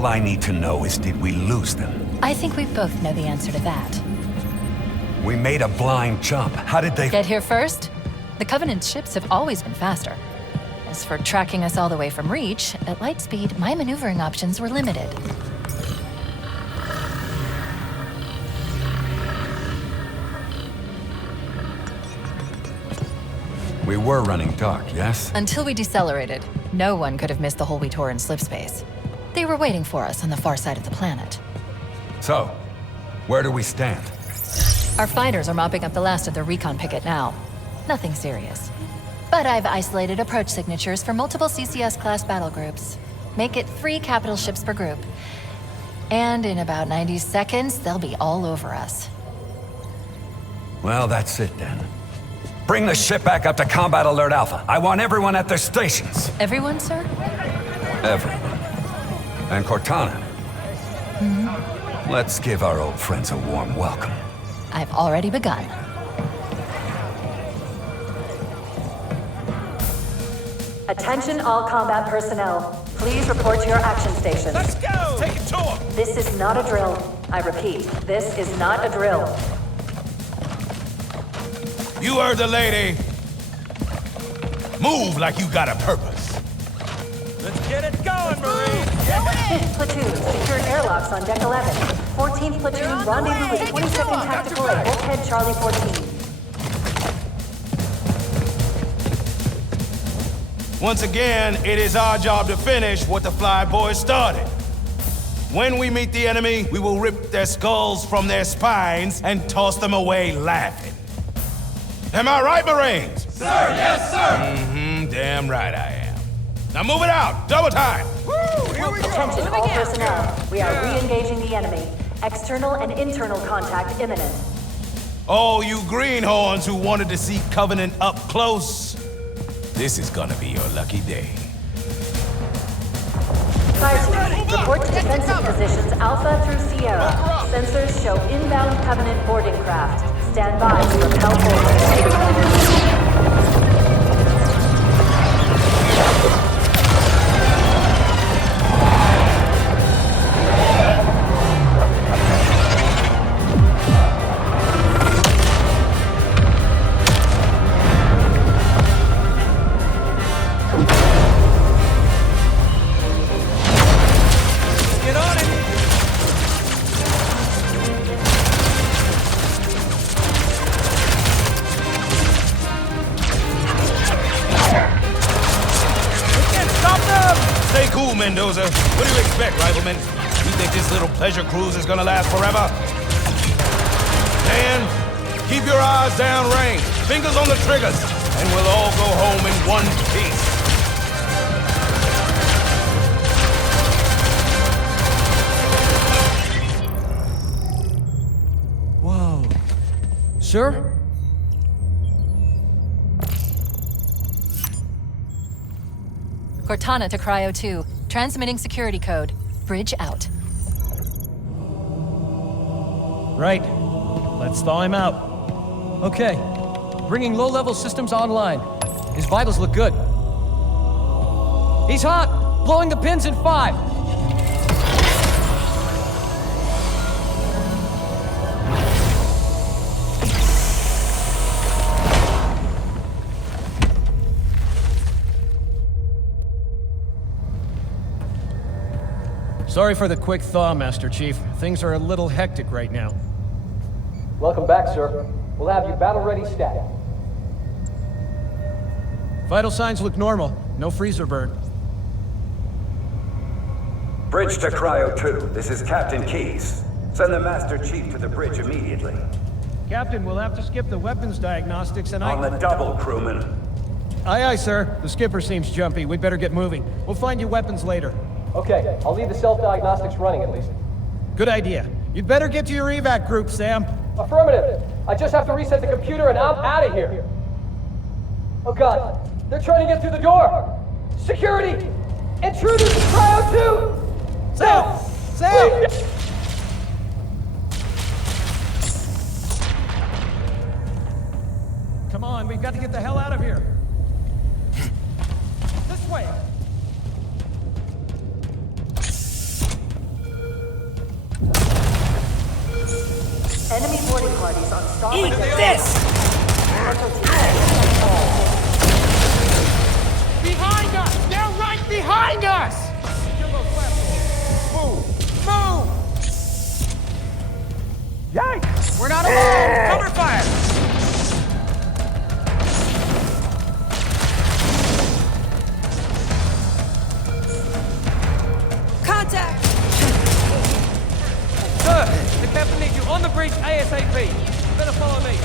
All I need to know is, did we lose them? I think we both know the answer to that. We made a blind jump. How did they... Get here first? The Covenant ships have always been faster. As for tracking us all the way from Reach, at light speed, my maneuvering options were limited. We were running dark, yes? Until we decelerated, no one could have missed the hole we tore in slip space. They were waiting for us on the far side of the planet. So, where do we stand? Our fighters are mopping up the last of the recon picket now. Nothing serious. But I've isolated approach signatures for multiple CCS-class battle groups. Make it 3 capital ships per group. And in about 90 seconds, they'll be all over us. Well, that's it then. Bring the ship back up to Combat Alert Alpha. I want everyone at their stations. Everyone, sir? Everyone. And Cortana. Let's give our old friends a warm welcome. I've already begun. Attention all combat personnel. Please report to your action stations. Let's go! Take it to him! This is not a drill. I repeat, this is not a drill. You heard the lady. Move like you got a purpose. Let's get it going, Marine! 5th Platoon, secured airlocks on Deck 11. 14th Platoon, rendezvous with 22nd Tactical at Bulkhead Charlie 14. Once again, it is our job to finish what the Flyboys started. When we meet the enemy, we will rip their skulls from their spines and toss them away laughing. Am I right, Marines? Sir, yes, sir! Damn right I am. Now move it out! Double time! Woo! Here we go! Attention all personnel. We are re-engaging the enemy. External and internal contact imminent. Oh, you greenhorns who wanted to see Covenant up close. This is gonna be your lucky day. Fire team, report to defensive positions Alpha through Sierra. Sensors show inbound Covenant boarding craft. Stand by to repel forward. Mendoza. What do you expect, Rifleman? You think this little pleasure cruise is gonna last forever? Dan, keep your eyes downrange, fingers on the triggers, and we'll all go home in one piece. Whoa. Sir? Cortana to Cryo 2. Transmitting security code. Bridge out. Right. Let's thaw him out. Okay. Bringing low-level systems online. His vitals look good. He's hot! Blowing the pins in 5! Sorry for the quick thaw, Master Chief. Things are a little hectic right now. Welcome back, sir. We'll have you battle-ready stat. Vital signs look normal. No freezer burn. Bridge to Cryo 2. This is Captain Keyes. Send the Master Chief to the bridge immediately. Captain, we'll have to skip the weapons diagnostics and On the double, crewman. Aye, aye, sir. The skipper seems jumpy. We'd better get moving. We'll find you weapons later. Okay, I'll leave the self-diagnostics running at least. Good idea. You'd better get to your evac group, Sam. Affirmative. I just have to reset the computer and I'm out of here. Oh God, they're trying to get through the door. Security! Intruders in Cryo 2! Sam! Sam! Come on, we've got to get the hell out of here. This way. Enemy boarding parties on starboard. Eat this! Behind us! They're right behind us! Move! Move! Yikes! We're not alone! Cover fire! Contact! Sir, the captain needs you on the bridge ASAP. You better follow me.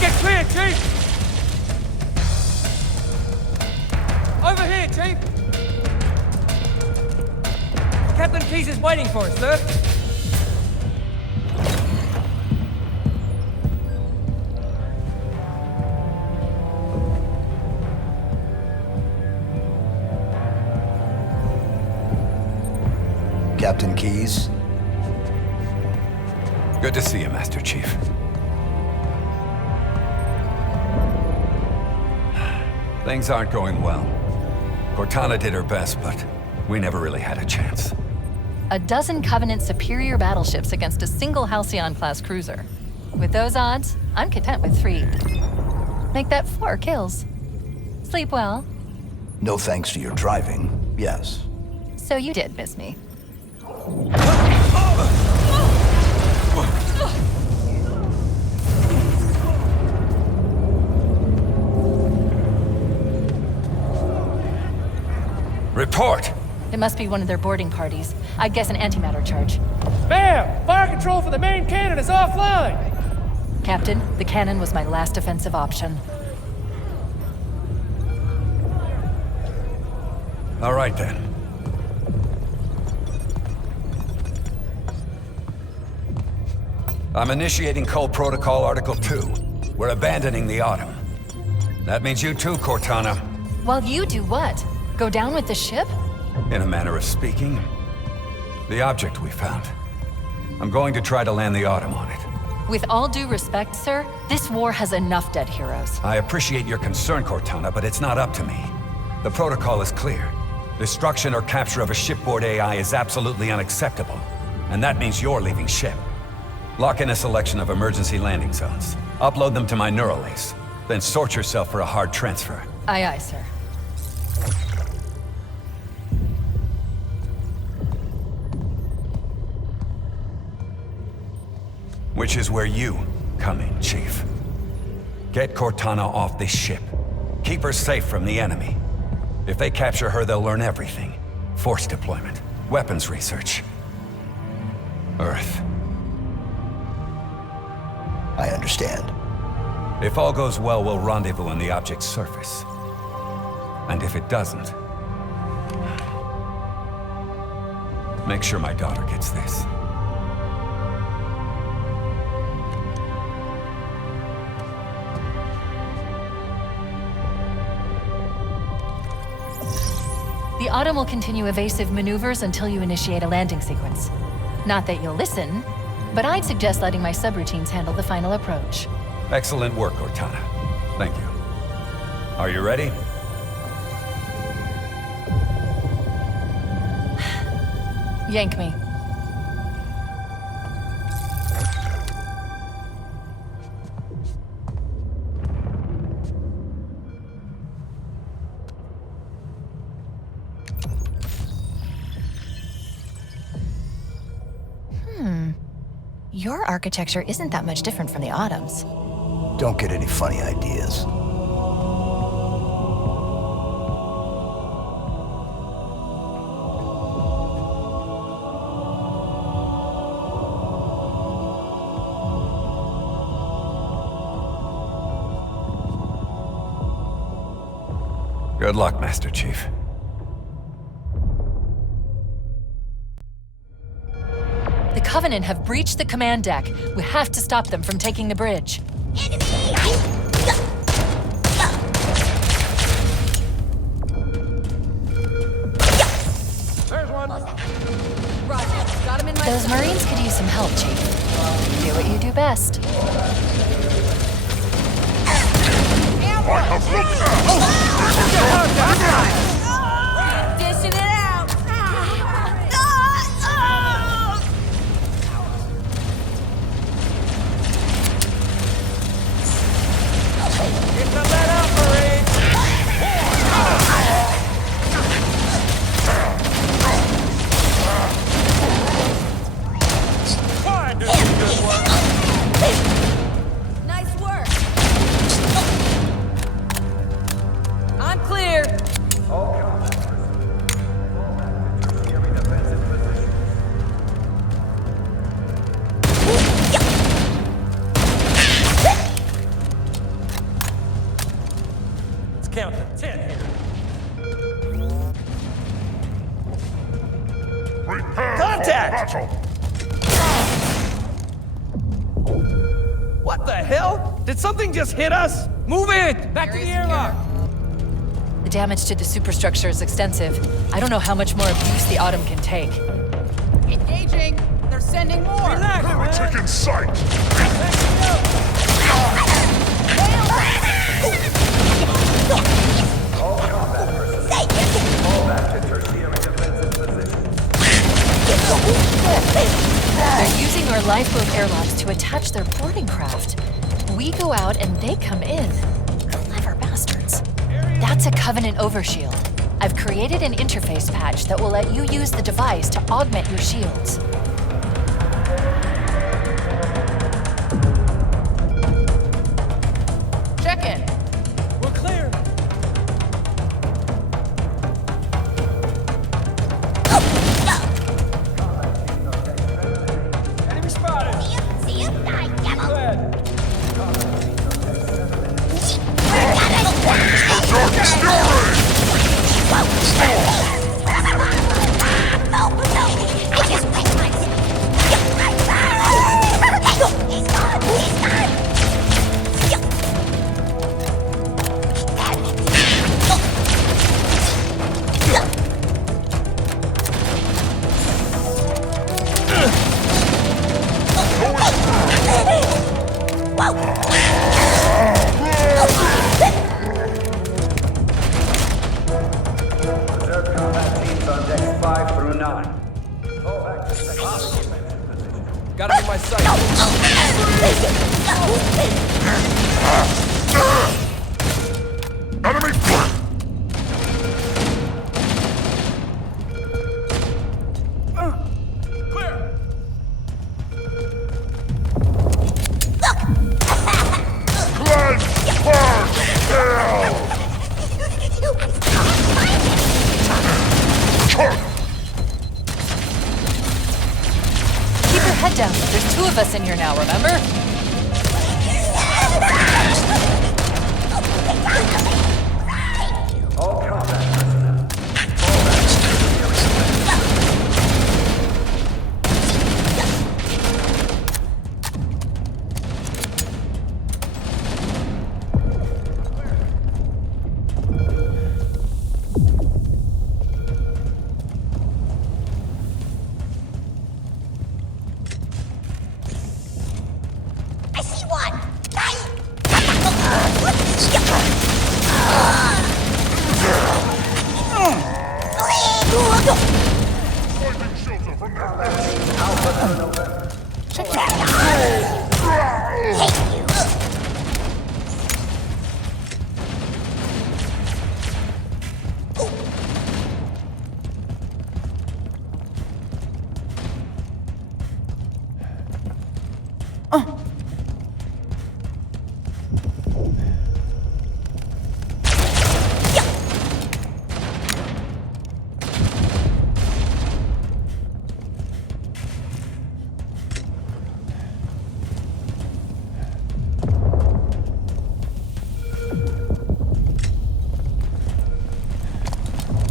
Get clear, Chief! Over here, Chief! Captain Keyes is waiting for us, sir. Captain Keyes? Good to see you, Master Chief. Things aren't going well. Cortana did her best, but we never really had a chance. A dozen Covenant superior battleships against a single Halcyon-class cruiser. With those odds, I'm content with 3. Make that 4 kills. Sleep well. No thanks to your driving, yes. So you did miss me. Report! It must be one of their boarding parties. I'd guess an antimatter charge. Bam! Fire control for the main cannon is offline! Captain, the cannon was my last offensive option. All right, then. I'm initiating Cole Protocol Article 2. We're abandoning the Autumn. That means you too, Cortana. While you do what? Go down with the ship? In a manner of speaking. The object we found. I'm going to try to land the Autumn on it. With all due respect, sir, this war has enough dead heroes. I appreciate your concern, Cortana, but it's not up to me. The protocol is clear. Destruction or capture of a shipboard AI is absolutely unacceptable. And that means you're leaving ship. Lock in a selection of emergency landing zones. Upload them to my neural lace. Then sort yourself for a hard transfer. Aye, aye, sir. Which is where you come in, Chief. Get Cortana off this ship. Keep her safe from the enemy. If they capture her, they'll learn everything. Force deployment, weapons research. Earth. I understand. If all goes well, we'll rendezvous on the object's surface. And if it doesn't, make sure my daughter gets this. The Autumn will continue evasive maneuvers until you initiate a landing sequence. Not that you'll listen, but I'd suggest letting my subroutines handle the final approach. Excellent work, Cortana. Thank you. Are you ready? Yank me. Your architecture isn't that much different from the Autumn's. Don't get any funny ideas. Good luck, Master Chief. The Covenant have breached the command deck. We have to stop them from taking the bridge. There's one! Roger, got him in my... Those Marines could use some help, Chief. Do what you do best. Dishing it out! the hell? Did something just hit us? Move it! Back to the airlock! The damage to the superstructure is extensive. I don't know how much more abuse the Autumn can take. Engaging! They're sending more! Relax, Heretic in sight! All combat personnel, fall back to tertiary defensive position. They're using our lifeboat airlocks to attach their boarding craft. We go out and they come in. Clever bastards. That's a Covenant overshield. I've created an interface patch that will let you use the device to augment your shields. Check in. We're clear. Enemy spotted. Darkest fury! Reserve combat teams on decks 5 through 9. Fall back to secondary defensive position. Got him in my sight. Enemy flank! Cleanse! Purge! Kill! Keep your head down. There's 2 of us in here now, remember? All combat personnel, fall back to tertiary defensive. I see one! Lightning shelter from their Alpha to November.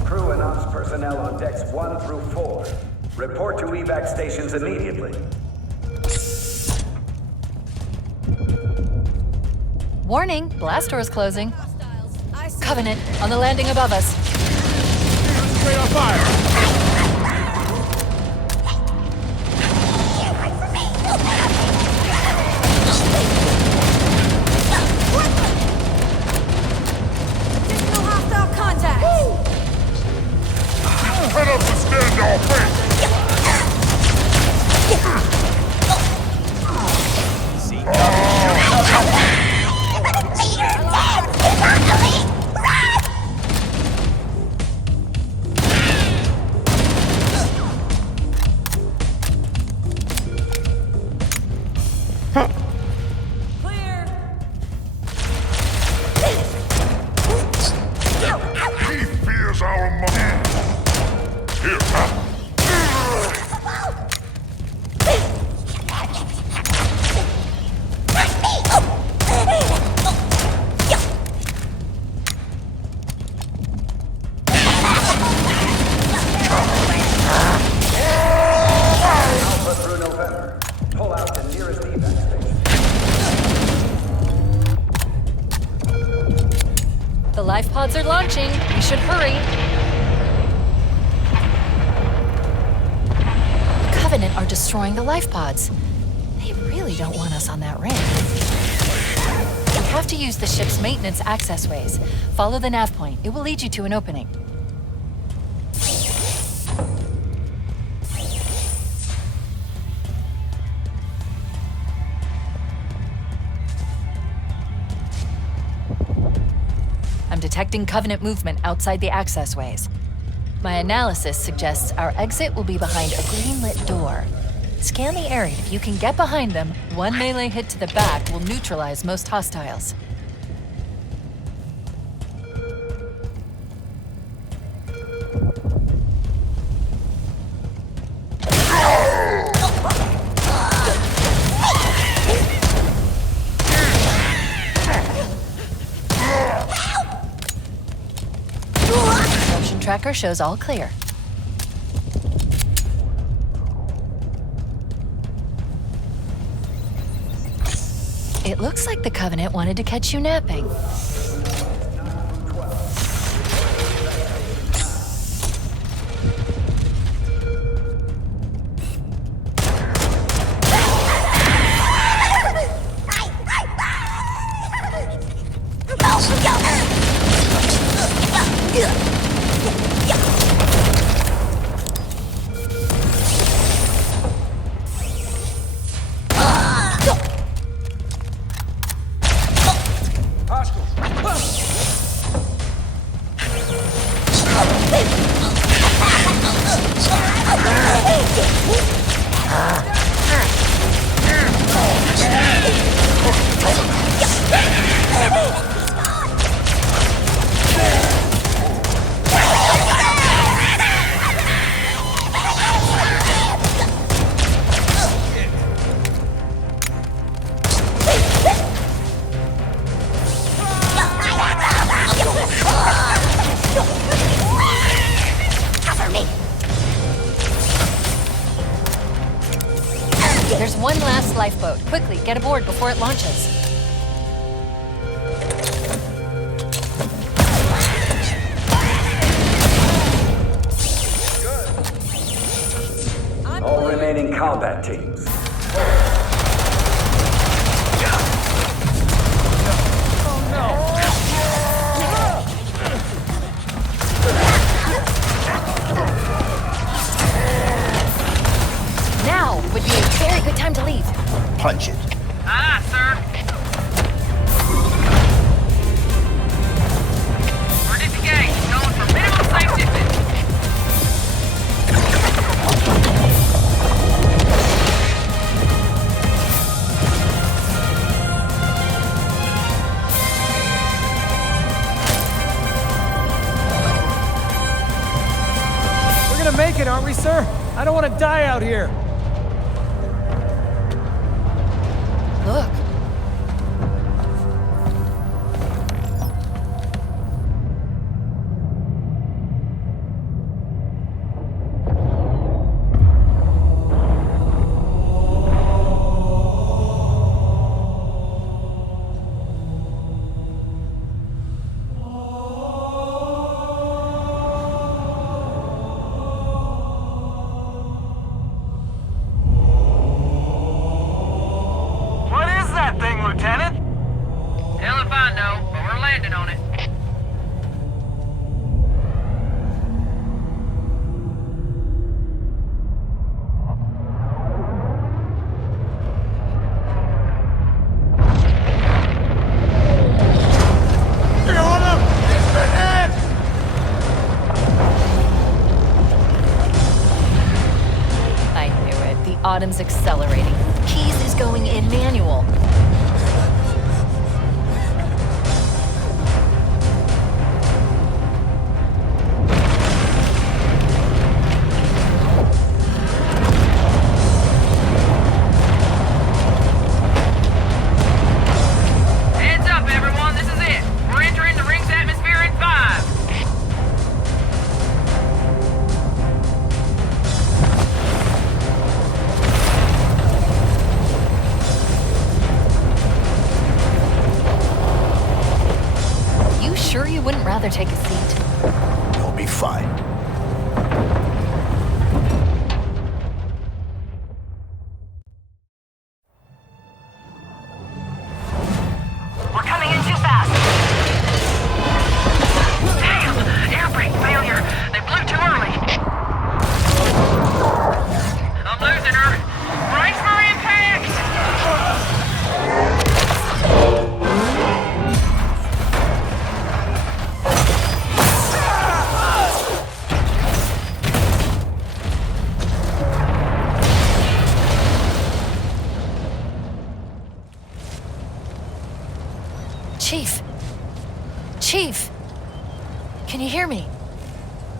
Crew and ops personnel on decks 1 through 4. Report to evac stations immediately. Warning, blast doors closing. I see. Covenant on the landing above us. Straight on fire! Additional hostile contact! head up to stand off face! life pods are launching. We should hurry. The Covenant are destroying the life pods. They really don't want us on that ring. You have to use the ship's maintenance access ways. Follow the nav point. It will lead you to an opening. I'm detecting Covenant movement outside the access ways. My analysis suggests our exit will be behind a green-lit door. Scan the area. If you can get behind them, one melee hit to the back will neutralize most hostiles. Motion tracker shows all clear. It looks like the Covenant wanted to catch you napping. There's one last lifeboat. Quickly, get aboard before it launches. All remaining combat teams. Now would be a very good time to leave. Punch it. Ah, sir. Emergency gang, going for minimum safe distance. We're gonna make it, aren't we, sir? I don't want to die out here. Look. rather take a seat. You'll be fine. We're coming in too fast. Damn! Air brake failure. They blew too early. I'm losing her. Brace for impact! Chief! Chief! Can you hear me?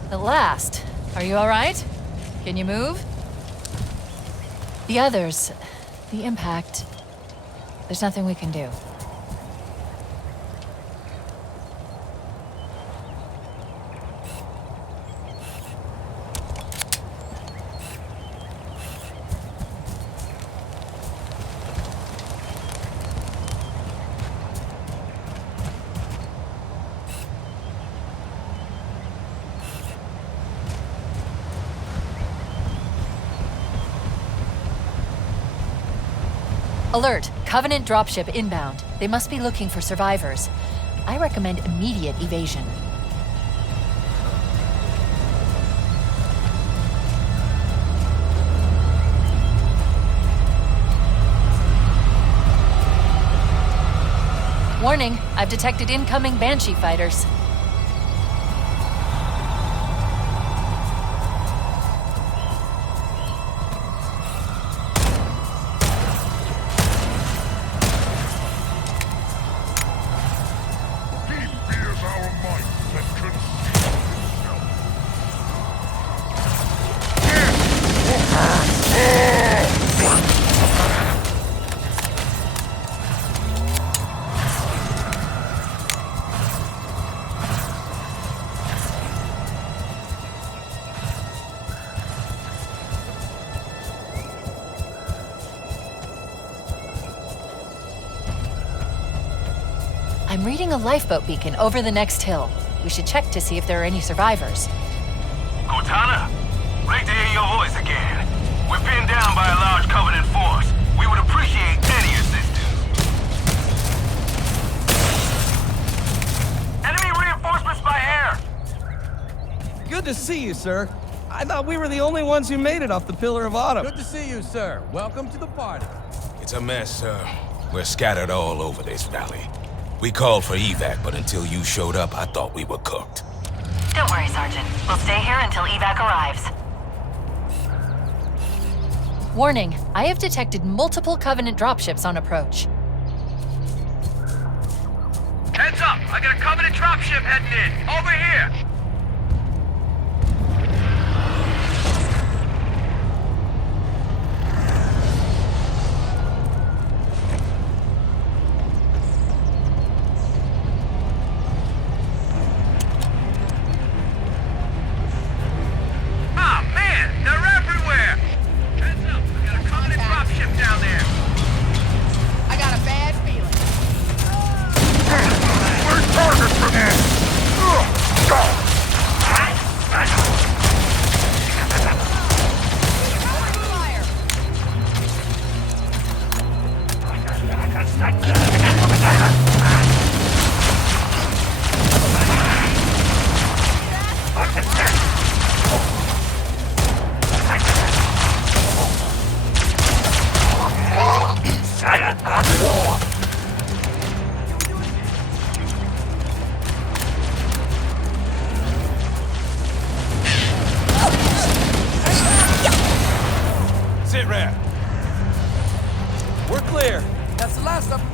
At last. Are you alright? Can you move? The others, the impact, there's nothing we can do. Alert! Covenant dropship inbound. They must be looking for survivors. I recommend immediate evasion. Warning, I've detected incoming Banshee fighters. I'm reading a lifeboat beacon over the next hill. We should check to see if there are any survivors. Cortana, great to hear your voice again. We're pinned down by a large Covenant force. We would appreciate any assistance. Enemy reinforcements by air! Good to see you, sir. I thought we were the only ones who made it off the Pillar of Autumn. Good to see you, sir. Welcome to the party. It's a mess, sir. We're scattered all over this valley. We called for evac, but until you showed up, I thought we were cooked. Don't worry, Sergeant. We'll stay here until evac arrives. Warning, I have detected multiple Covenant dropships on approach. Heads up! I got a Covenant dropship heading in. Over here! Sit rep. We're clear. That's the last of them.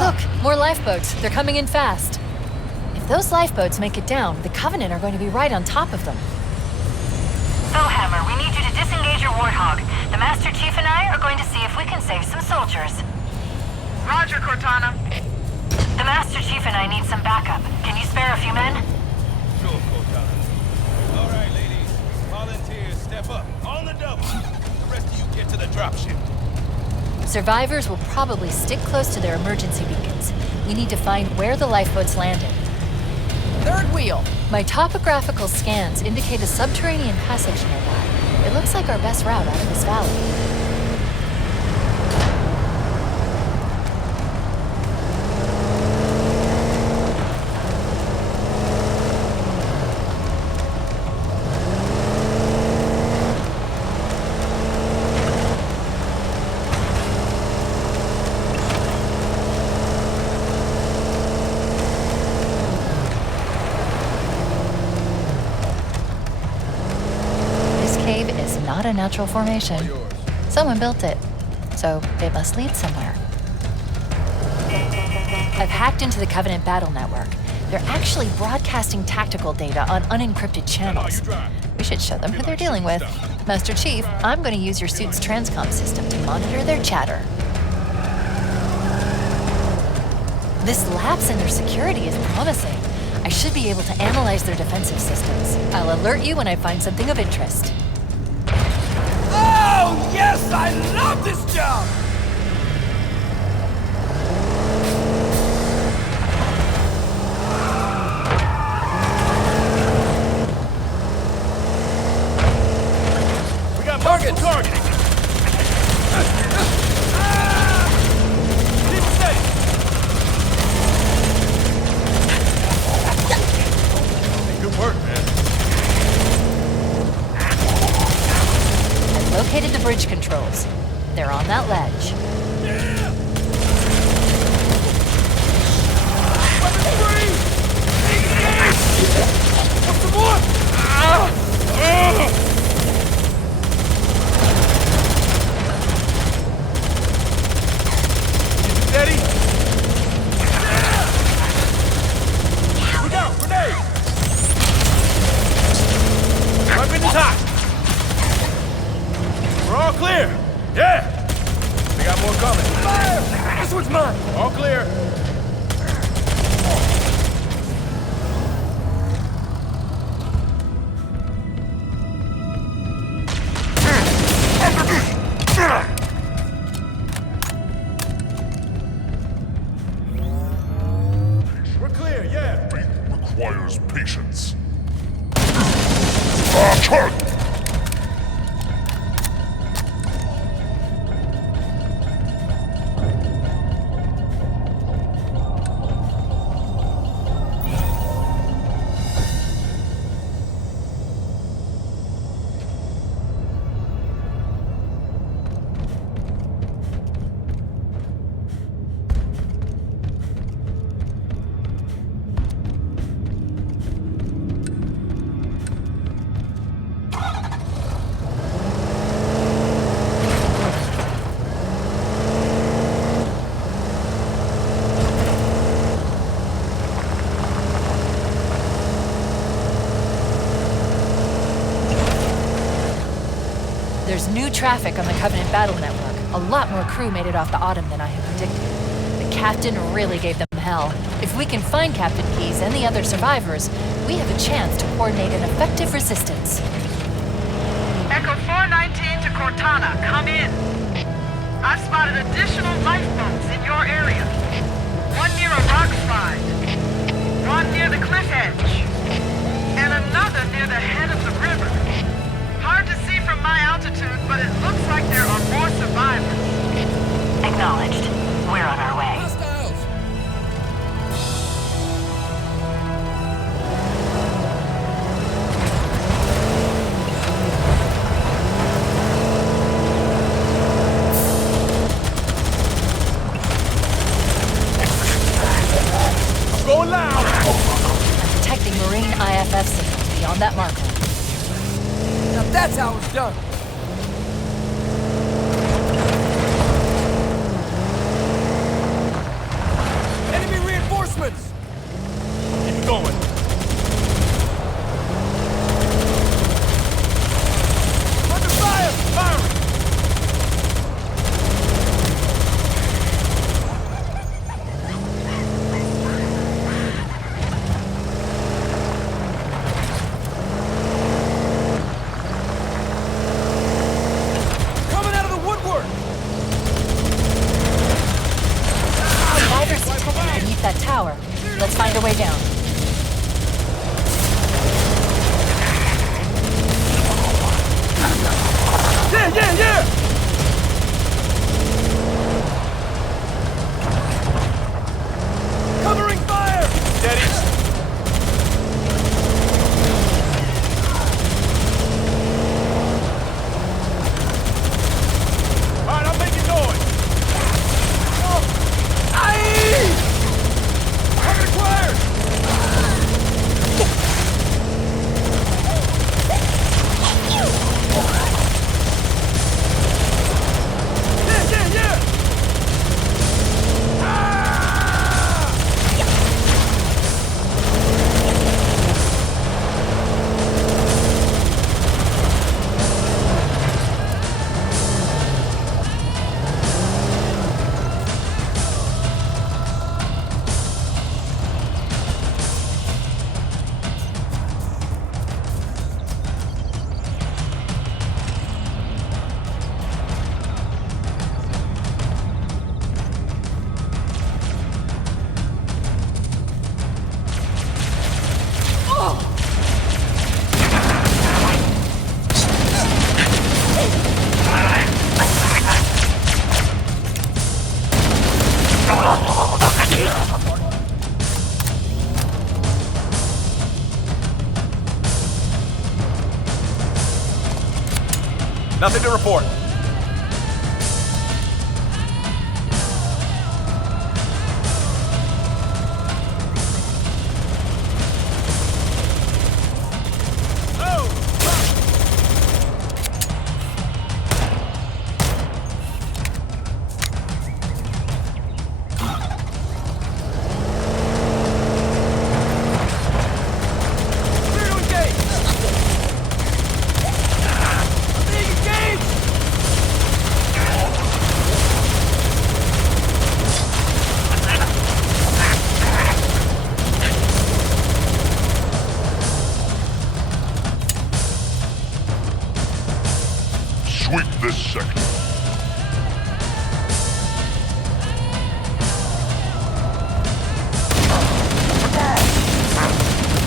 Look, more lifeboats. They're coming in fast. If those lifeboats make it down, the Covenant are going to be right on top of them. Hammer, we need you to disengage your Warthog. The Master Chief and I are going to see if we can save some soldiers. Roger, Cortana. The Master Chief and I need some backup. Can you spare a few men? Sure, Cortana. All right, ladies. Volunteers, step up. On the double. The rest of you get to the dropship. Survivors will probably stick close to their emergency beacons. We need to find where the lifeboats landed. Third wheel. My topographical scans indicate a subterranean passage nearby. It looks like our best route out of this valley. Not a natural formation. Someone built it, so it must lead somewhere. I've hacked into the Covenant battle network. They're actually broadcasting tactical data on unencrypted channels. We should show them who they're dealing with. Master Chief, I'm going to use your suit's transcom system to monitor their chatter. This lapse in their security is promising. I should be able to analyze their defensive systems. I'll alert you when I find something of interest. Oh, yes! I love this job! We got targets! Targeting! Keep it steady! Hey, good work, man. Located the bridge controls. They're on that ledge. Yeah! Weapons free! What's the more? Keep it steady. Look out, grenade! Weapon is hot. We're all clear! Yeah! We got more coming. Fire! This one's mine! All clear. We're clear, yeah! Faith requires patience. There's new traffic on the Covenant battle network. A lot more crew made it off the Autumn than I had predicted. The captain really gave them hell. If we can find Captain Keyes and the other survivors, we have a chance to coordinate an effective resistance. Echo 419 to Cortana, come in. I've spotted additional lifeboats in your area. One near a rock slide, one near the cliff edge, and another near the head of the river. Hard to see from my altitude, but it looks like there are more survivors. Acknowledged. We're on our way. Hostiles! I'm going loud! I'm detecting marine IFF signals beyond that marker. Now that's how it's done. Reinforcements! Keep going. Under fire! Firing! Coming out of the woodwork! Survivors detected beneath that tower. Let's find a way down. Yeah! Covering fire! Steady. All right, I'm making noise. Target acquired! Yeah! Nothing to report. Sweep this sector.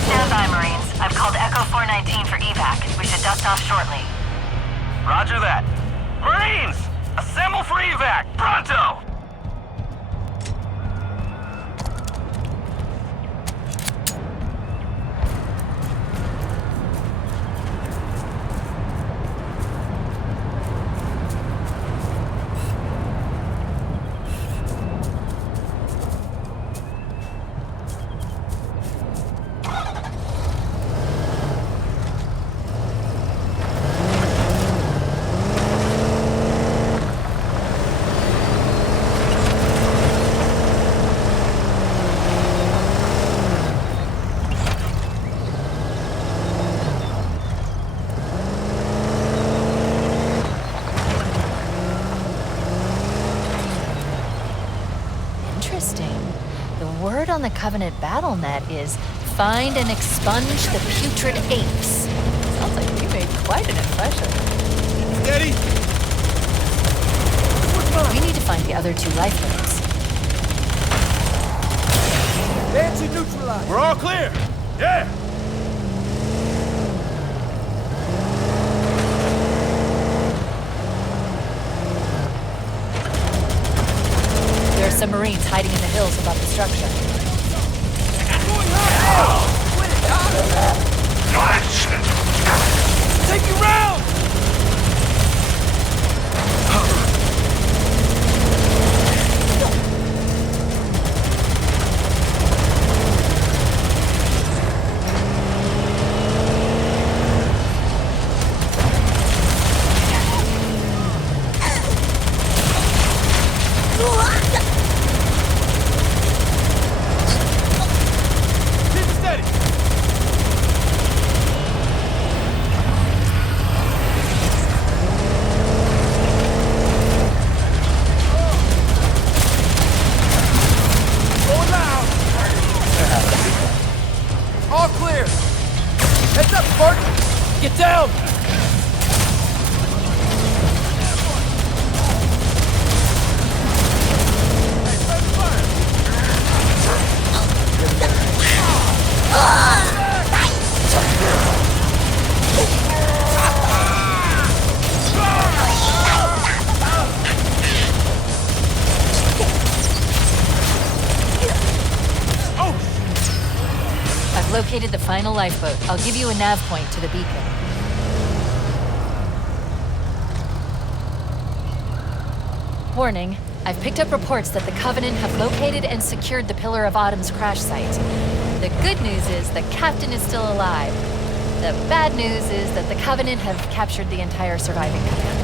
Stand by, Marines. I've called Echo 419 for evac. We should dust off shortly. Roger that. Marines! Assemble for evac! Pronto! word on the Covenant BattleNet is find and expunge the putrid apes. Sounds like you made quite an impression. Steady! We need to find the other two lifeboats. Anti-neutralized! We're all clear! Yeah! There are some Marines hiding in the hills above the structure. Take you round! Get down! I've located the final lifeboat. I'll give you a nav point to the beacon. Warning, I've picked up reports that the Covenant have located and secured the Pillar of Autumn's crash site. The good news is the captain is still alive. The bad news is that the Covenant have captured the entire surviving command.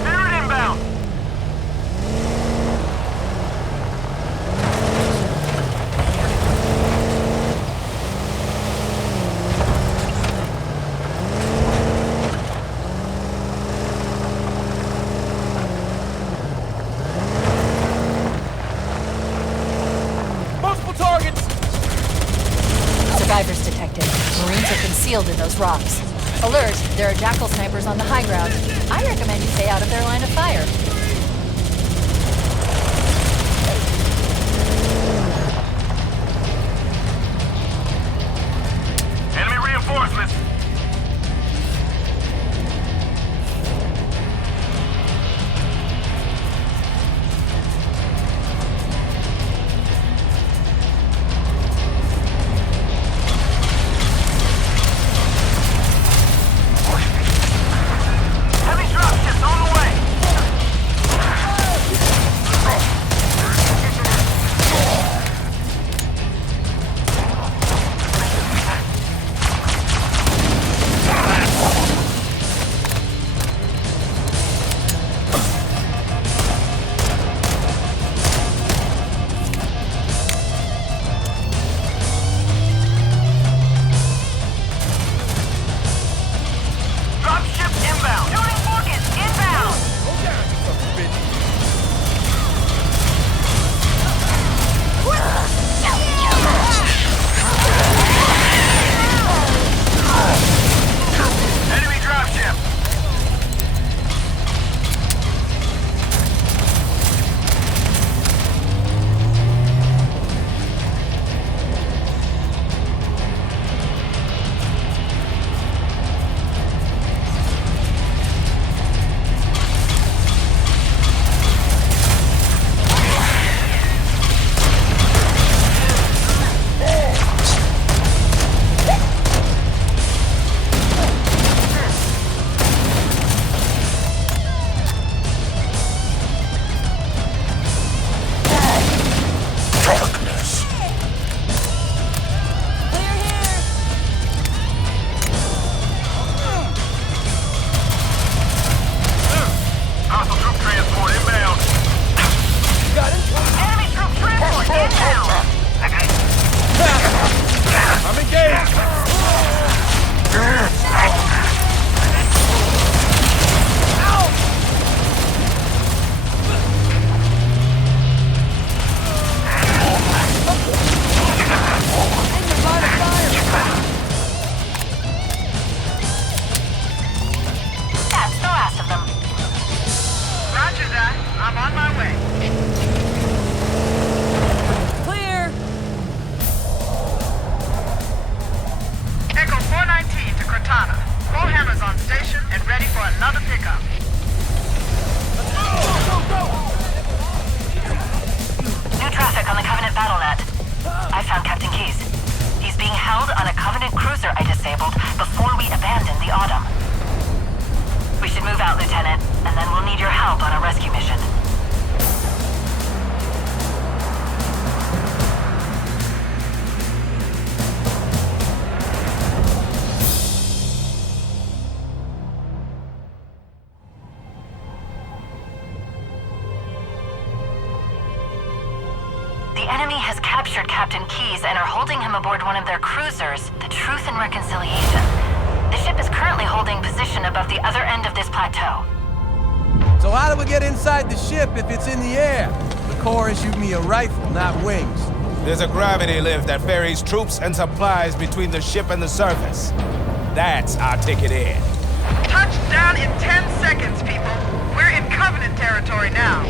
Spirit inbound! Multiple targets! Survivors detected. Marines are concealed in those rocks. Alert, there are jackal snipers on the high ground. I recommend you stay out of their line of fire. Enemy reinforcements! Heavy dropships on the way! Dropship inbound! Shooting Morgan, inbound! Enemy dropship! Darkness. Hostile troop transport inbound! Got it? Enemy troop transport inbound! I'm engaged! That's the last of them. Roger that. I'm on my way. Clear! Echo 419 to Cortana. Bullhammer's on station and ready for another pickup. New traffic on the Covenant battle net. I found Captain Keyes. He's being held on a Covenant cruiser I disabled before we abandoned the Autumn. We should move out, Lieutenant, and then we'll need your help on a rescue mission. The enemy has captured Captain Keyes and are holding him aboard one of their cruisers, the Truth and Reconciliation. The ship is currently holding position above the other end of this plateau. So how do we get inside the ship if it's in the air? The Corps issued me a rifle, not wings. There's a gravity lift that ferries troops and supplies between the ship and the surface. That's our ticket in. Touchdown in 10 seconds, people. We're in Covenant territory now.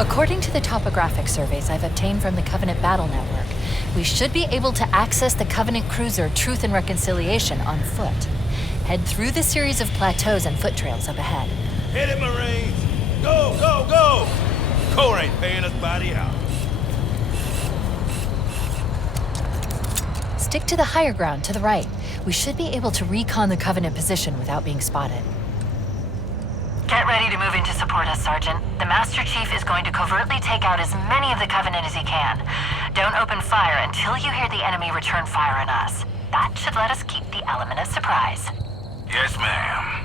According to the topographic surveys I've obtained from the Covenant Battle Network, we should be able to access the Covenant cruiser Truth and Reconciliation on foot. Head through the series of plateaus and foot trails up ahead. Hit it, Marines! Go, go, go! Corps ain't paying us by the hour. Stick to the higher ground to the right. We should be able to recon the Covenant position without being spotted. Get ready to move in to support us, Sergeant. The Master Chief is going to covertly take out as many of the Covenant as he can. Don't open fire until you hear the enemy return fire on us. That should let us keep the element of surprise. Yes, ma'am.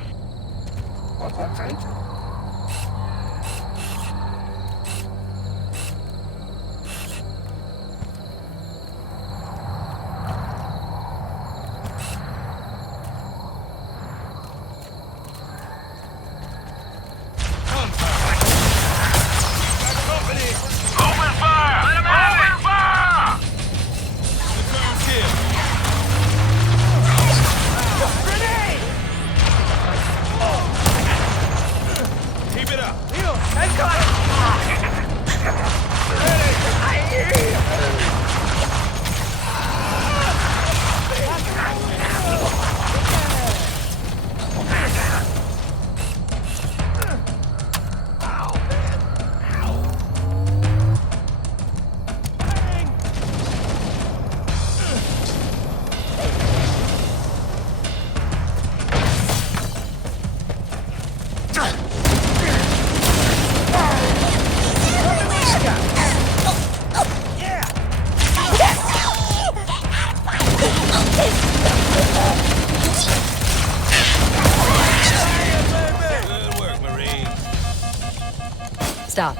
Stop.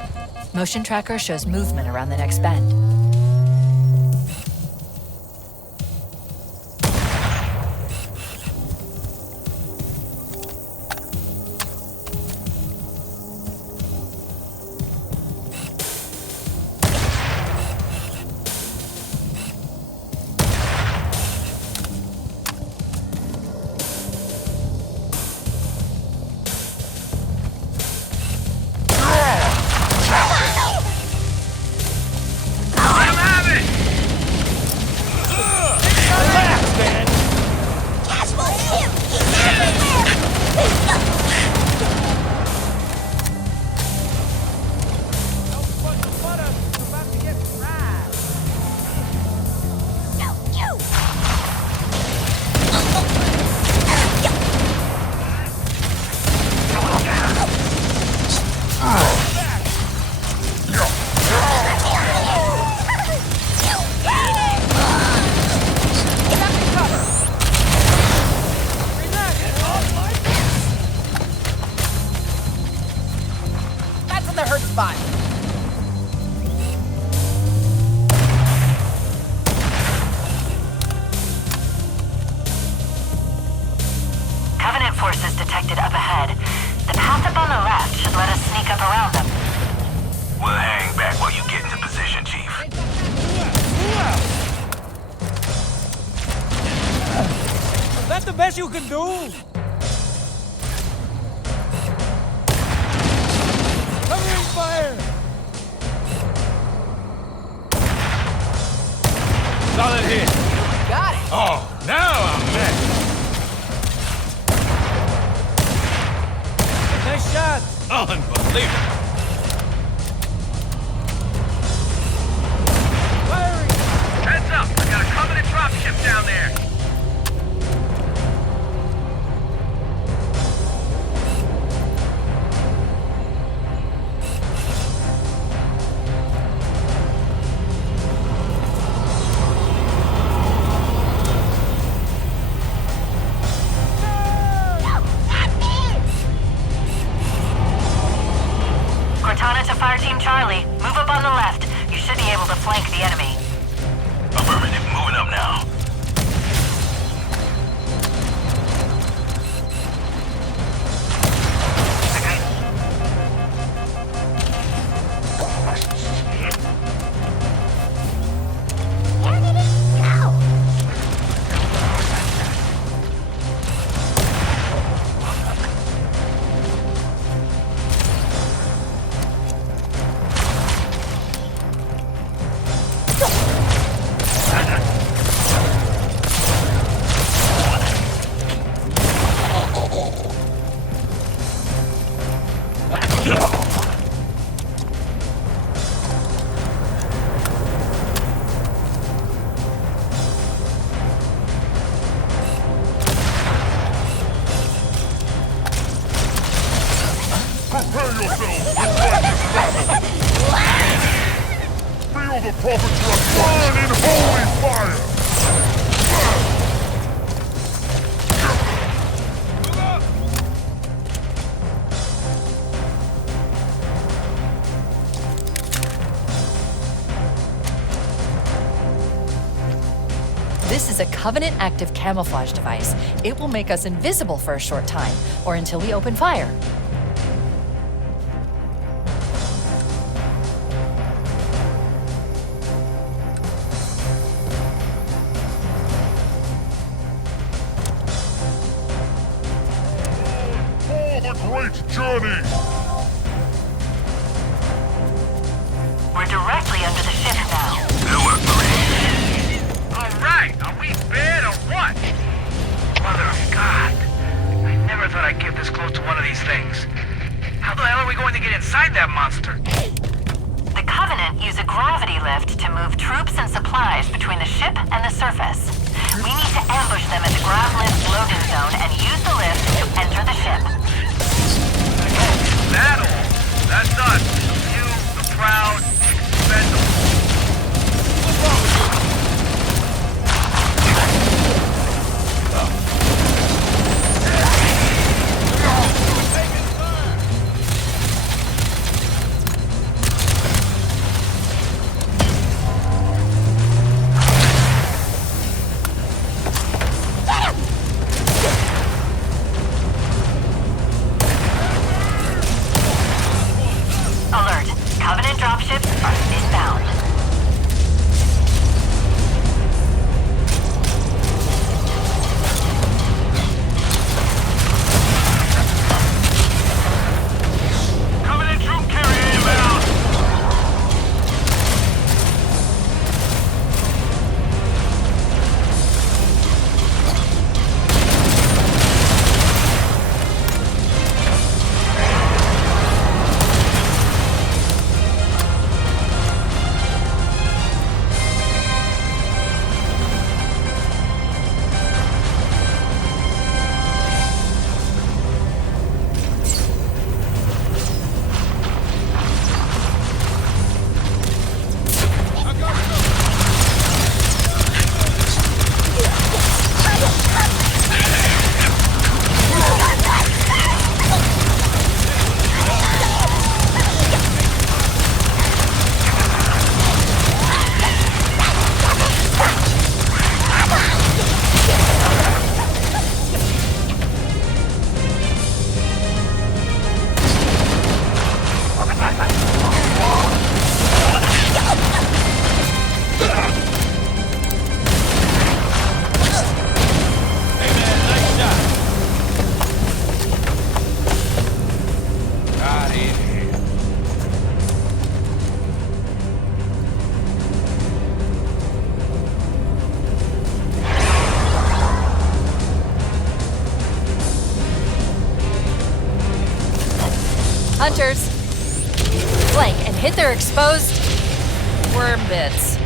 Motion tracker shows movement around the next bend. Covenant forces detected up ahead. The path up on the left should let us sneak up around them. We'll hang back while you get into position, Chief. Is that the best you can do? Covering fire! Solid hit. Got it. Oh, now I'm mad. Nice shot! Unbelievable. Firing! Heads up! We got a Covenant dropship down there. Cortana to Fire Team Charlie. Move up on the left. You should be able to flank the enemy. Affirmative, moving up now. Prepare yourselves for feel the prophet trust burn in holy fire! This is a Covenant active camouflage device. It will make us invisible for a short time, or until we open fire. Great journey! We're directly under the ship now. Good work, Marine. Alright, are we bad or what? Mother of God. I never thought I'd get this close to one of these things. How the hell are we going to get inside that monster? The Covenant use a gravity lift to move troops and supplies between the ship and the surface. We need to ambush them at the grav lift loading zone and use the lift to enter the ship. That all? That's us. You, the proud, expendable. What's wrong with you? Alert. Covenant dropships are inbound. Covenant troop carrier inbound. Hunters, flank and hit their exposed worm bits.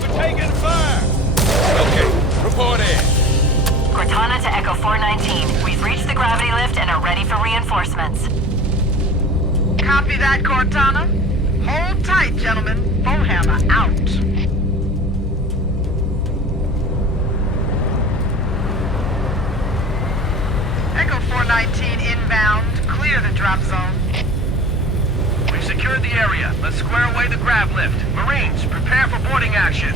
We're taking fire! Okay, report in. Cortana to Echo 419. We've reached the gravity lift and are ready for reinforcements. Copy that, Cortana. Hold tight, gentlemen. Bowhammer out. Echo 419 inbound. Clear the drop zone. We've secured the area. Let's square away the grav lift. Marines, prepare for boarding action.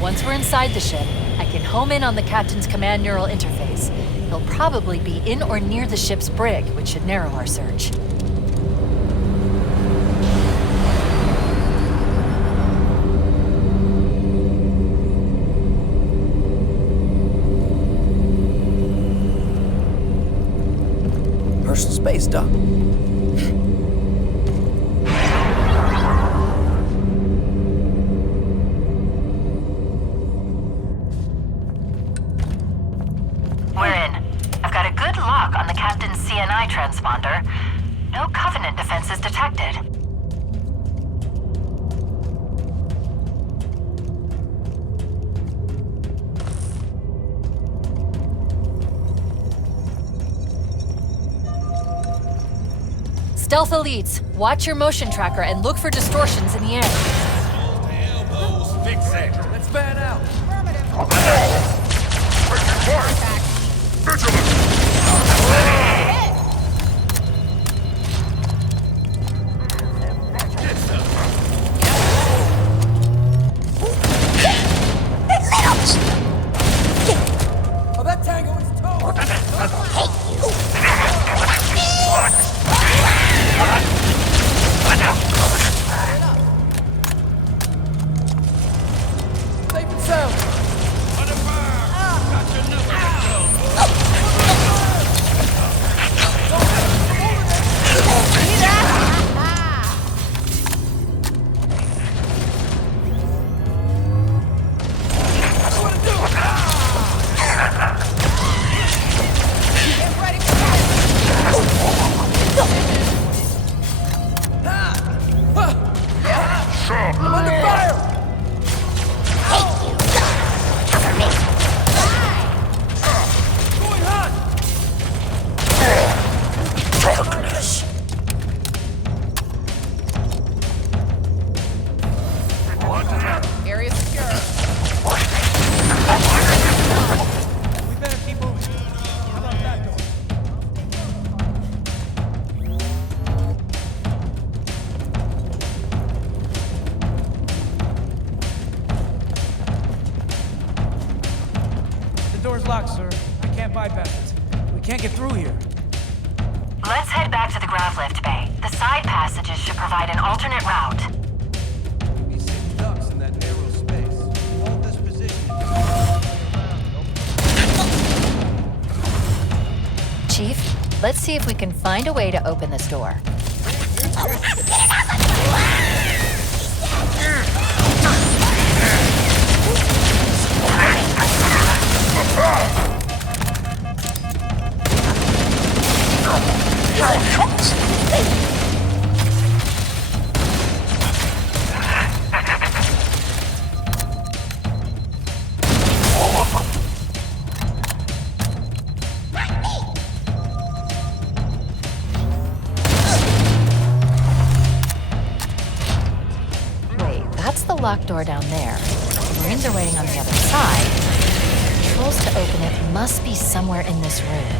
Once we're inside the ship, I can home in on the captain's command neural interface. He'll probably be in or near the ship's brig, which should narrow our search. Personal space, Doc. HGT-SGT-ini transponder, no Covenant defenses detected. Stealth elites, watch your motion tracker and look for distortions in the air. Fix it. Let's fan out. Oh, that tango is towed. Safe and sound. Under fire. Got your number. I'm under fire. Going hot. Darkness. Area secure. We better keep moving. How about that door? The door's locked, sir. I can't bypass it. We can't get through here. Let's head back to the grav lift bay. The side passages should provide an alternate route. Be sitting ducks in that narrow space. Hold this position. Chief, let's see if we can find a way to open this door. Wait, that's the locked door down there. The Marines are waiting on the other side. The controls to open it must be somewhere in this room.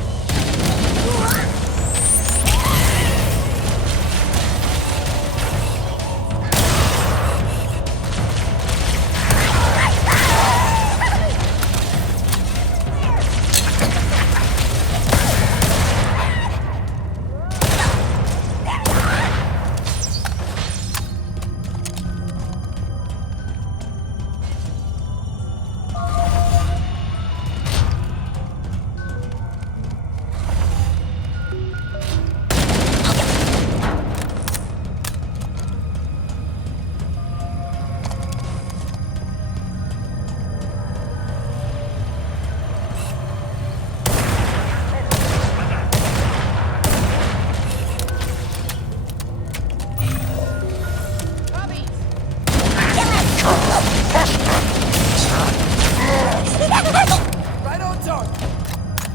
Right on target.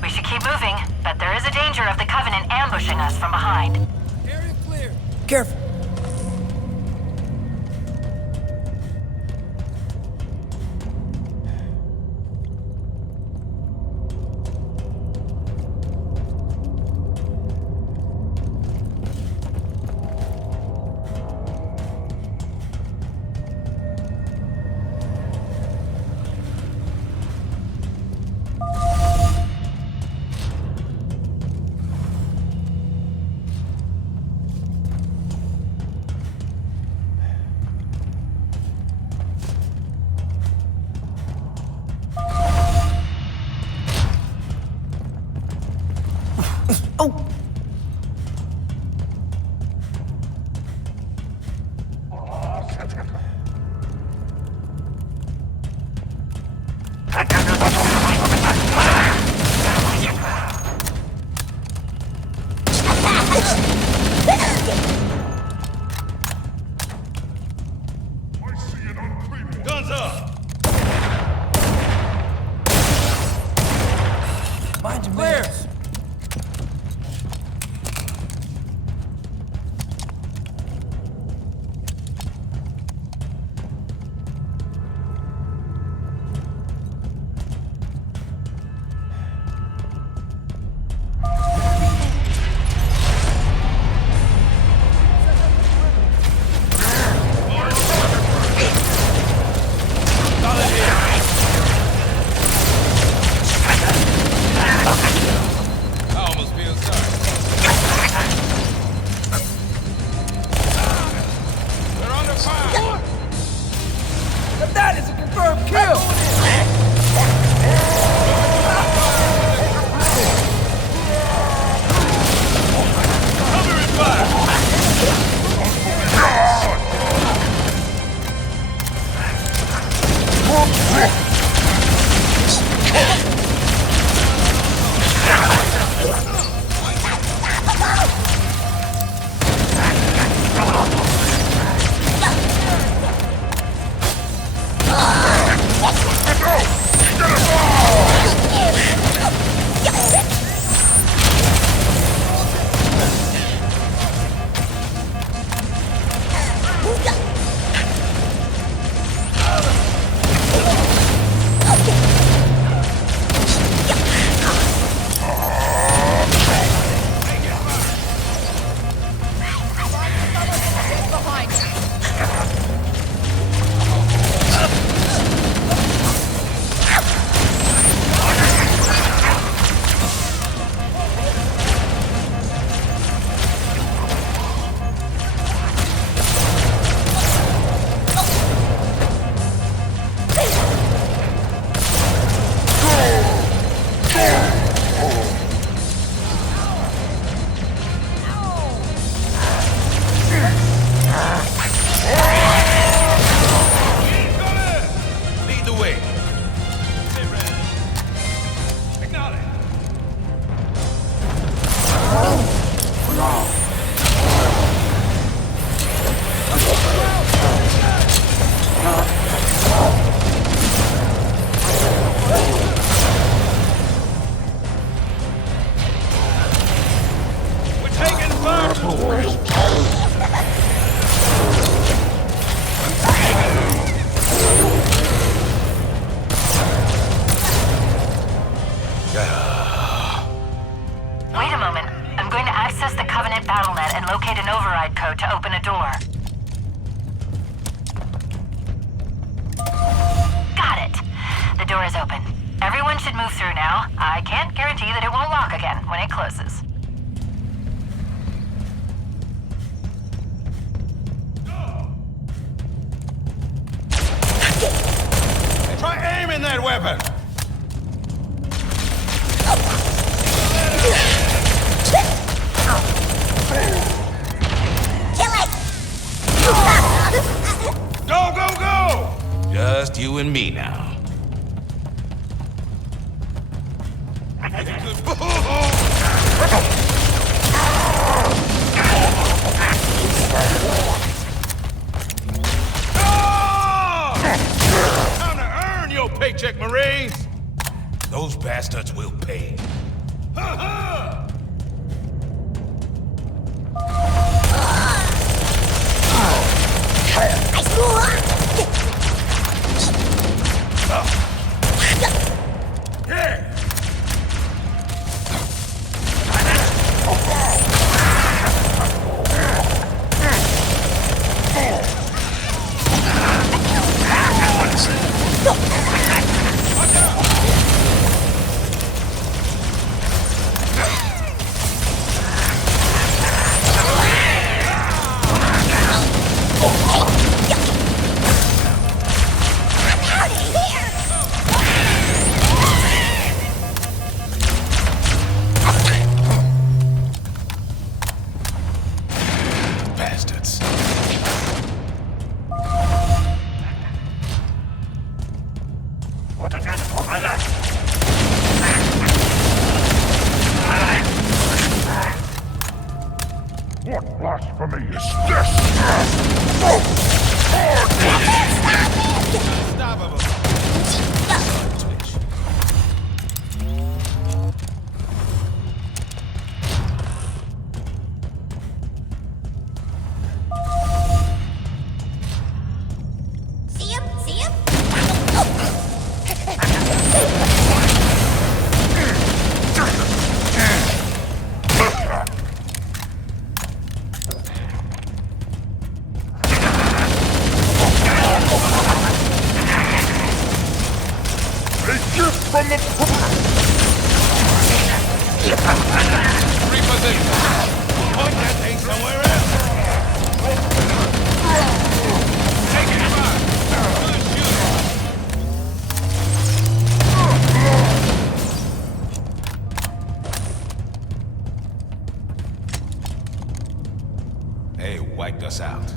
We should keep moving, but there is a danger of the Covenant ambushing us from behind. Area clear. Careful. Mind your manners. You and me now. Time to earn your paycheck, Marines! Those bastards will pay. Ha ha! Reposition. Point that thing somewhere else. Take it back. They wiped us out.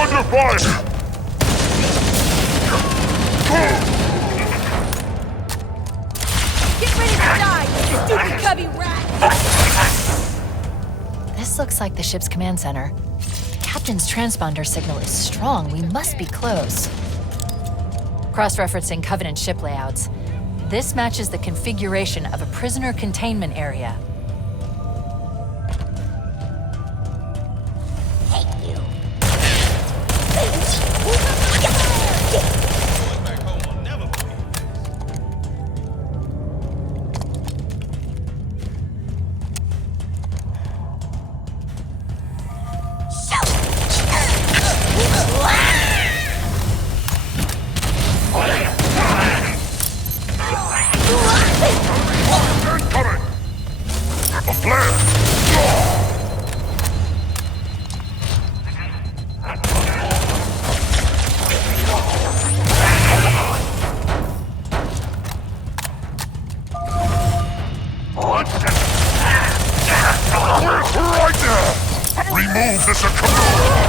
Under fire! Get ready to die, you stupid cubby rat! This looks like the ship's command center. The captain's transponder signal is strong. We must be close. Cross-referencing Covenant ship layouts. This matches the configuration of a prisoner containment area. Remove this occurrence!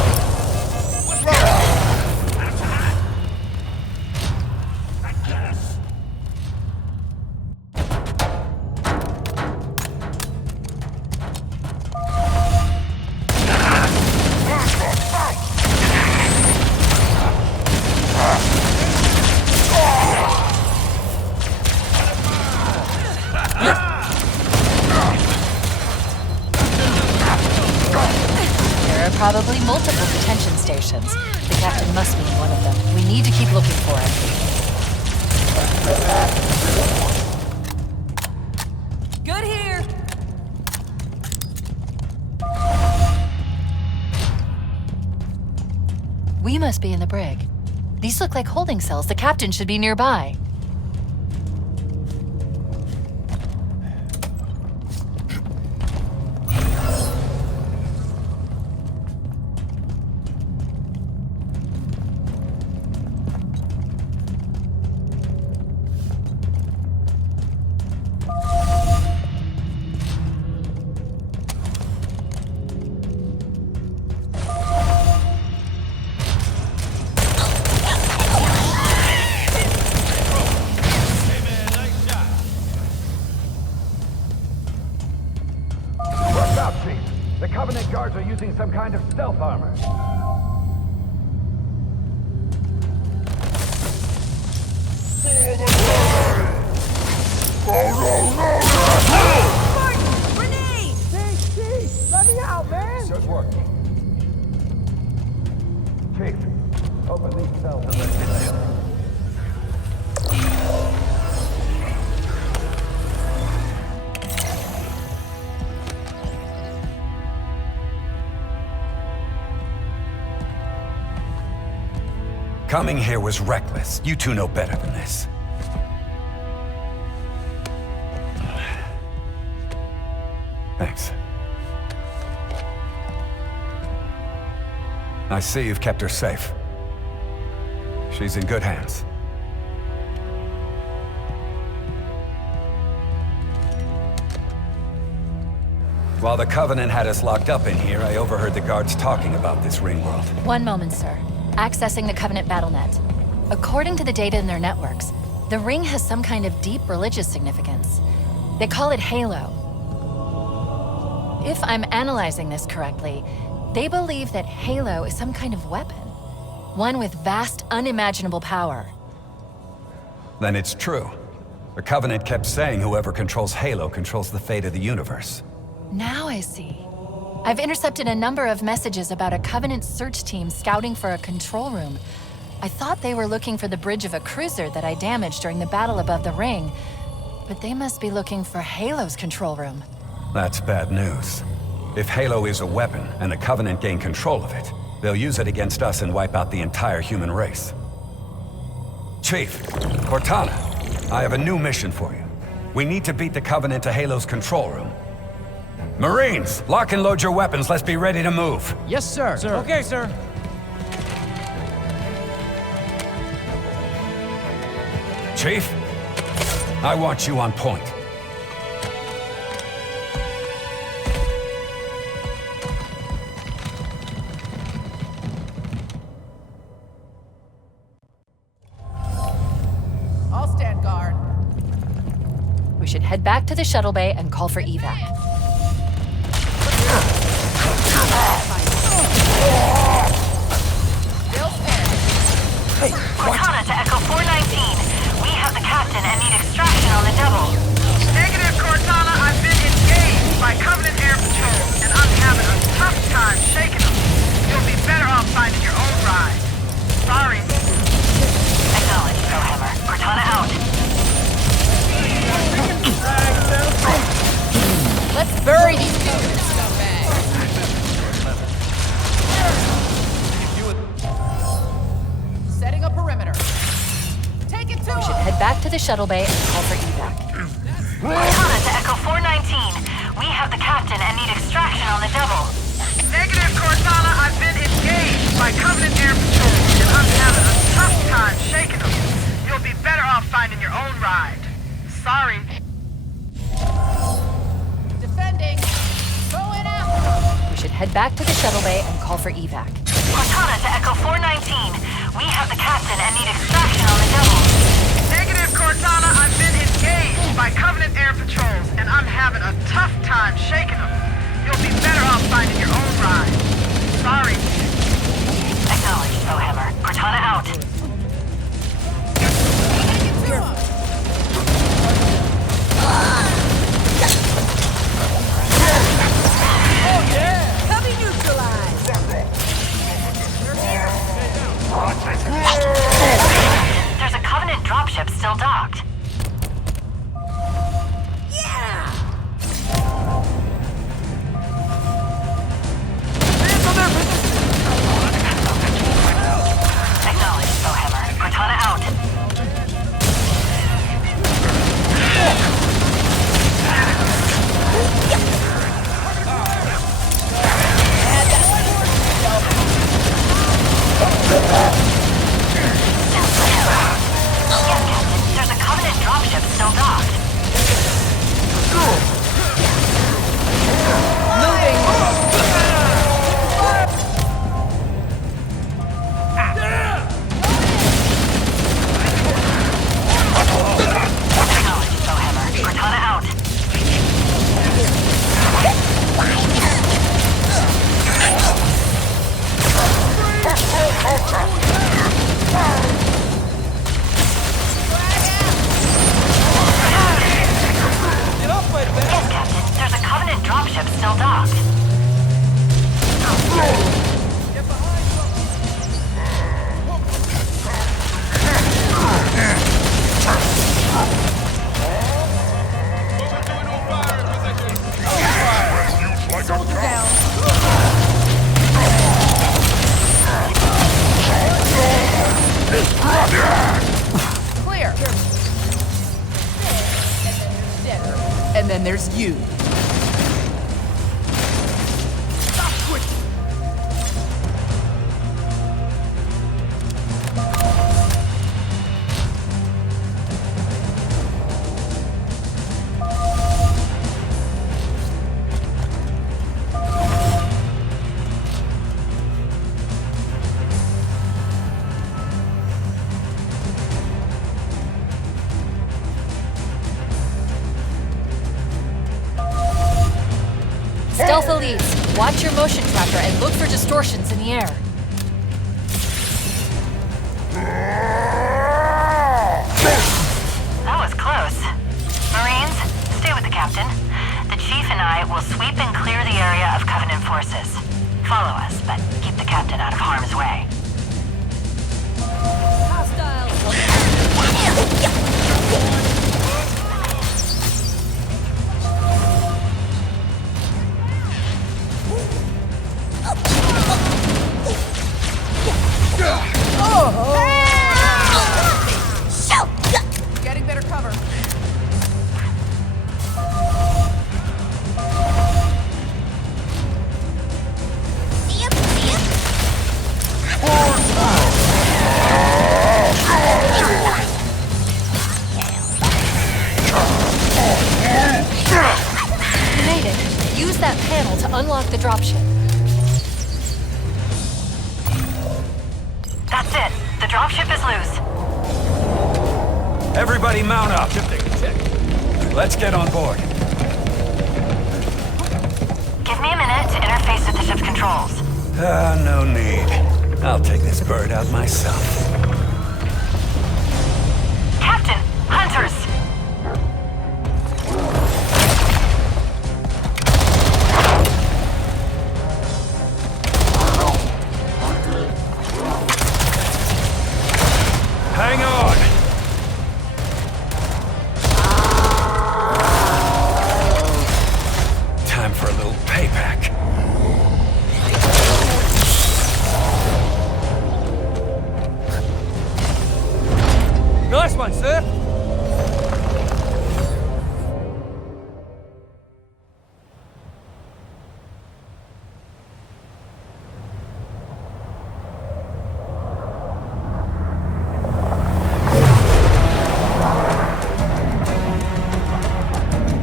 Probably multiple detention stations. The captain must be in one of them. We need to keep looking for him. Good here! We must be in the brig. These look like holding cells. The captain should be nearby. Chief. The Covenant guards are using some kind of stealth armor. Martin! Grenade! Chief! Let me out, man! Good work. Chief, open these cells and let me live. Coming here was reckless. You two know better than this. Thanks. I see you've kept her safe. She's in good hands. While the Covenant had us locked up in here, I overheard the guards talking about this ring world. One moment, sir. Accessing the Covenant BattleNet. According to the data in their networks, the ring has some kind of deep religious significance. They call it Halo. If I'm analyzing this correctly, they believe that Halo is some kind of weapon. One with vast, unimaginable power. Then it's true. The Covenant kept saying whoever controls Halo controls the fate of the universe. Now I see. I've intercepted a number of messages about a Covenant search team scouting for a control room. I thought they were looking for the bridge of a cruiser that I damaged during the battle above the ring, but they must be looking for Halo's control room. That's bad news. If Halo is a weapon and the Covenant gain control of it, they'll use it against us and wipe out the entire human race. Chief, Cortana, I have a new mission for you. We need to beat the Covenant to Halo's control room. Marines, lock and load your weapons. Let's be ready to move. Yes, sir. Okay, sir. Chief, I want you on point. I'll stand guard. We should head back to the shuttle bay and call for evac. Hey, Cortana to Echo 419. We have the captain and need extraction on the double. Negative, Cortana. I've been engaged by Covenant Air Patrol, and I'm having a tough time shaking them. You'll be better off finding your own ride. Sorry. Acknowledge, Hammer. Cortana out. Let's bury these stupid scumbags. Setting a perimeter. Take it to We should head back to the shuttle bay and call for evac. Cortana to Echo 419. We have the captain and need extraction on the double. Negative, Cortana. I've been engaged by Covenant Air Patrol, and I'm having a tough time shaking them. You'll be better off finding your own ride. Sorry. defending. Going after. We should head back to the shuttle bay and call for evac. Cortana to Echo 419. We have the captain and need extraction on the double. Negative, Cortana. I've been engaged by Covenant Air Patrols, and I'm having a tough time shaking them. You'll be better off finding your own ride. Sorry. Acknowledged, Hammer. Cortana out. Oh yeah! Cubby neutralized! There's a Covenant dropship still docked. Yeah! Acknowledged, Hammer. Cortana out. still docked. Soldier down. Clear. And then there's you. Stop quick. Stealth elites, watch your motion tracker and look for distortions in the air. That was close. Marines, stay with the captain. The chief and I will sweep and clear the area of Covenant forces. Follow us, but keep the captain out of harm's way. Getting better cover. You made it. Use that panel to unlock the dropship. That's it. The dropship is loose. Everybody mount up. Let's get on board. Give me a minute to interface with the ship's controls. No need. I'll take this bird out myself. Captain, hunters! Hang on! Time for a little payback. Nice one, sir.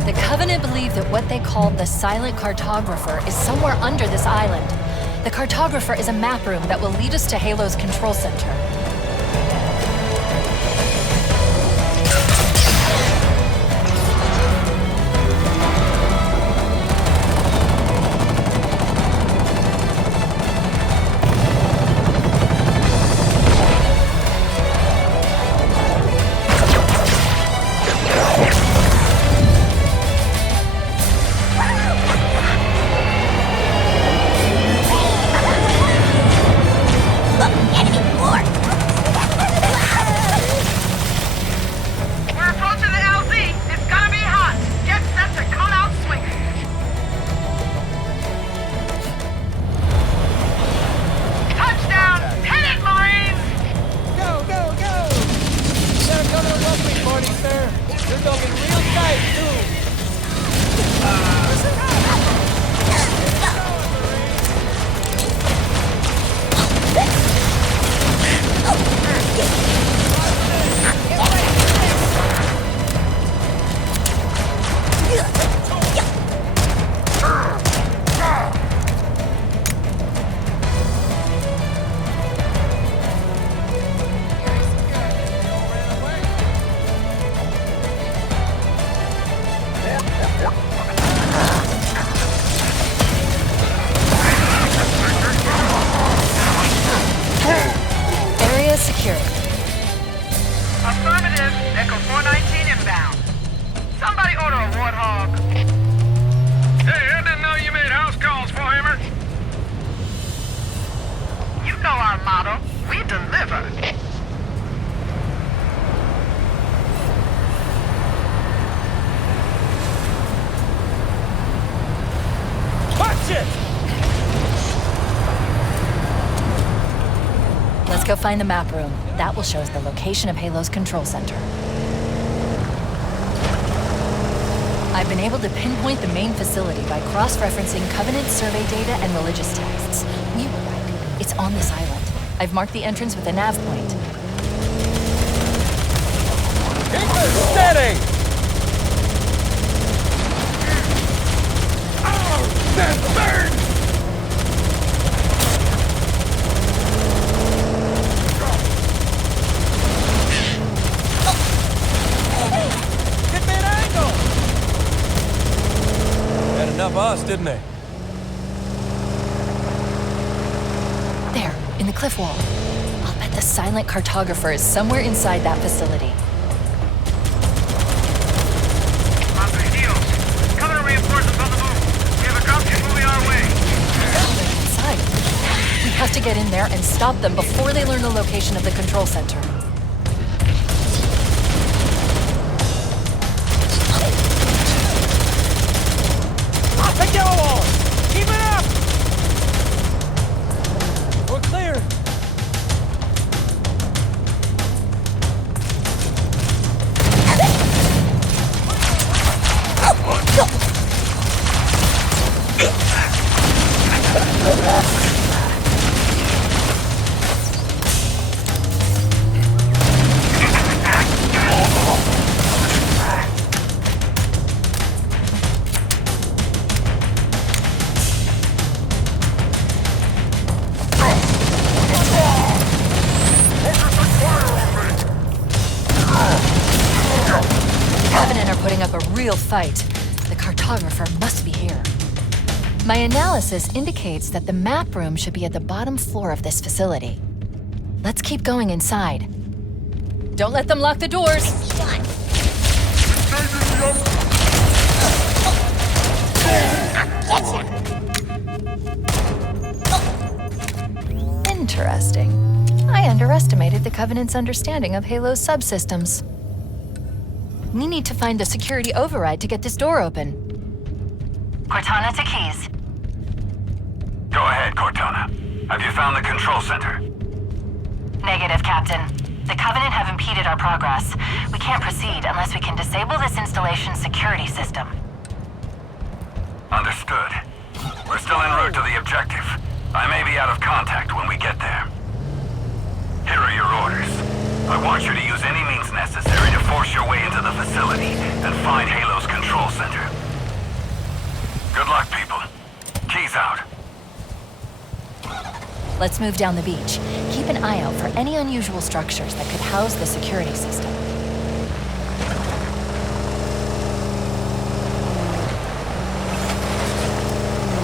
The Covenant believe that what they called the Silent Cartographer is somewhere under this island. The Cartographer is a map room that will lead us to Halo's control center. Look, enemy board. go find the map room. That will show us the location of Halo's control center. I've been able to pinpoint the main facility by cross-referencing Covenant survey data and religious texts. We were right. It's on this island. I've marked the entrance with a nav point. Keep it steady! Oh, that burn! Get me an angle! Had enough of us, didn't they? There, in the cliff wall. I'll bet the Silent Cartographer is somewhere inside that facility. On the heels. Covenant reinforcements on the move. We have a dropship moving our way. They're inside. We have to get in there and stop them before they learn the location of the control center. Take yellow on! Keep it up! We're clear. Fight. The cartographer must be here. My analysis indicates that the map room should be at the bottom floor of this facility. Let's keep going inside. Don't let them lock the doors! Interesting. I underestimated the Covenant's understanding of Halo's subsystems. We need to find the security override to get this door open. Cortana to Keys. Go ahead, Cortana. Have you found the control center? Negative, Captain. The Covenant have impeded our progress. We can't proceed unless we can disable this installation's security system. Understood. We're still en route to the objective. I may be out of contact when we get there. Here are your orders. I want you to use any means necessary to force your way into the facility and find Halo's control center. Good luck, people. Keys out. Let's move down the beach. Keep an eye out for any unusual structures that could house the security system.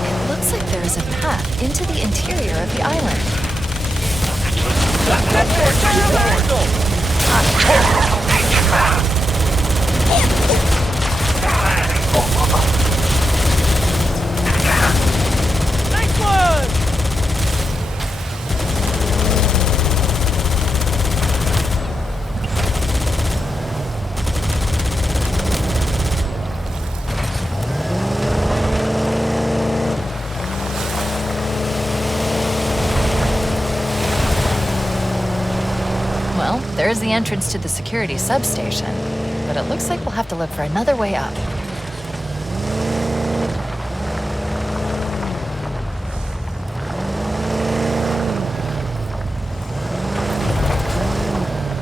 It looks like there is a path into the interior of the island. Nice one! There's the entrance to the security substation, but it looks like we'll have to look for another way up.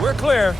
We're clear.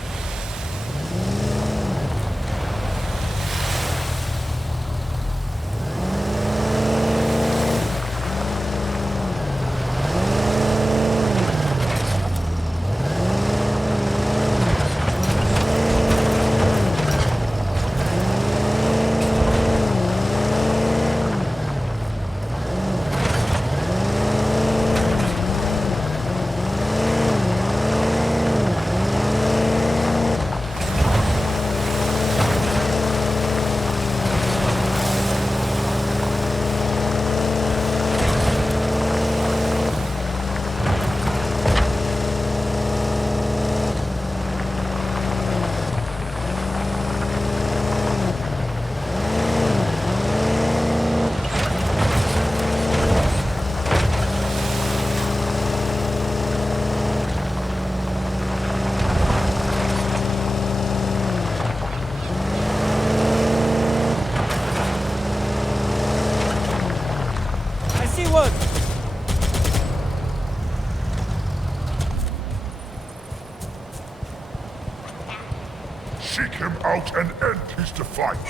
out and end his defiance.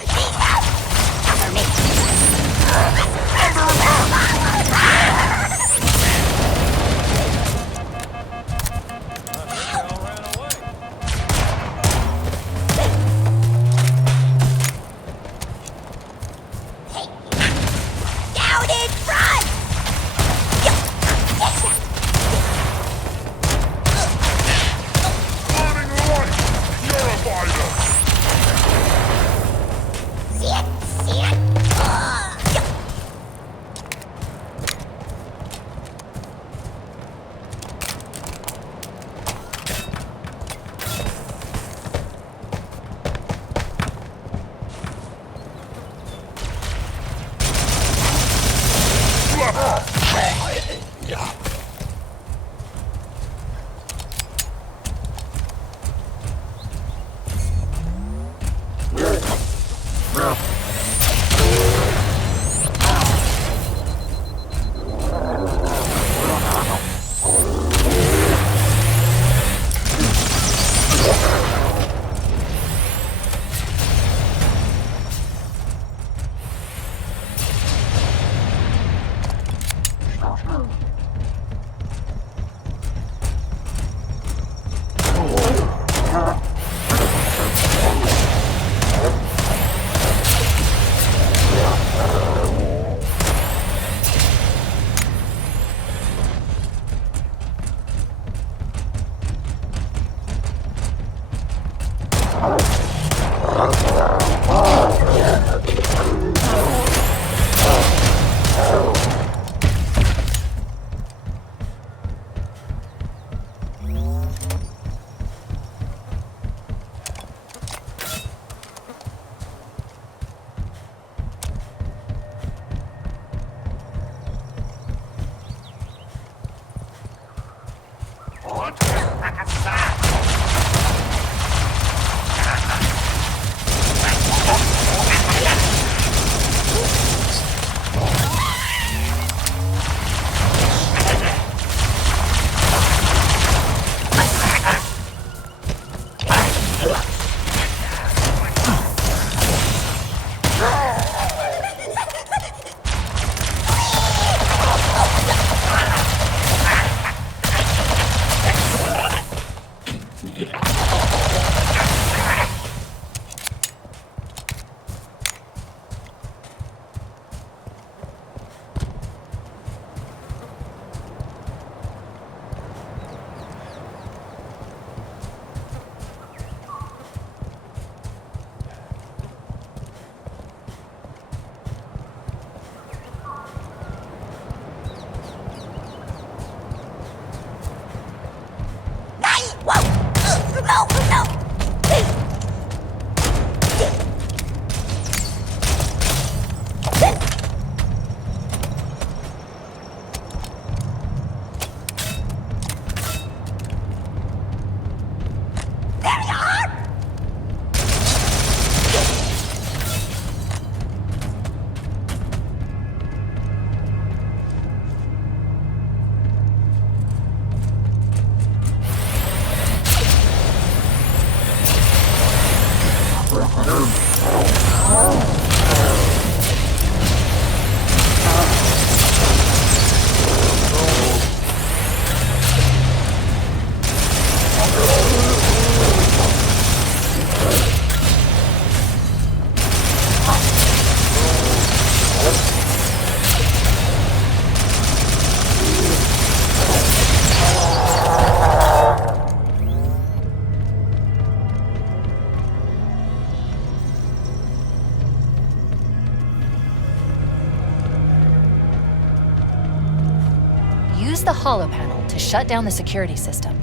Use the holo panel to shut down the security system.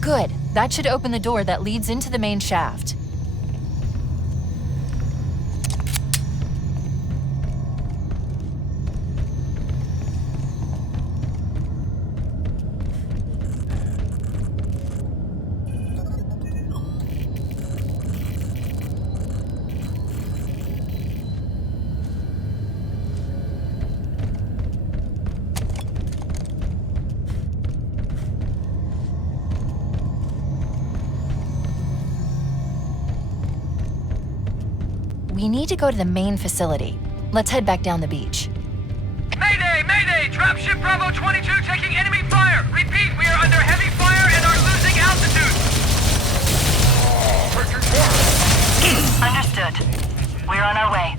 Good. That should open the door that leads into the main shaft. We need to go to the main facility. Let's head back down the beach. Mayday! Mayday! Dropship Bravo 22 taking enemy fire! Repeat, we are under heavy fire and are losing altitude! Understood. We're on our way.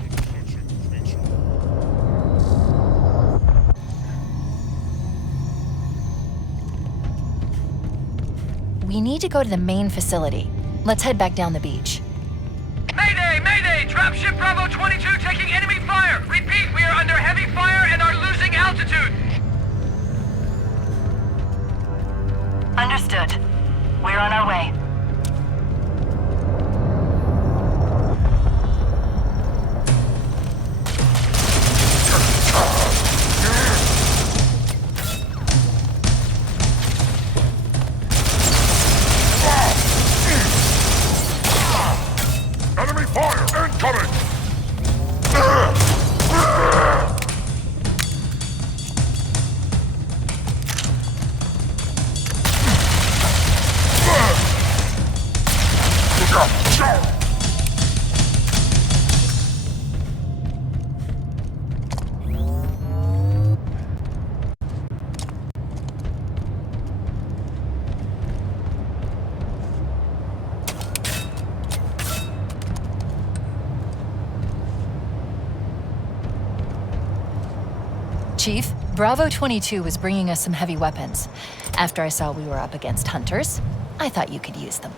We need to go to the main facility. Let's head back down the beach. Mayday! Mayday! Dropship Bravo 22 taking enemy fire! Repeat, we are under heavy fire and are losing altitude! Understood. We're on our way. Enemy fire incoming! Look out! Go! Chief, Bravo 22 was bringing us some heavy weapons. After I saw we were up against hunters, I thought you could use them.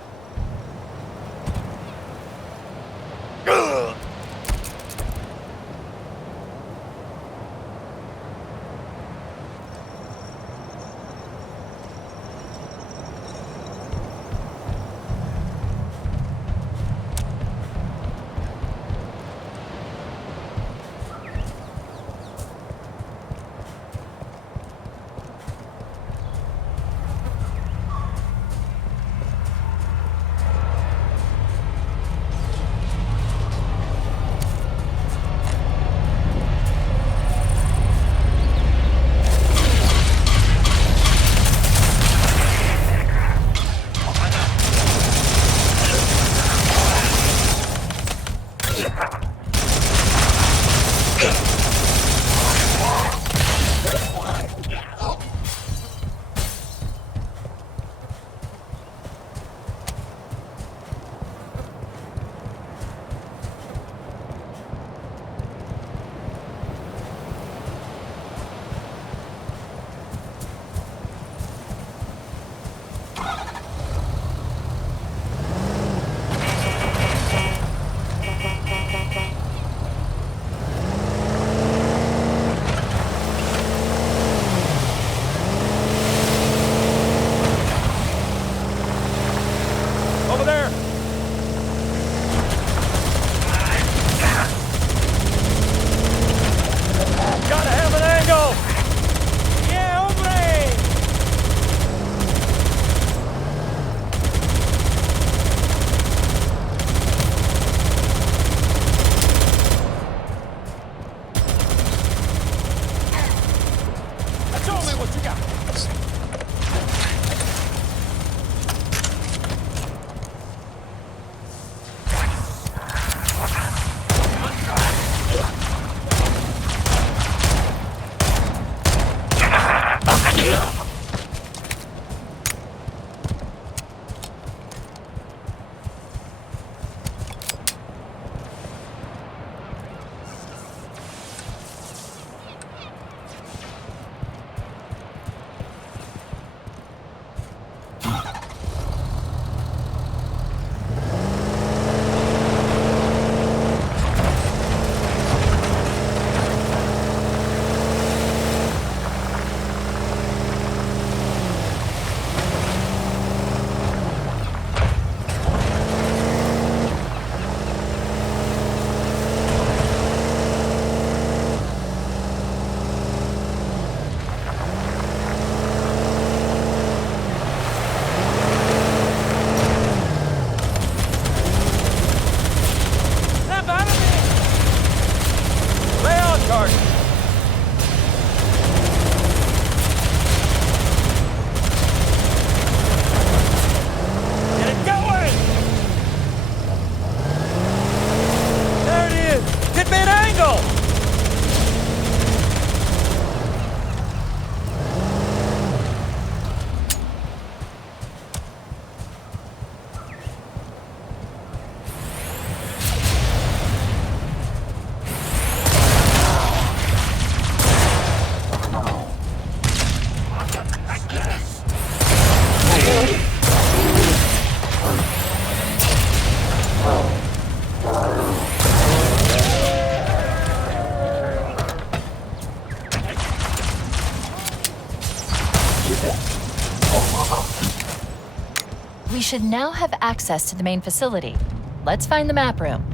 should now have access to the main facility. Let's find the map room.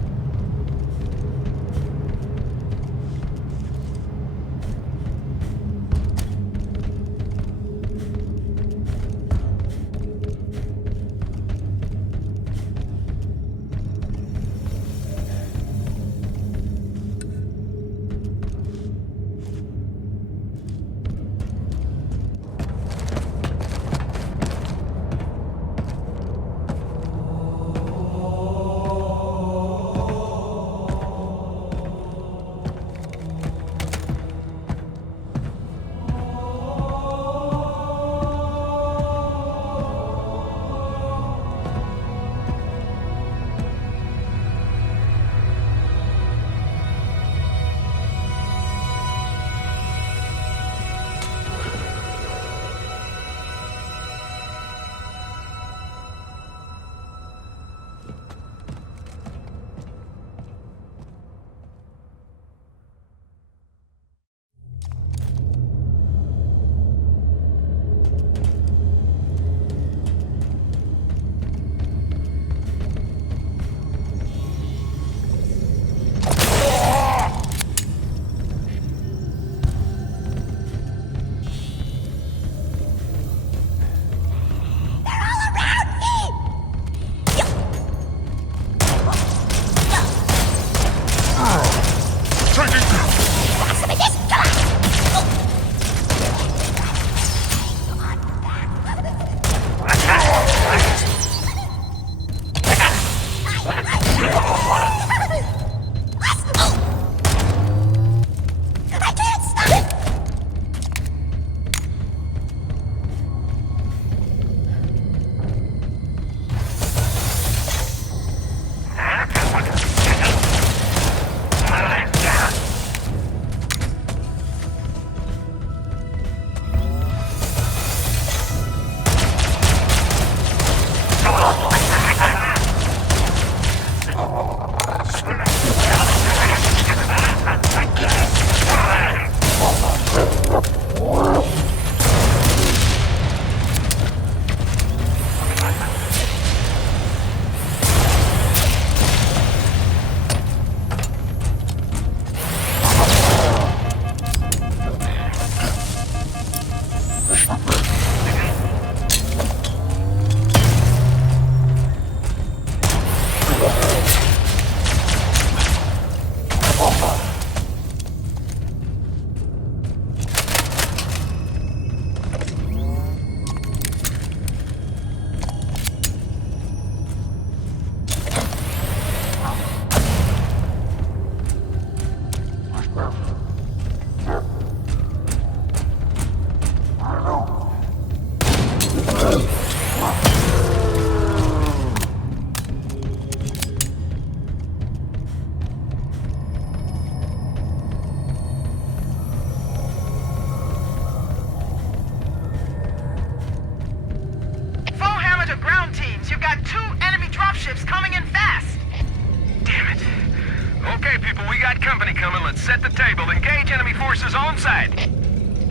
Set the table. Engage enemy forces on site.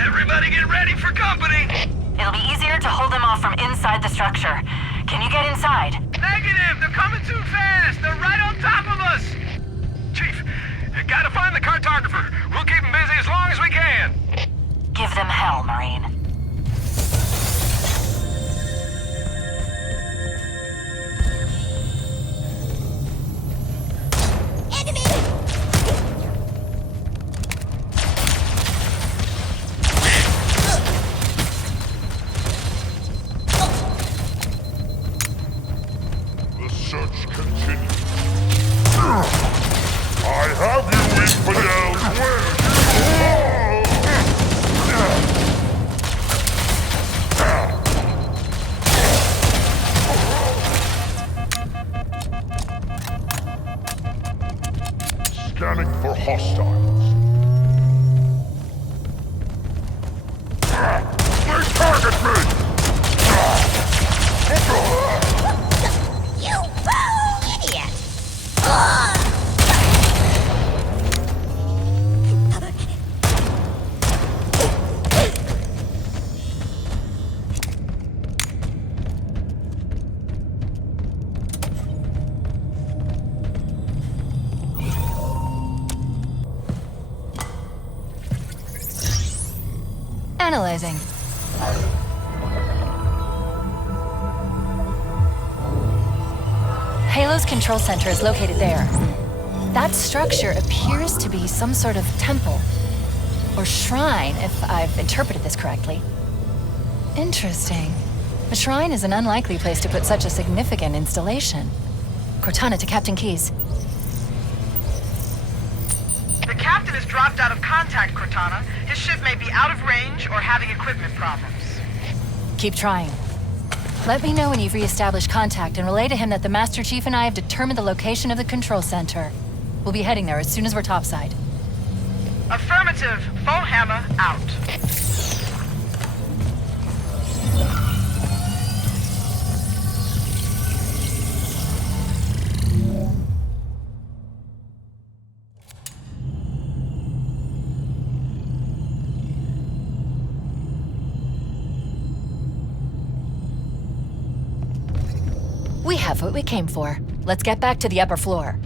Everybody get ready for company! It'll be easier to hold them off from inside the structure. Can you get inside? Negative! They're coming too fast! They're right on top of us! Chief, gotta find the cartographer. We'll keep them busy as long as we can. Give them hell, Marine. Scanning for hostiles. They target me! You idiot! analyzing. Halo's control center is located there. That structure appears to be some sort of temple. Or shrine, if I've interpreted this correctly. Interesting. A shrine is an unlikely place to put such a significant installation. Cortana to Captain Keyes. The captain has dropped out of contact, Cortana. His ship may be out of range or having equipment problems. Keep trying. Let me know when you've reestablished contact and relay to him that the Master Chief and I have determined the location of the control center. We'll be heading there as soon as we're topside. Affirmative. Foehammer out. We have what we came for. Let's get back to the upper floor.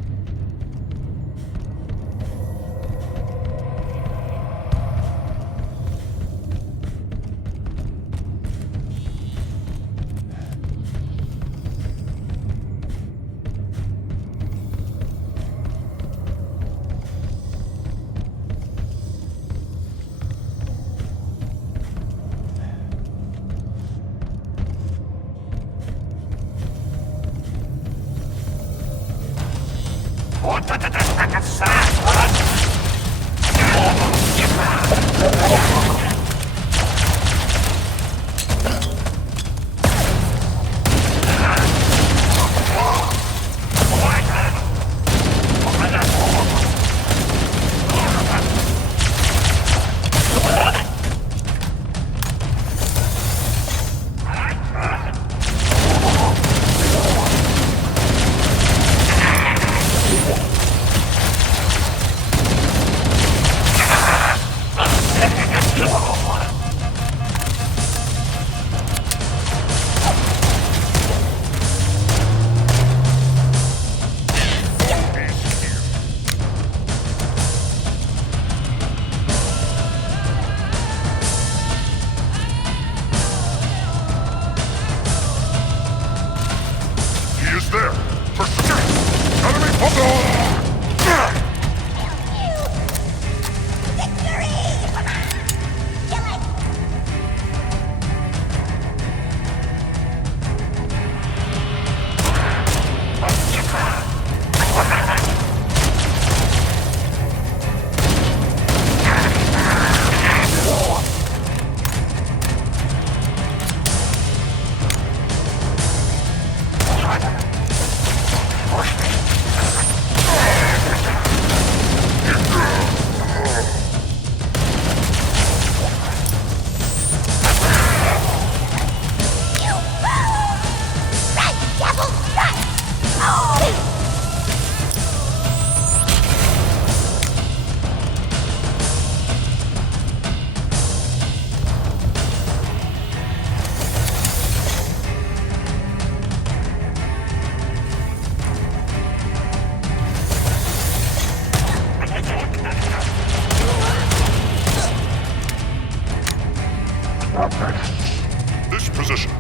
This position.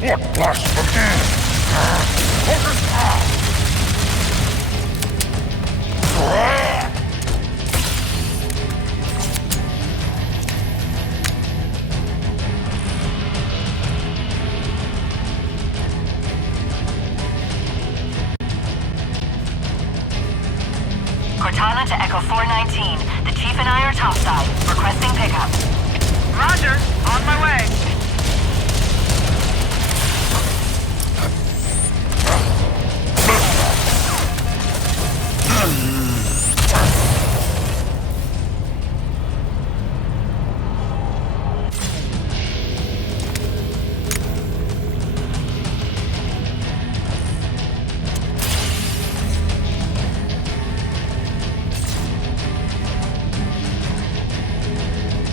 What blasphemy! Cortana to Echo 419. The Chief and I are topside. Requesting pickup. Roger. On my way.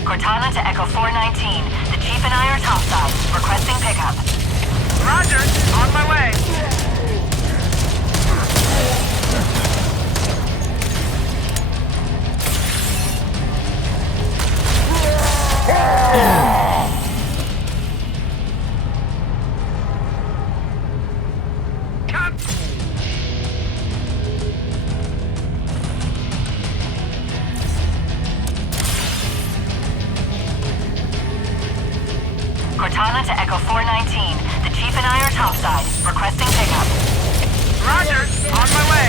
Cortana to Echo 419. The Chief and I are topside. Requesting pickup. Roger. On my way. Cortana to Echo 419. The Chief and I are topside. Requesting pickup. Roger. On my way.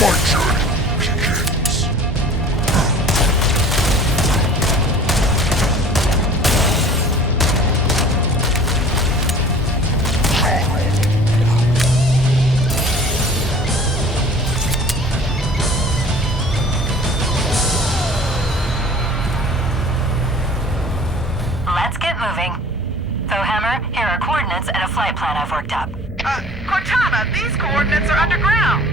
My journey begins. Let's get moving. Hammer, here are coordinates and a flight plan I've worked up. Cortana, these coordinates are underground.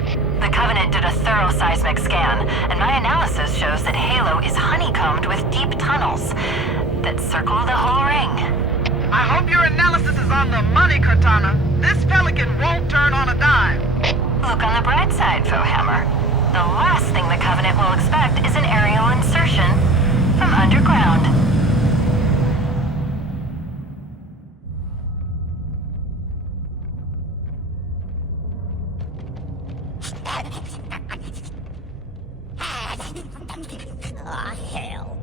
The Covenant did a thorough seismic scan, and my analysis shows that Halo is honeycombed with deep tunnels that circle the whole ring. I hope your analysis is on the money, Cortana. This Pelican won't turn on a dime. Look on the bright side, Hammer. The last thing the Covenant will expect is an aerial insertion from underground. Ah, hell.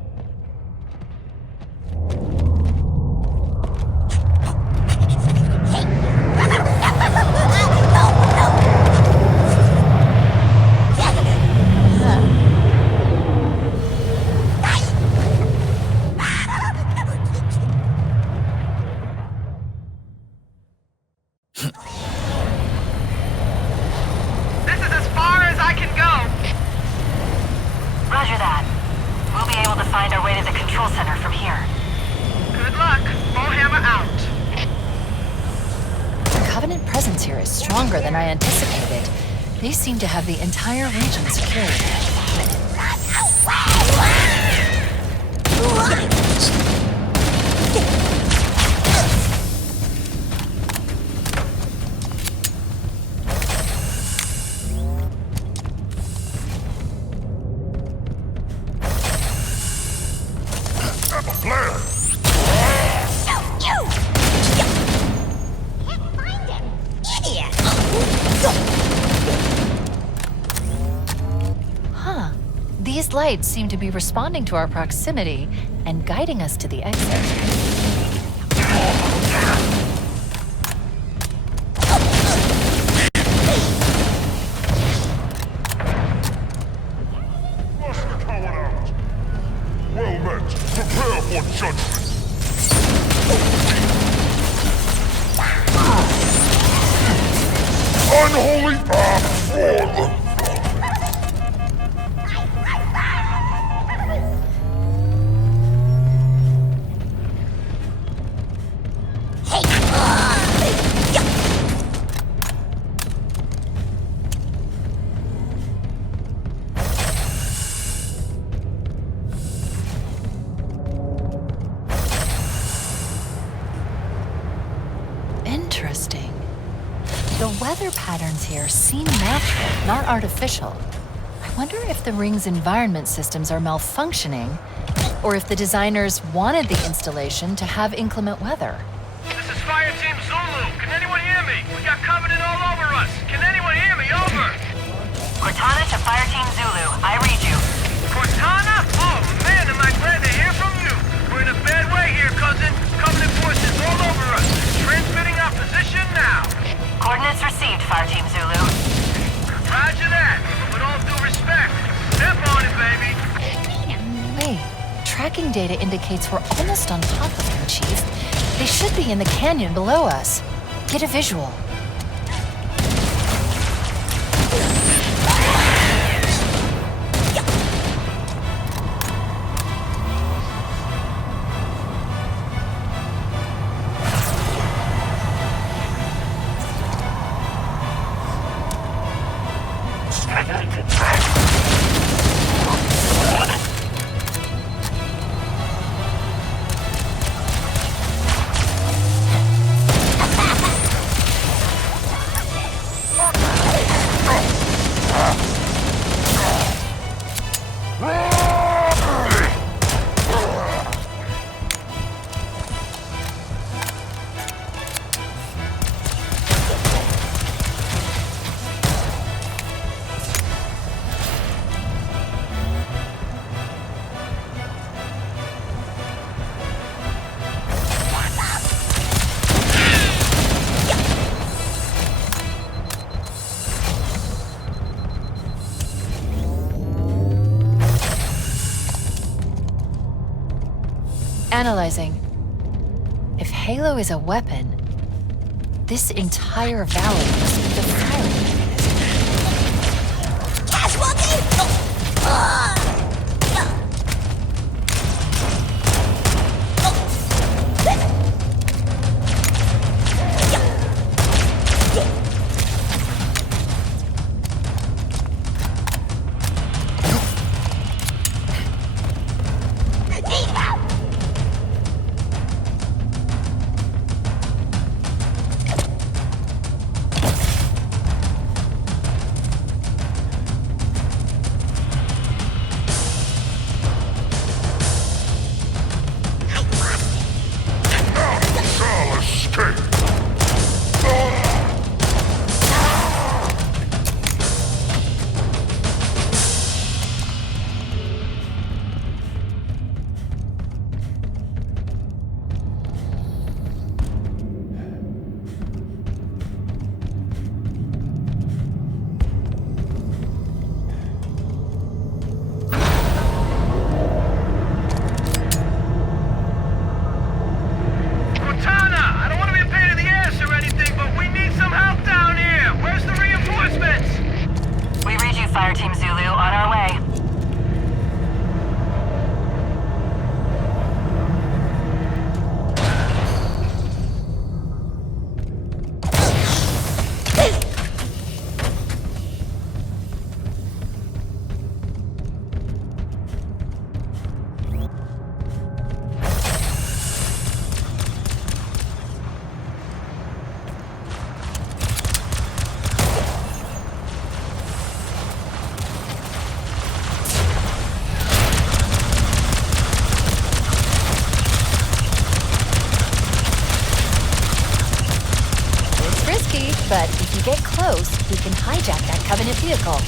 This is as far as I can go. Roger that. We'll be able to find our way to the control center from here. Good luck. Bullhammer out. The Covenant presence here is stronger than I anticipated. They seem to have the entire region secured. These lights seem to be responding to our proximity and guiding us to the exit. Flush the coward out. Well met. Prepare for judgment. Unholy fallen. Interesting. The weather patterns here seem natural, not artificial. I wonder if the ring's environment systems are malfunctioning, or if the designers wanted the installation to have inclement weather. This is Fire Team Zulu. Can anyone hear me? We got Covenant all over us. Can anyone hear me? Over. Cortana to Fire Team Zulu. I read you. Cortana? Oh, man, am I glad to hear from you. We're in a bad way here, cousin. Covenant forces all over us. Transmitting our position now. Coordinates received, Fire Team Zulu. Roger that. With all due respect, step on it, baby. Wait, tracking data indicates we're almost on top of them, Chief. They should be in the canyon below us. Get a visual. Analyzing. If Halo is a weapon, this entire valley must be the firing mechanism. Casualty! But if you get close, we can hijack that Covenant vehicle.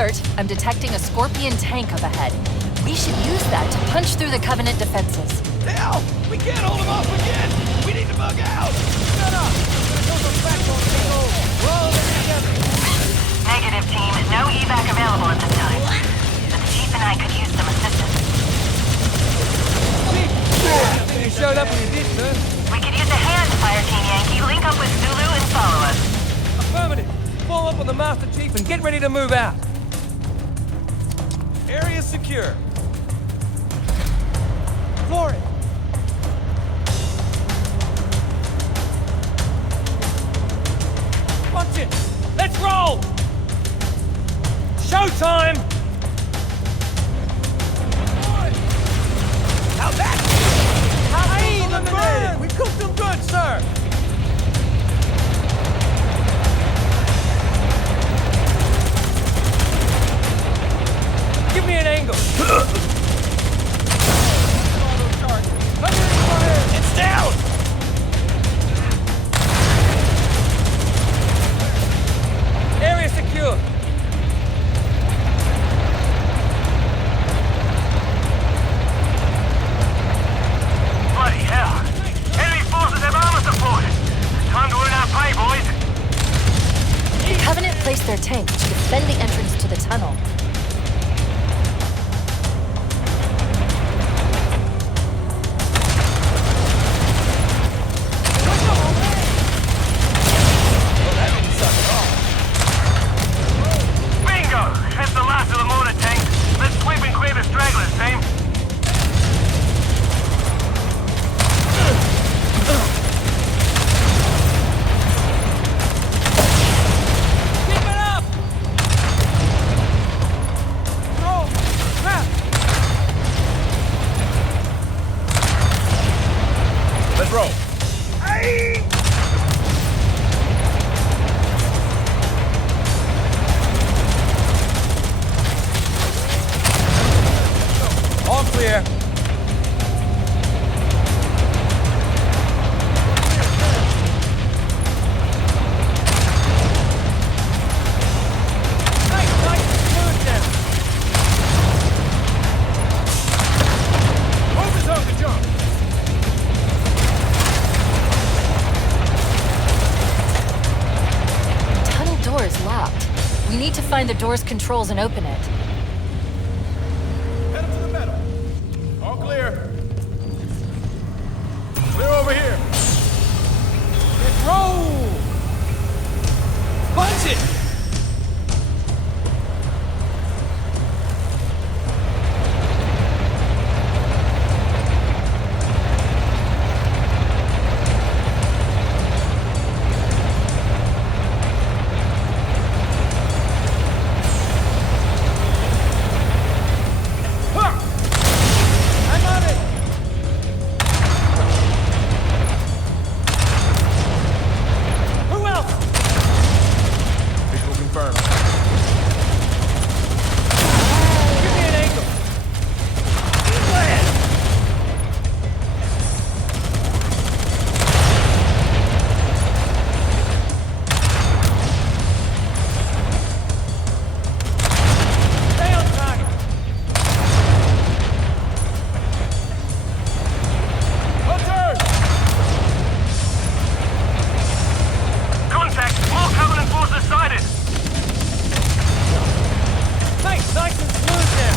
Alert, I'm detecting a Scorpion tank up ahead. We should use that to punch through the Covenant defenses. Hell! We can't hold him off again! We need to bug out! Shut up! We're all in there together! Negative, team. No evac available at this time. But the Chief and I could use some assistance. I think you showed up when you did, sir. We could use a hand, Fire Team Yankee. Link up with Zulu and follow us. Affirmative. Follow up on the Master Chief and get ready to move out. Area secure. For it. Punch it. Let's roll. Showtime. How's that? Hey, the burn. We cooked them good, sir. Give me an angle. It's down! Area secure. Bloody hell. Enemy forces have armor support. Time to earn our pay, boys. Covenant placed their tanks to defend the entrance to the tunnel. Bingo! That's the last of the mortar tanks. Let's sweep and clear the stragglers, team. Keep it up. Roll. Crap. Let's roll. All clear. Nice and smooth now. Move his own to jump. Tunnel door is locked. We need to find the door's controls and open it. Head up to the metal. All clear. Clear over here. Let's roll. Punch it! I'm on it. Who else? Visual confirmed. Give me an angle. Stay on target. Hunter! Contact! More Covenant forces sighted! Nice and smooth now.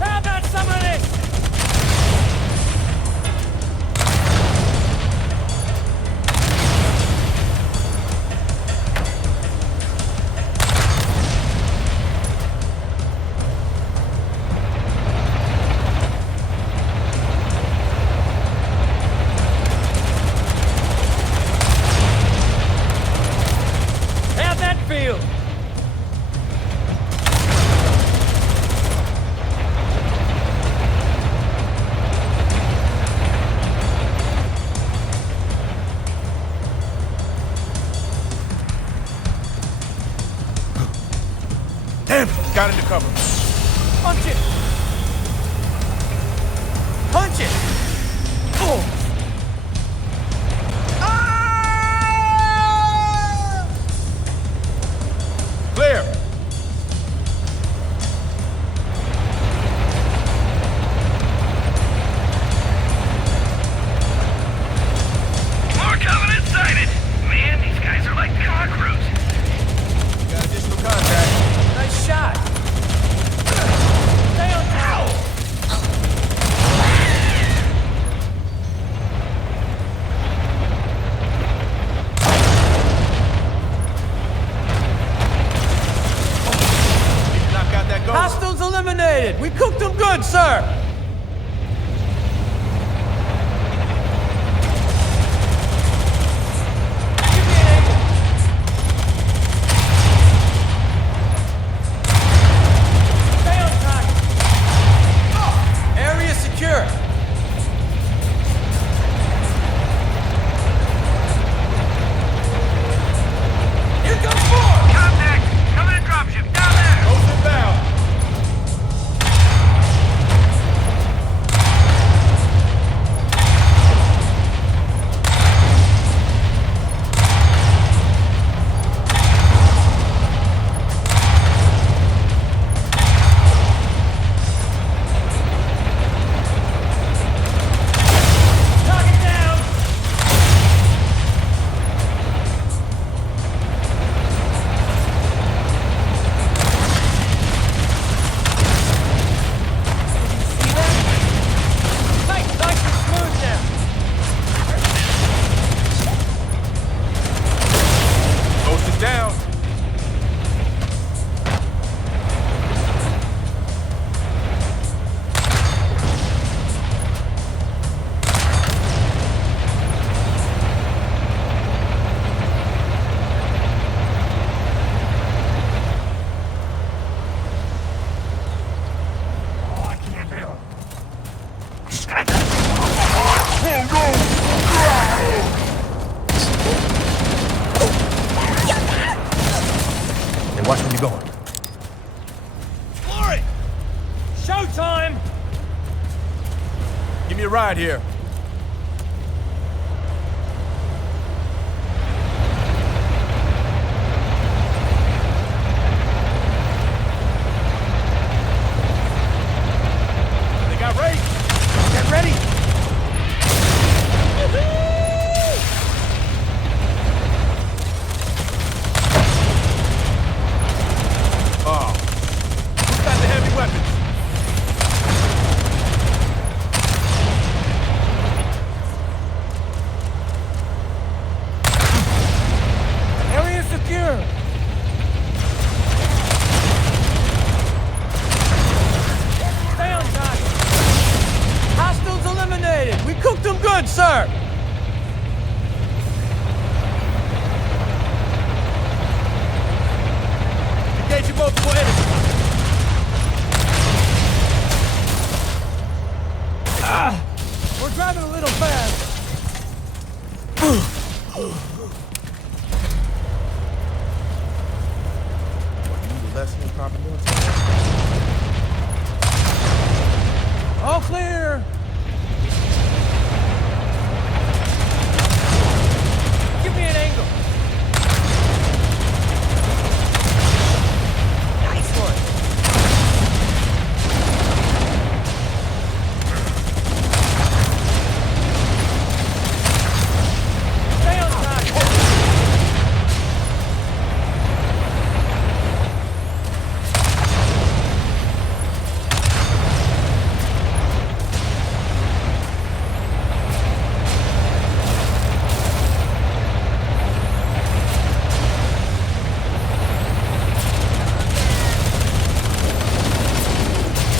How about some of this? How'd that feel? Damn! Got into cover. Punch it! Punch it! good, sir! Watch where you're going. Blurry! Showtime! Give me a ride here. They got ready. Get ready. Oh, who's got the heavy weapons? Area secure! Stay on target! Hostiles eliminated! We cooked them good, sir! Engaging multiple enemies. We're driving a little fast. All clear! Give me an angle. Nice one. Stay on target.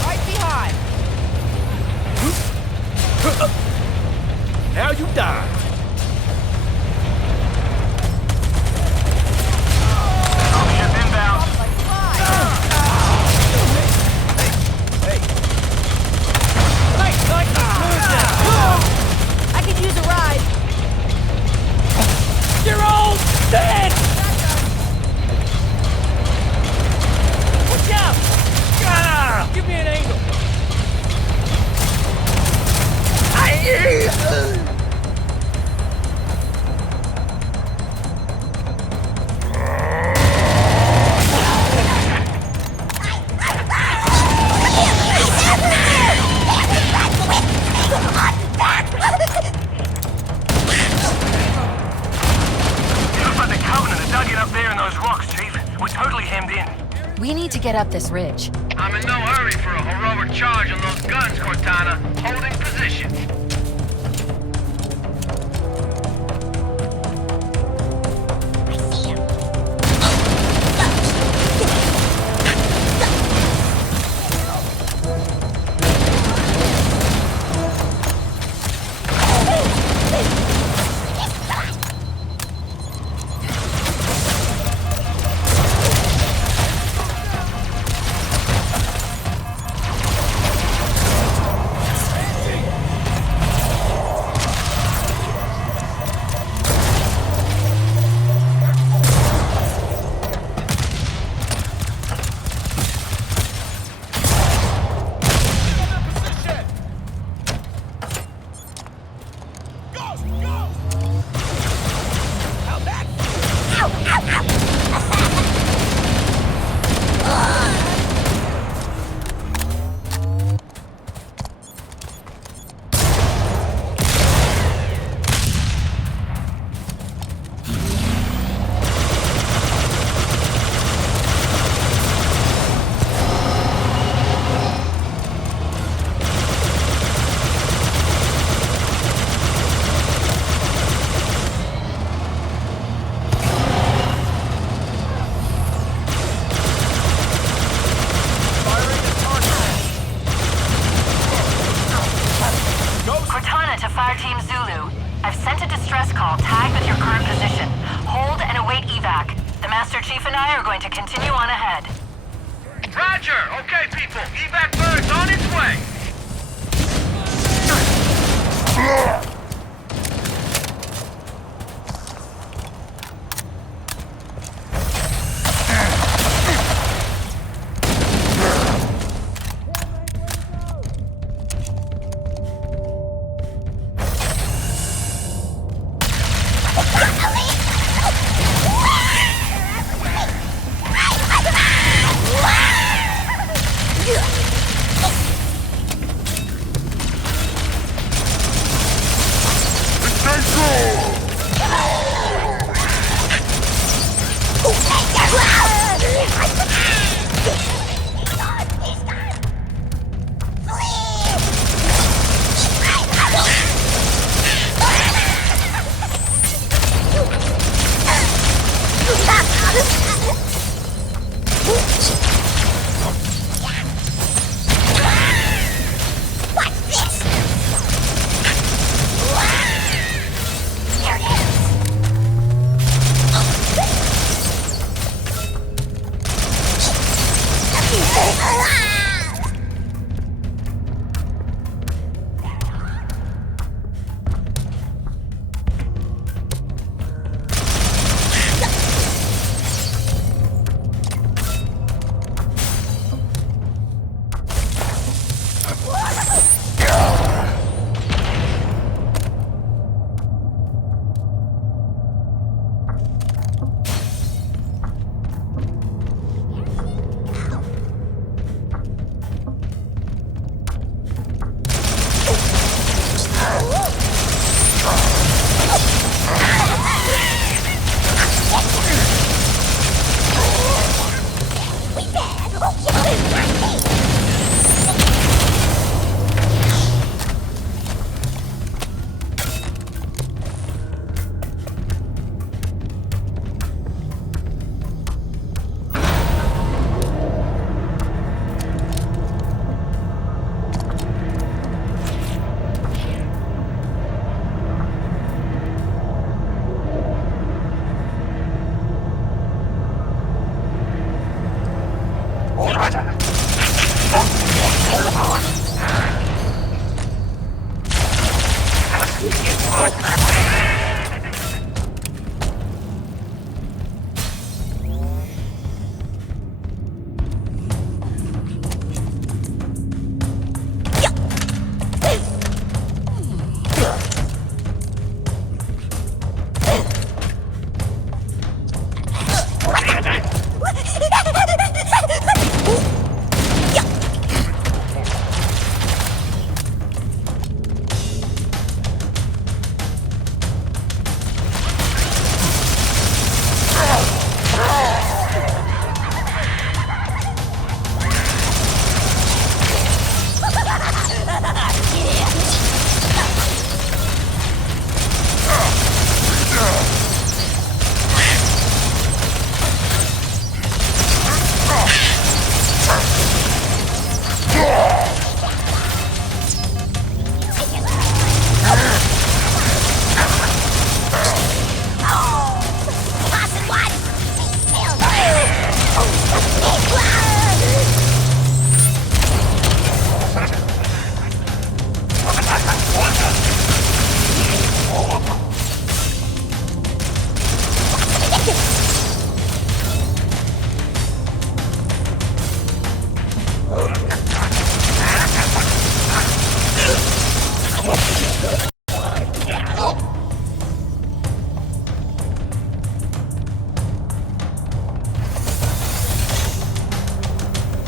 Right behind. Now you die. Ship inbound. I could use a ride. You're all dead! Watch out! Ah! Give me an angle. Looks like the Covenant are dug in up there in those rocks, Chief. We're totally hemmed in. We need to get up this ridge. I'm in no hurry for a heroic charge on those guns, Cortana. Holding position. Fire Team Zulu. I've sent a distress call tagged with your current position. Hold and await evac. The Master Chief and I are going to continue on ahead. Roger! Okay, people. Evac bird's on its way!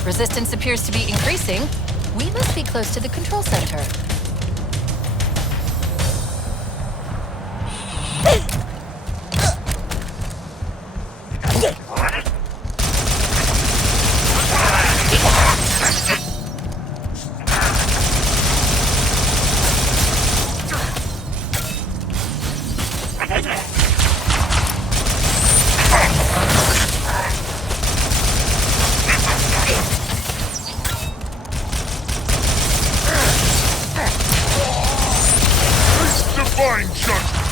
Resistance appears to be increasing. We must be close to the control center. Divine judgment!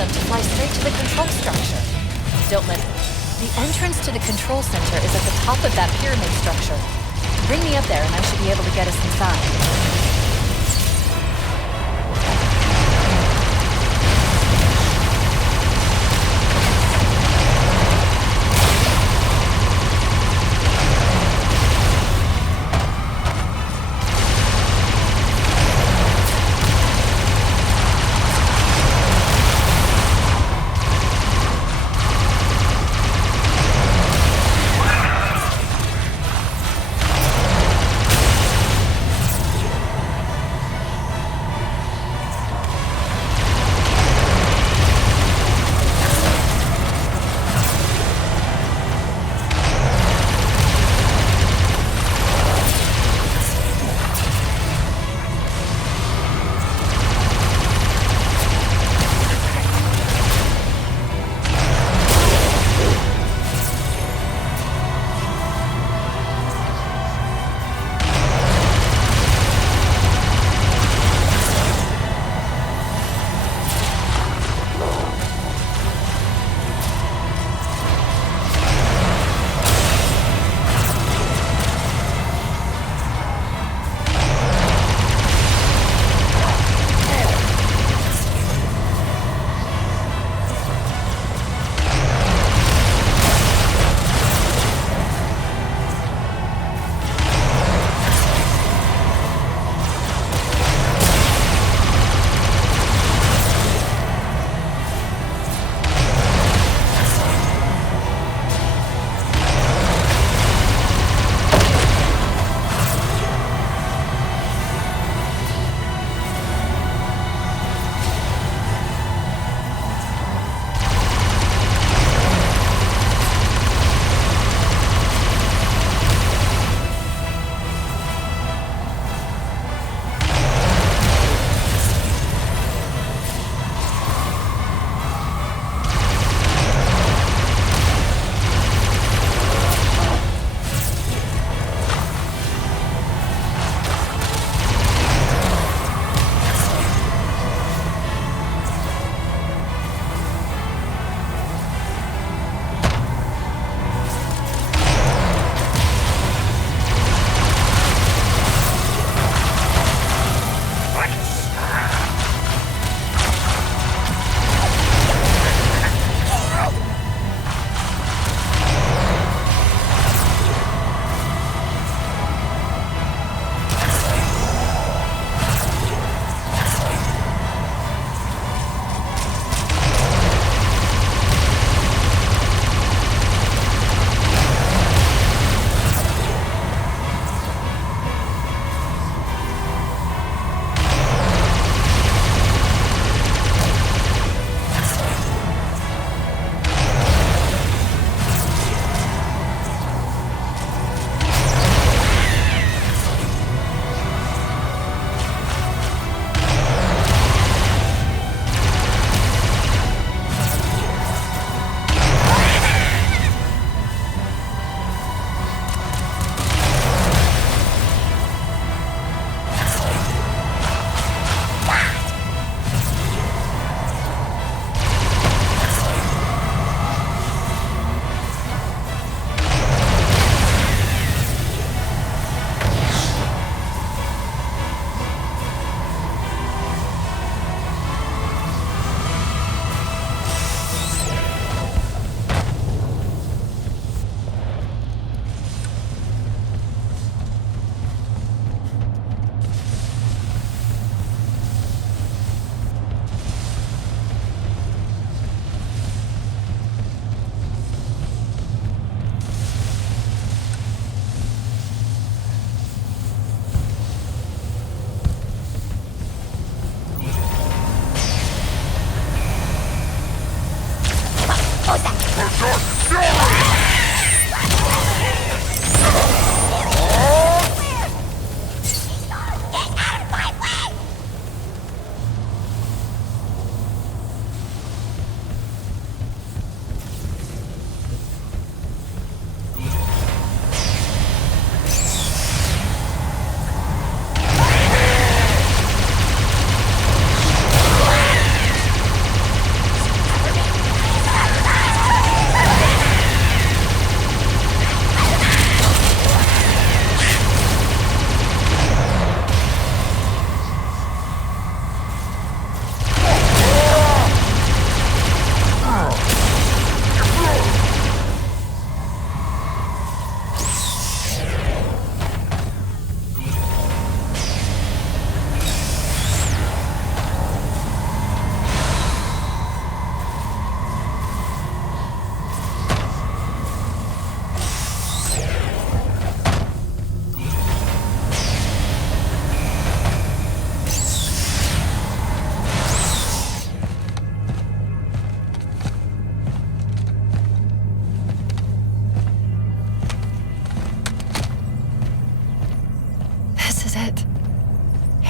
them to fly straight to the control structure. Don't listen. The entrance to the control center is at the top of that pyramid structure. Bring me up there and I should be able to get us inside.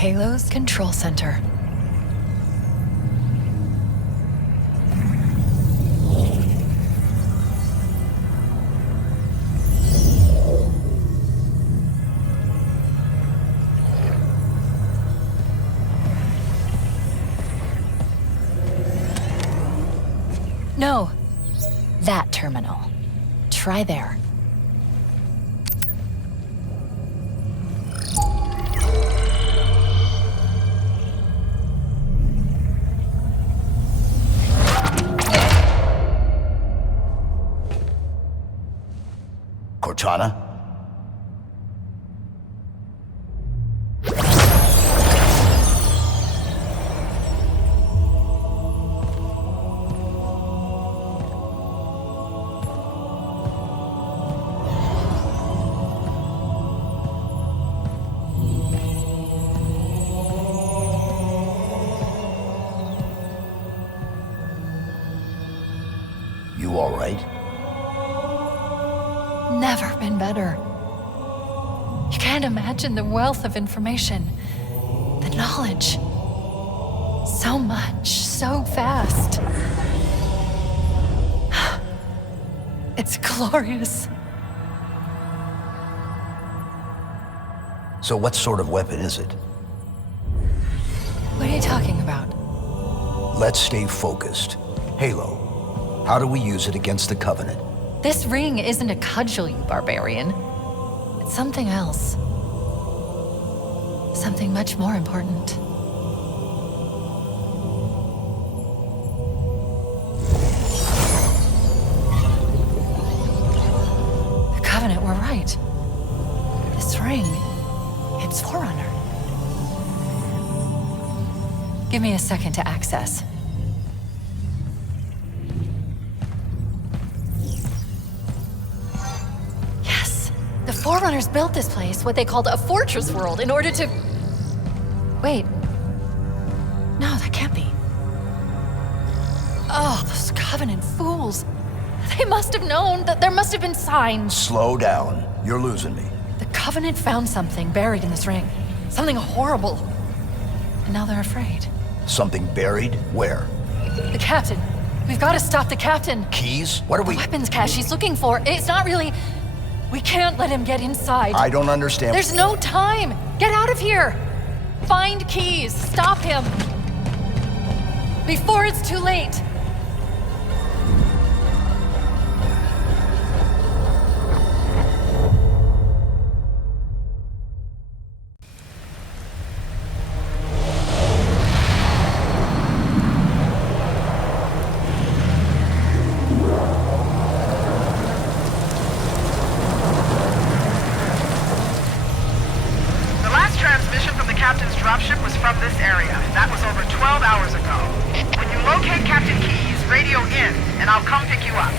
Halo's control center. No, that terminal. Try there. Cortana? You all right? Never been better. You can't imagine the wealth of information, the knowledge. So much, so fast. It's glorious. So what sort of weapon is it? What are you talking about? Let's stay focused. Halo, how do we use it against the Covenant? This ring isn't a cudgel, you barbarian. It's something else. Something much more important. The Covenant were right. This ring, it's Forerunner. Give me a second to access. Forerunners built this place, what they called a fortress world, in order to... Wait. No, that can't be. Oh, those Covenant fools. They must have known that there must have been signs. Slow down. You're losing me. The Covenant found something buried in this ring. Something horrible. And now they're afraid. Something buried? Where? The captain. We've got to stop the captain. Keys? What are we... The weapons cache he's looking for. It's not really... We can't let him get inside. I don't understand. There's no time! Get out of here! Find keys! Stop him! Before it's too late! Dropship was from this area. That was over 12 hours ago. When you locate Captain Keyes, radio in, and I'll come pick you up.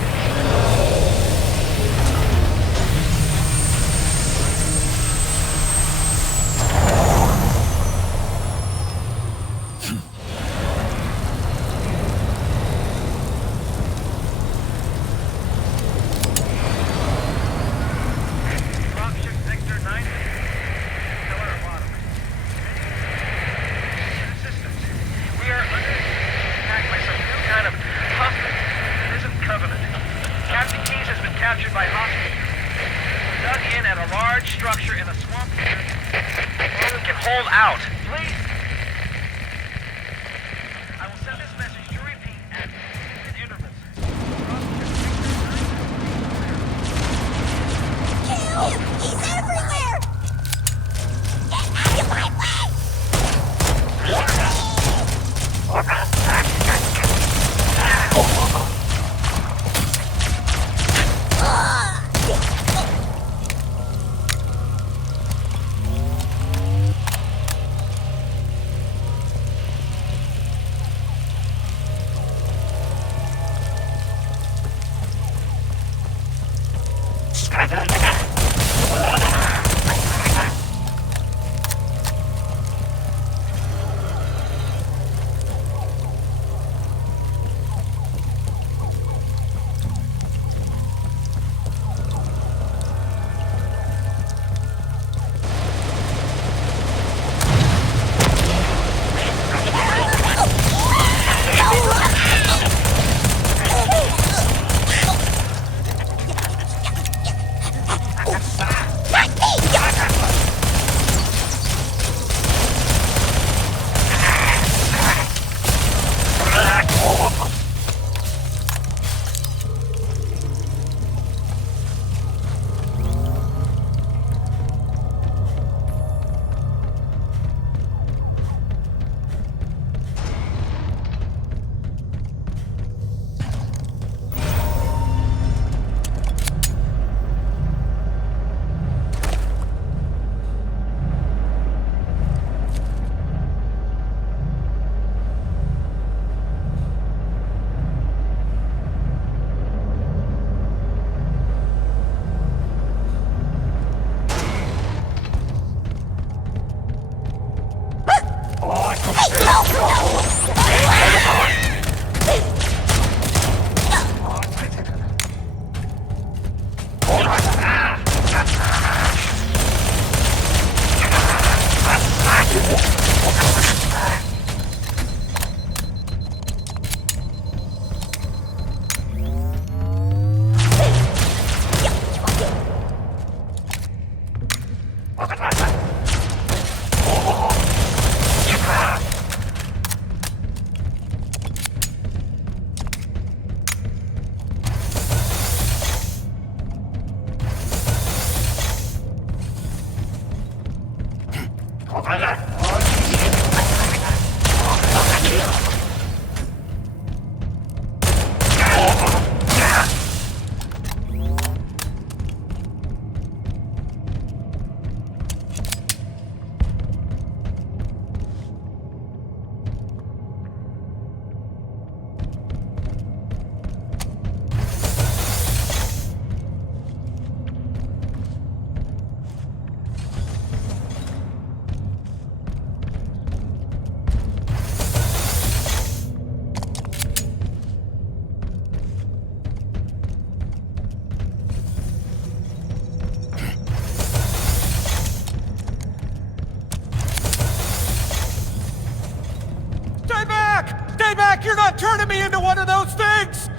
You're not turning me into one of those things!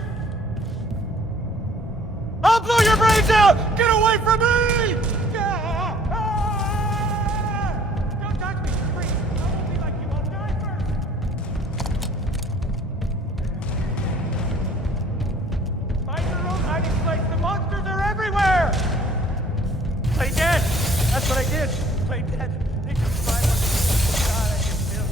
I'll blow your brains out! Get away from me! Don't touch me, freak! I won't be like you, I'll die first! Find your own hiding place, the monsters are everywhere! Play dead! That's what I did! Play dead. They can survive on God, I can feel it.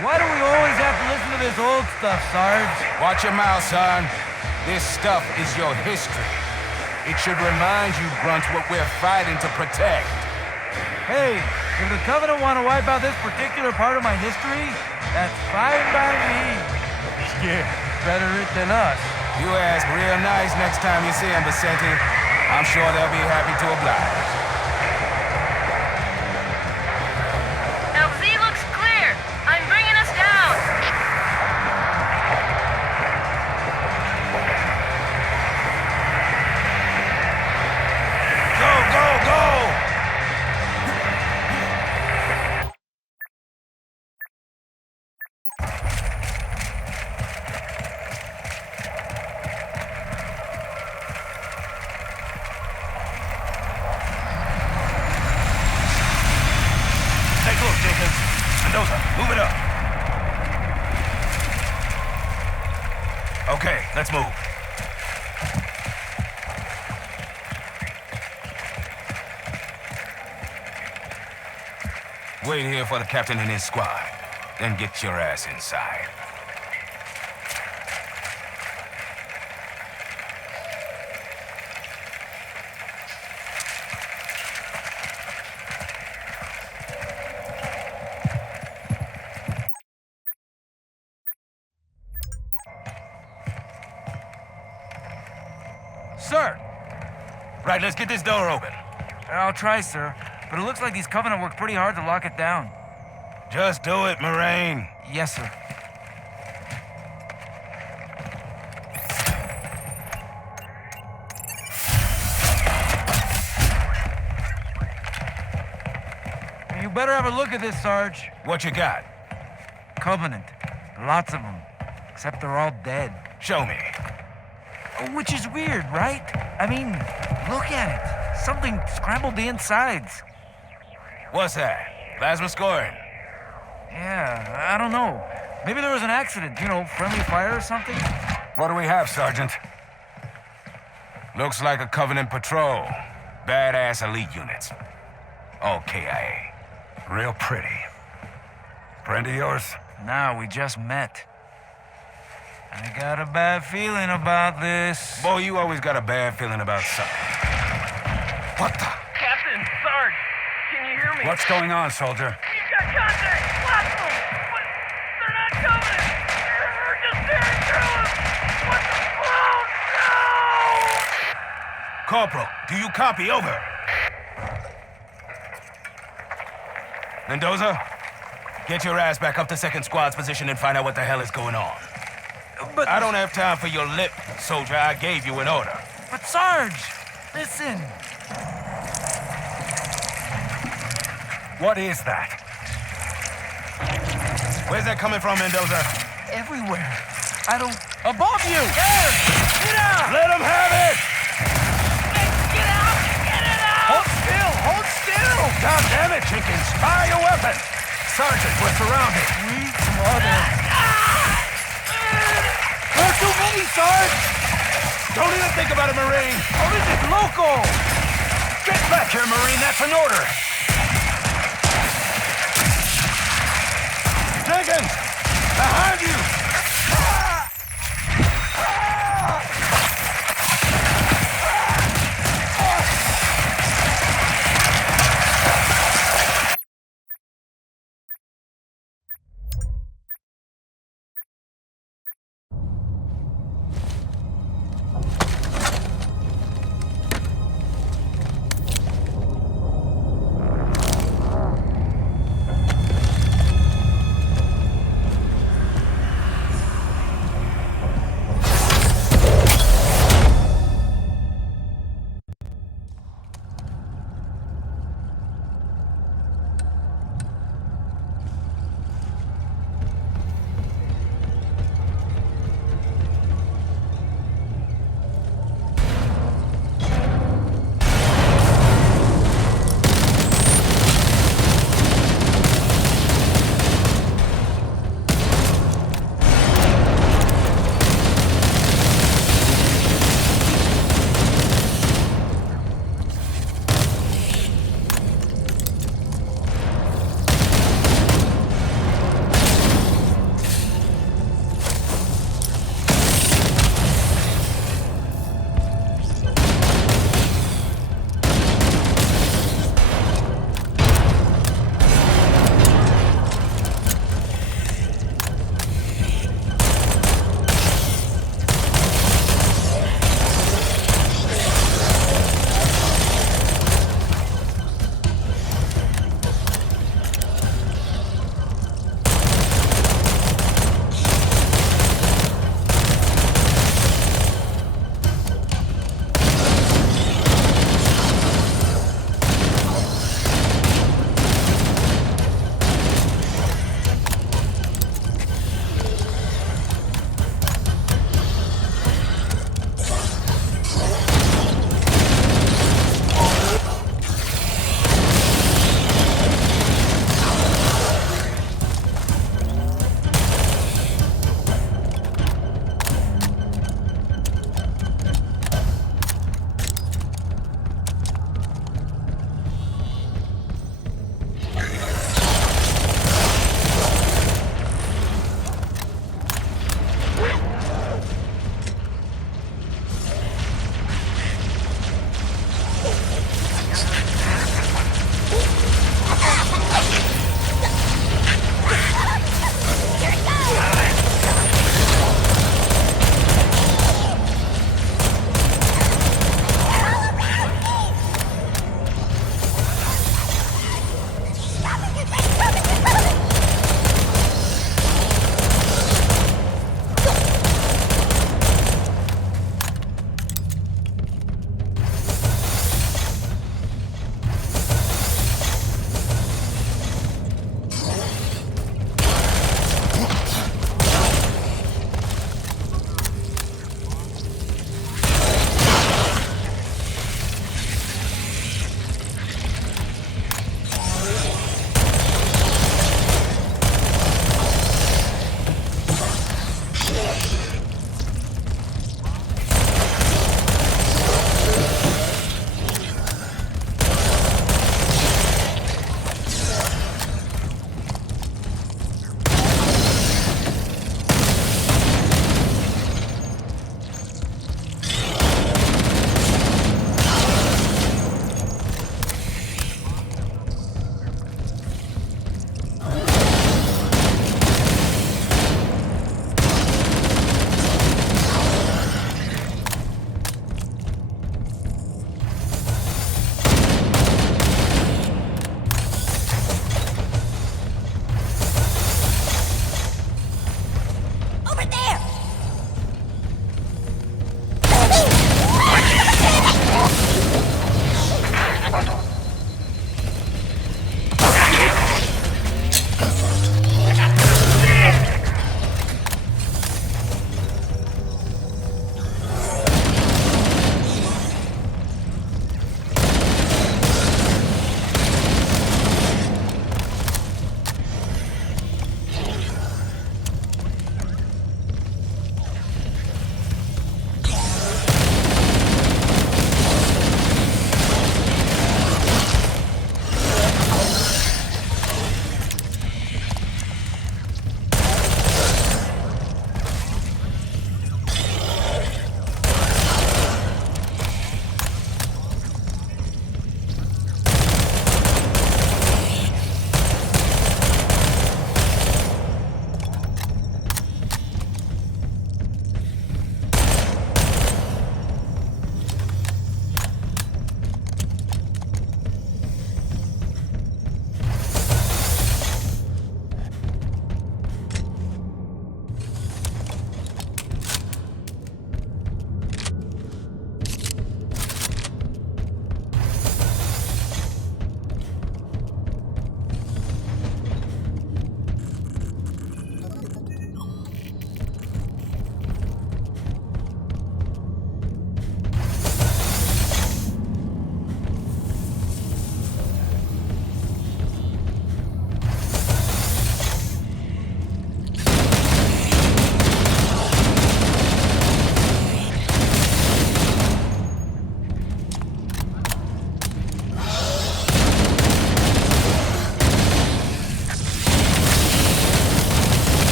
Why do we always have to listen to this old stuff, Sarge? Watch your mouth, son. This stuff is your history. It should remind you, Grunt, what we're fighting to protect. Hey, if the Covenant want to wipe out this particular part of my history, that's fine by me. Yeah, better it than us. You ask real nice next time you see him, Vicente. I'm sure they'll be happy to oblige. LZ looks clear. I'm bringing us down. Go, go, go! close, Jenkins. Mendoza, move it up. Okay, let's move. Wait here for the captain and his squad. Then get your ass inside. Sir! Right, let's get this door open. I'll try, sir. But it looks like these Covenant worked pretty hard to lock it down. Just do it, Moraine. Yes, sir. You better have a look at this, Sarge. What you got? Covenant. Lots of them. Except they're all dead. Show me. Which is weird, right? I mean, look at it. Something scrambled the insides. What's that? Plasma scoring? Yeah, I don't know. Maybe there was an accident, you know, friendly fire or something? What do we have, Sergeant? Looks like a Covenant patrol. Badass elite units. All KIA. Real pretty. Friend of yours? Nah, we just met. I got a bad feeling about this. Boy, you always got a bad feeling about something. What the? Captain, Sarge, can you hear me? What's going on, soldier? You've got contact! Lots of them! But they're not coming! They're just tearing through us! What the... Oh, no! Corporal, do you copy? Over. Mendoza, get your ass back up to second squad's position and find out what the hell is going on. But I don't have time for your lip, soldier. I gave you an order. But Sarge, listen. What is that? Where's that coming from, Mendoza? Everywhere. I don't... Above you! There! Get out! Let him have it! Get out! Get it out! Hold still! Hold still! God damn it, Jenkins! Fire your weapon! Sergeant, we're surrounded. Sweet mother. There's too many, Sarge! Don't even think about it, Marine! Oh, this is local! Get back here, Marine! That's an order! Jenkins! Behind you!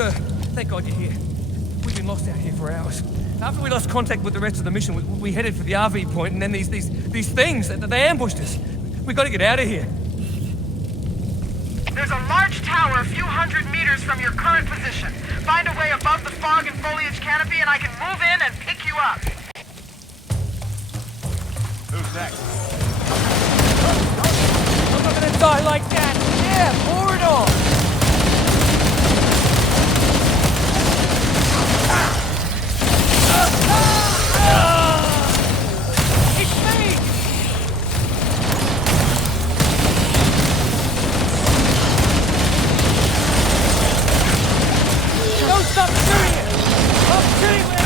sir. Thank God you're here. We've been lost out here for hours. After we lost contact with the rest of the mission, we headed for the RV point, and then these things, they ambushed us. We gotta get out of here. There's a large tower a few hundred meters from your current position. Find a way above the fog and foliage canopy, and I can move in and pick you up. Who's next? I'm not gonna die like that! Yeah, pour it on! It's me! Don't stop shooting it! I'm shooting it!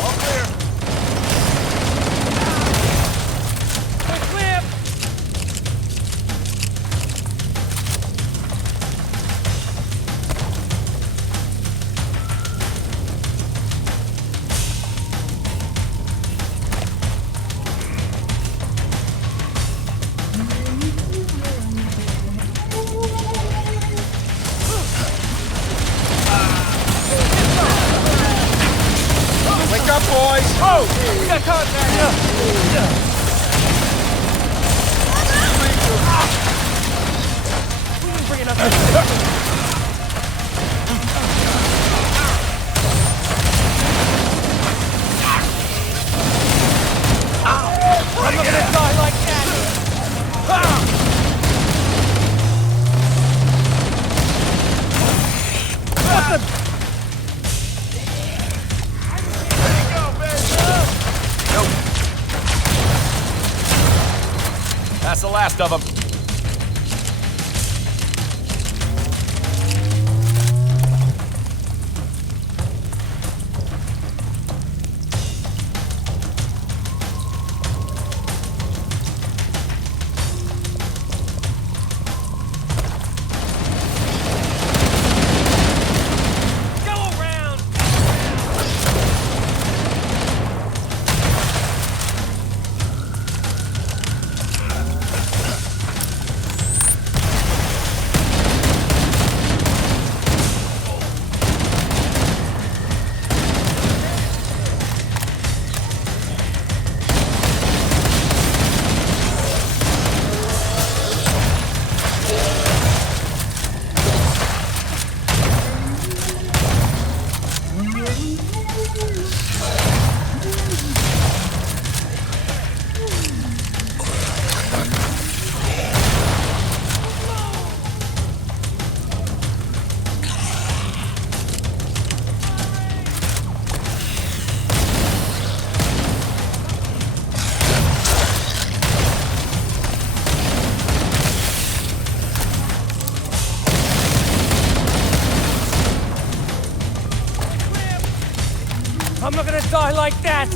All clear. We're clear! Wake up, boys! Oh! We got contact! We didn't bring enough. I'm not gonna die like that! What the? That's the last of them. I'm not gonna die like that!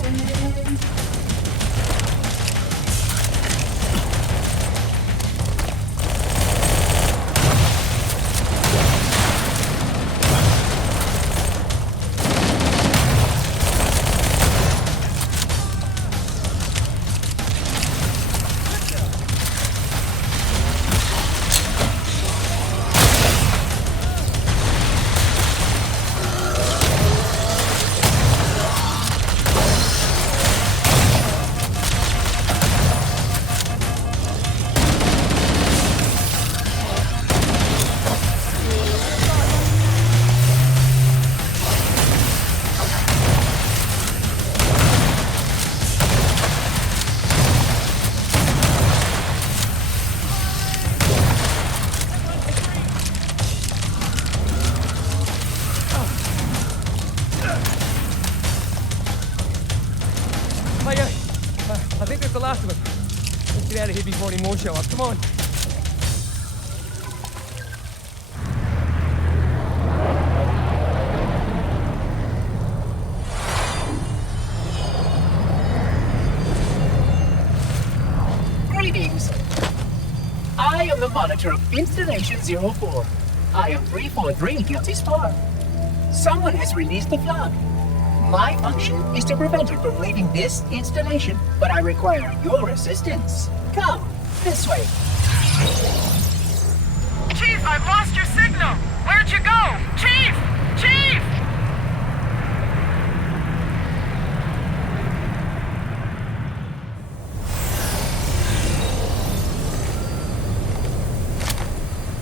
I think that's the last of them. Let's get out of here before any more show up. Come on. Greetings. I am the monitor of Installation 04. I am 343 Guilty Spar. Someone has released the flag. My function is to prevent it from leaving this installation, but I require your assistance. Come, this way. Chief, I've lost your signal. Where'd you go? Chief! Chief!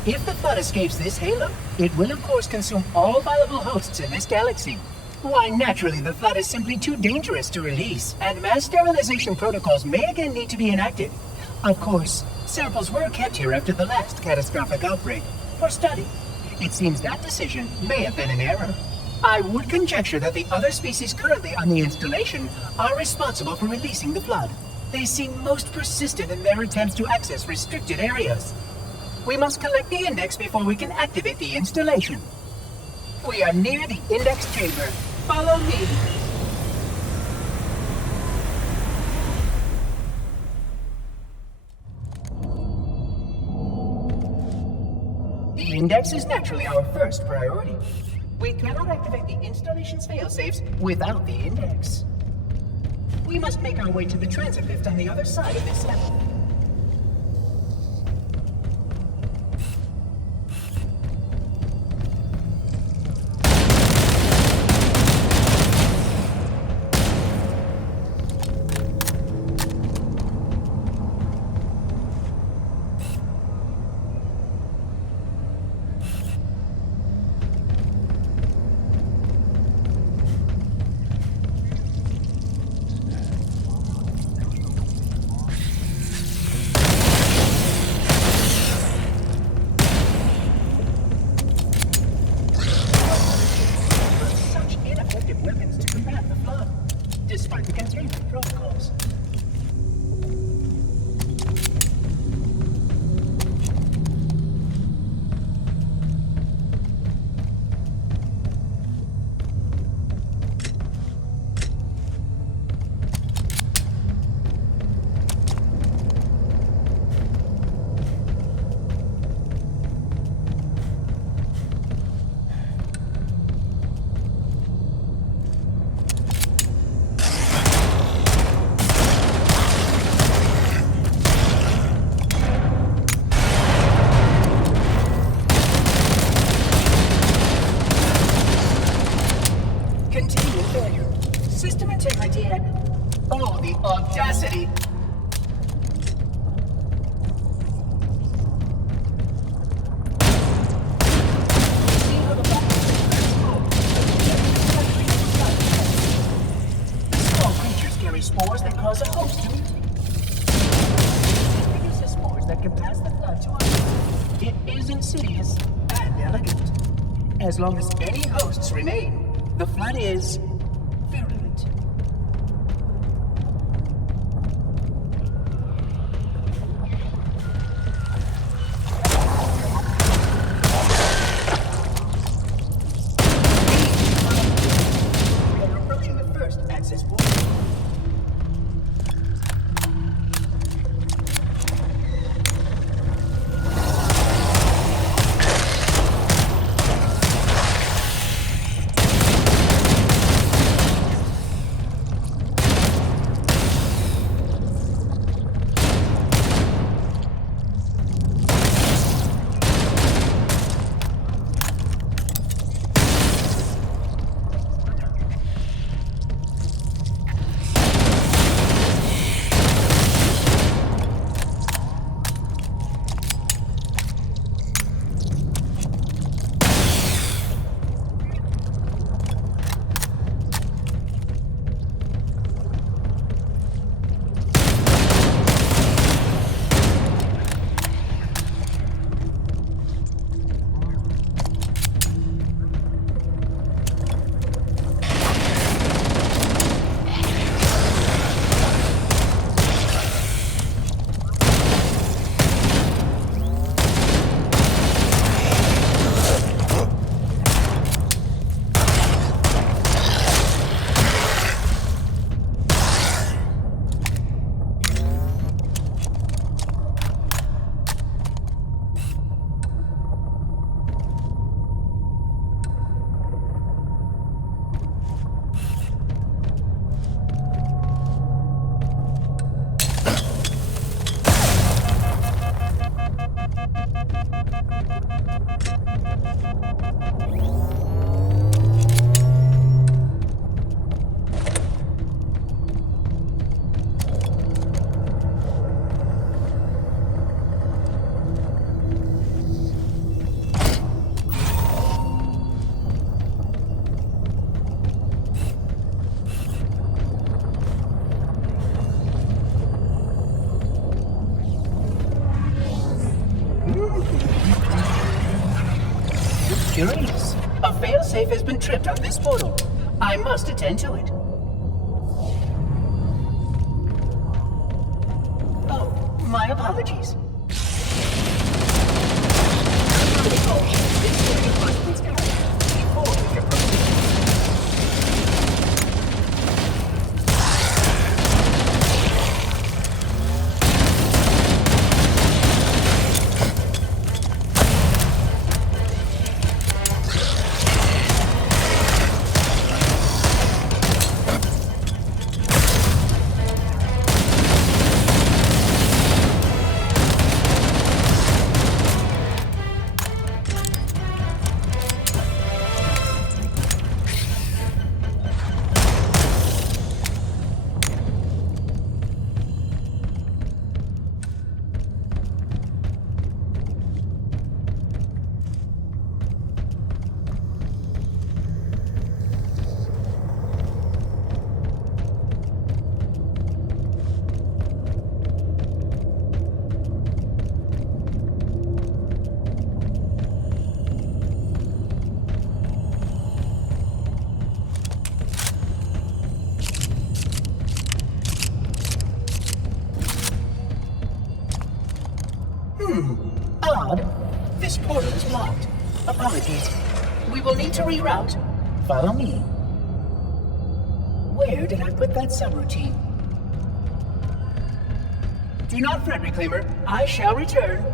If the flood escapes this halo, it will of course consume all viable hosts in this galaxy. Why, naturally, the flood is simply too dangerous to release, and mass sterilization protocols may again need to be enacted. Of course, samples were kept here after the last catastrophic outbreak, for study. It seems that decision may have been an error. I would conjecture that the other species currently on the installation are responsible for releasing the flood. They seem most persistent in their attempts to access restricted areas. We must collect the index before we can activate the installation. We are near the index chamber. Follow me. The index is naturally our first priority. We cannot activate the installation's failsafes without the index. We must make our way to the transit lift on the other side of this level. Oh, the audacity! Small creatures carry spores that cause a host to mutate. It produces spores that can pass the flood to others. It is insidious and elegant. As long as any hosts remain, the flood is virulent. Curious. A failsafe has been tripped on this portal. I must attend to it. Oh, my apologies. Odd. This portal is locked. Apologies. We will need to reroute. Follow me. Where did I put that subroutine? Do not fret, Reclaimer. I shall return.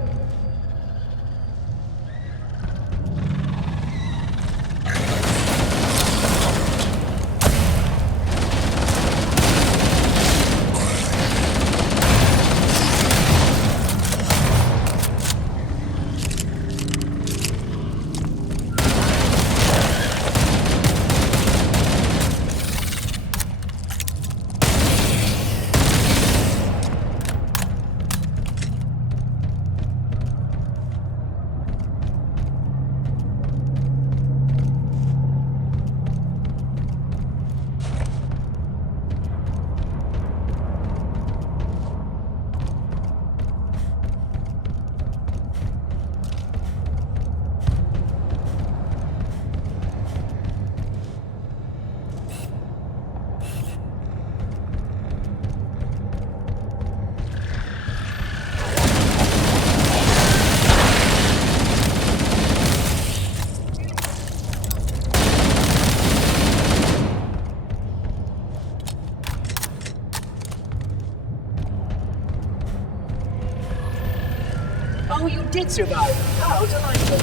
Oh, you did survive. How delightful.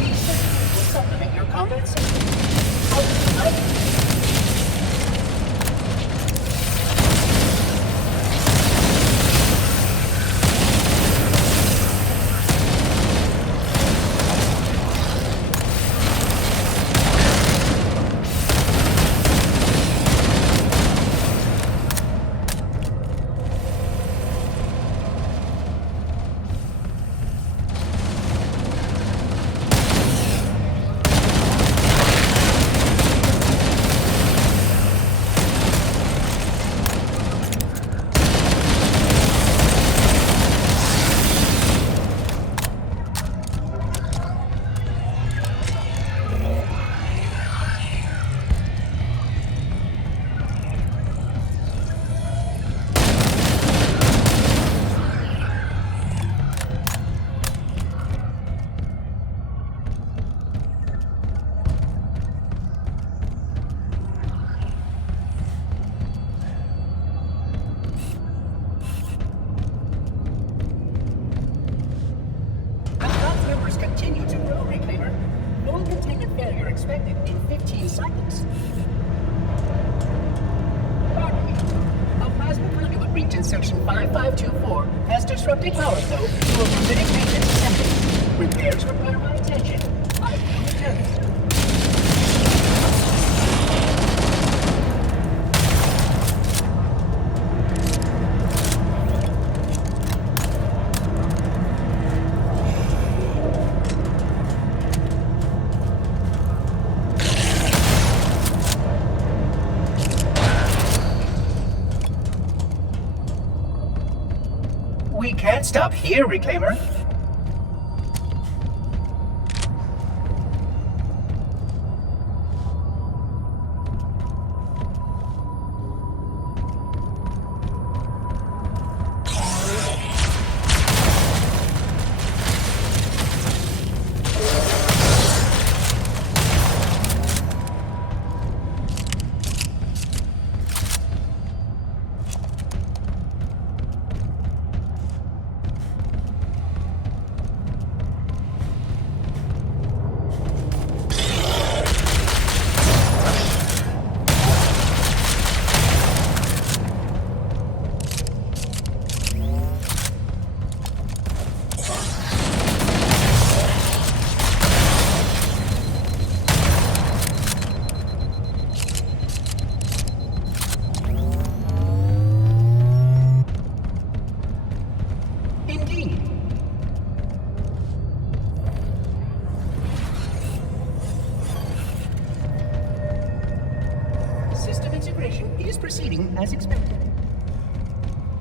These systems will supplement your combat system. Continue to grow, Reclaimer. Full containment failure expected in 15 seconds. Pardon me. A plasma conduit reached in section 5524 has disrupted power flow to a permitted maintenance assembly. Repairs require my attention. I will return. We can't stop here, Reclaimer.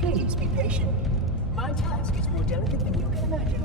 Please be patient. My task is more delicate than you can imagine.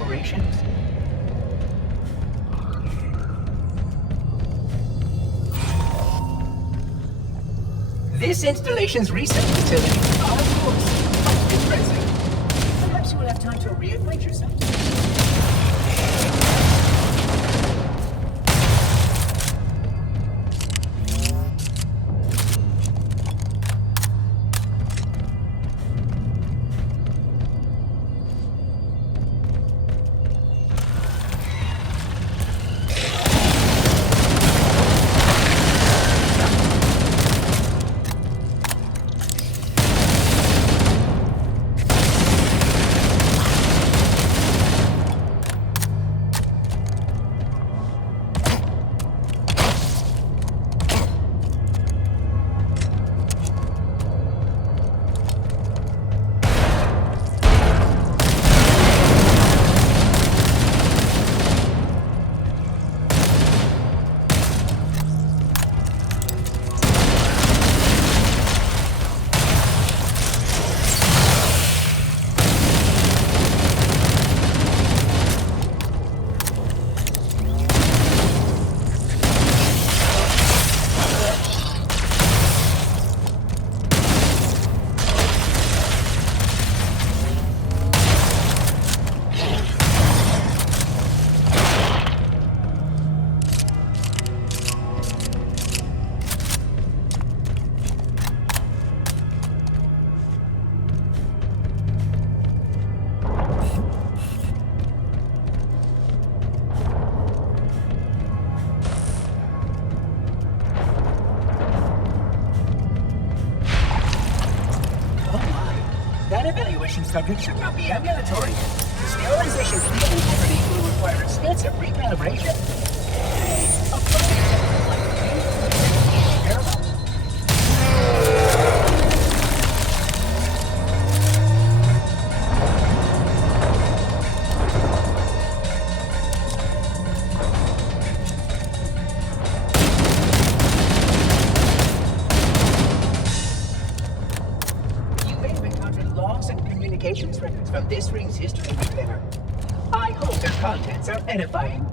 Operations. This installation's research facilities are, of course, impressive. Perhaps you will have time to reacquaint yourself. Subject should not be ambulatory. Sterilization of the integrity will require extensive recalibration. Records from this ring's history repair. I hope their contents are edifying.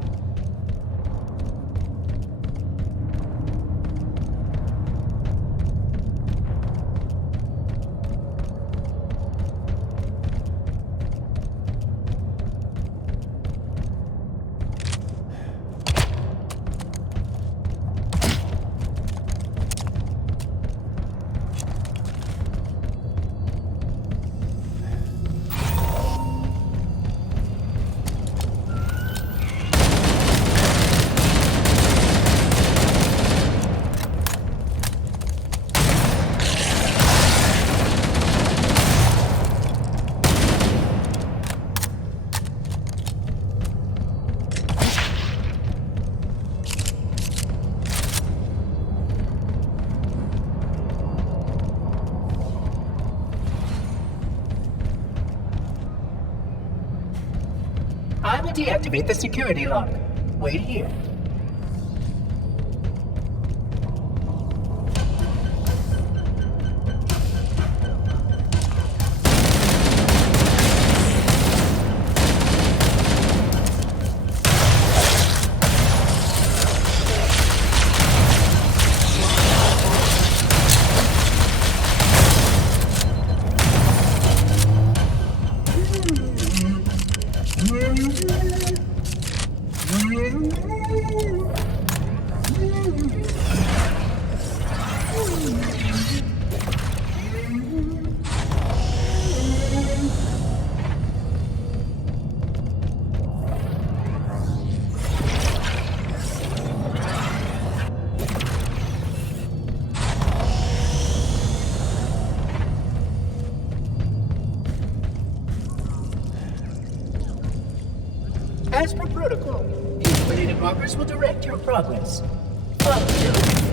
deactivate the security lock. Wait here. As per protocol, the illuminated markers will direct your progress. Follow through.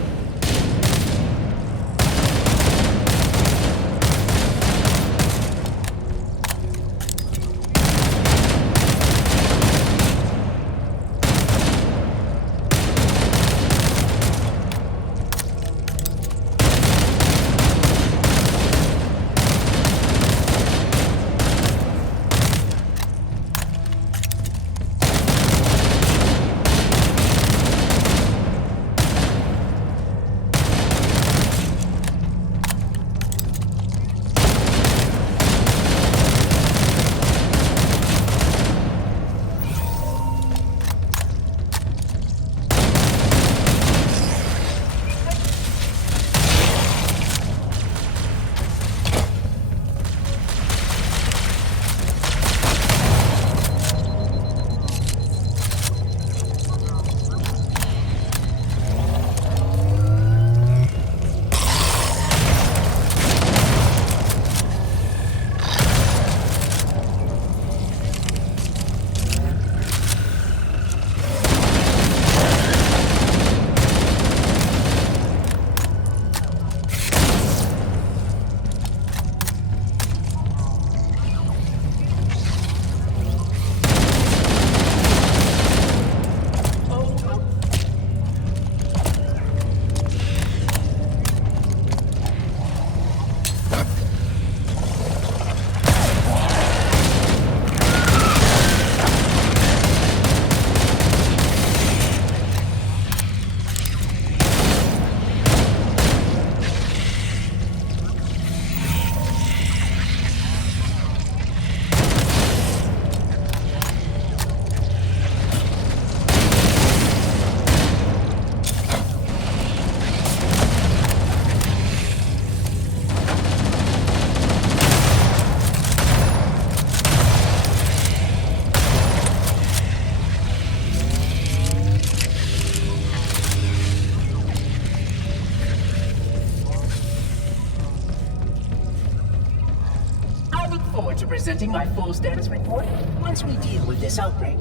Presenting my full status report once we deal with this outbreak.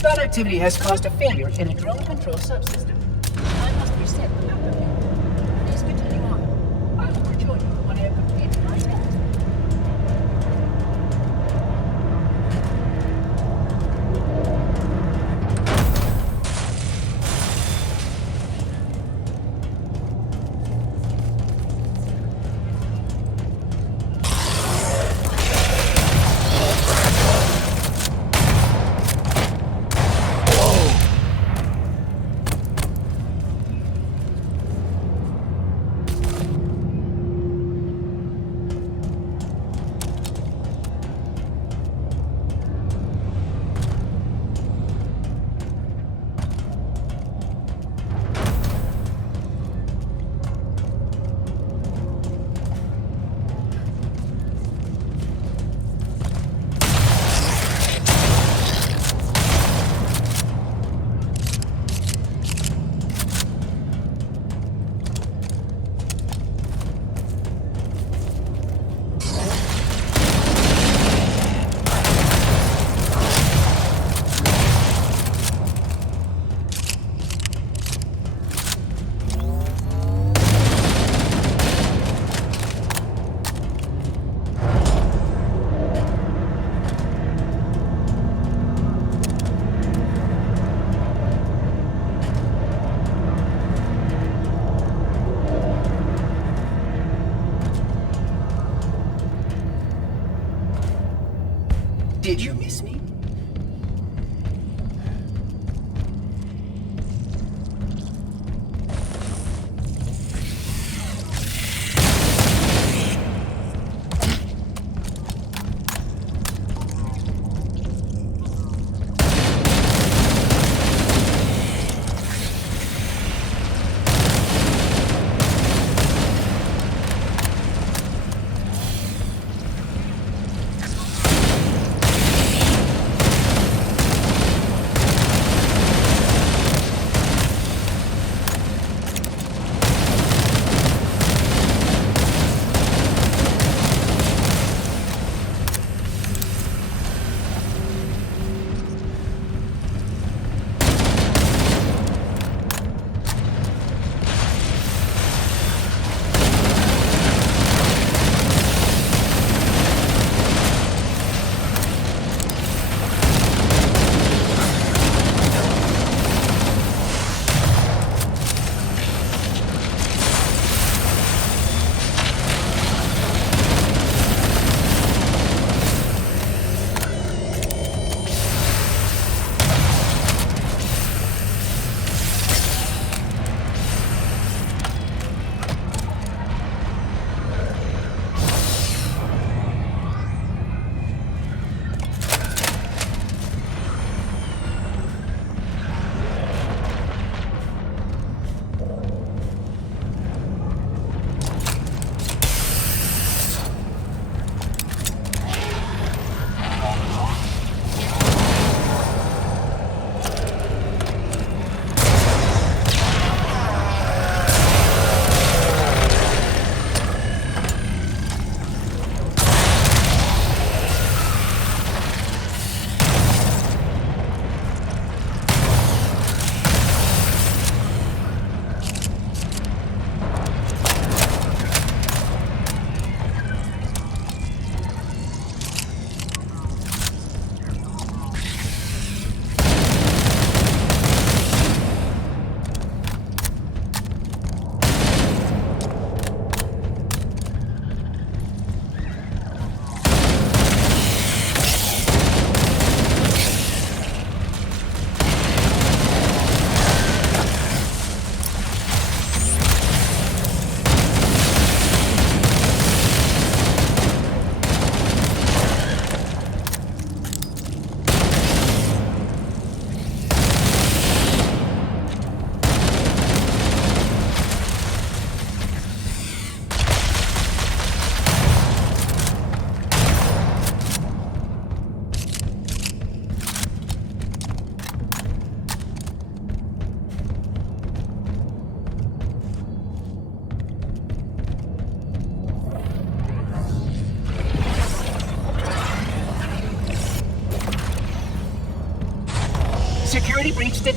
That activity has caused a failure in a drone control subsystem. I must reset the map. Please continue on. I will rejoin you when I have completed my task.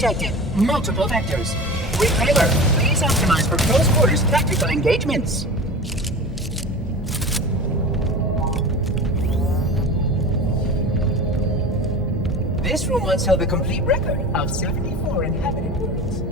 detected. Multiple vectors. Reclaimer, please optimize for close quarters tactical engagements. This room once held the complete record of 74 inhabited worlds.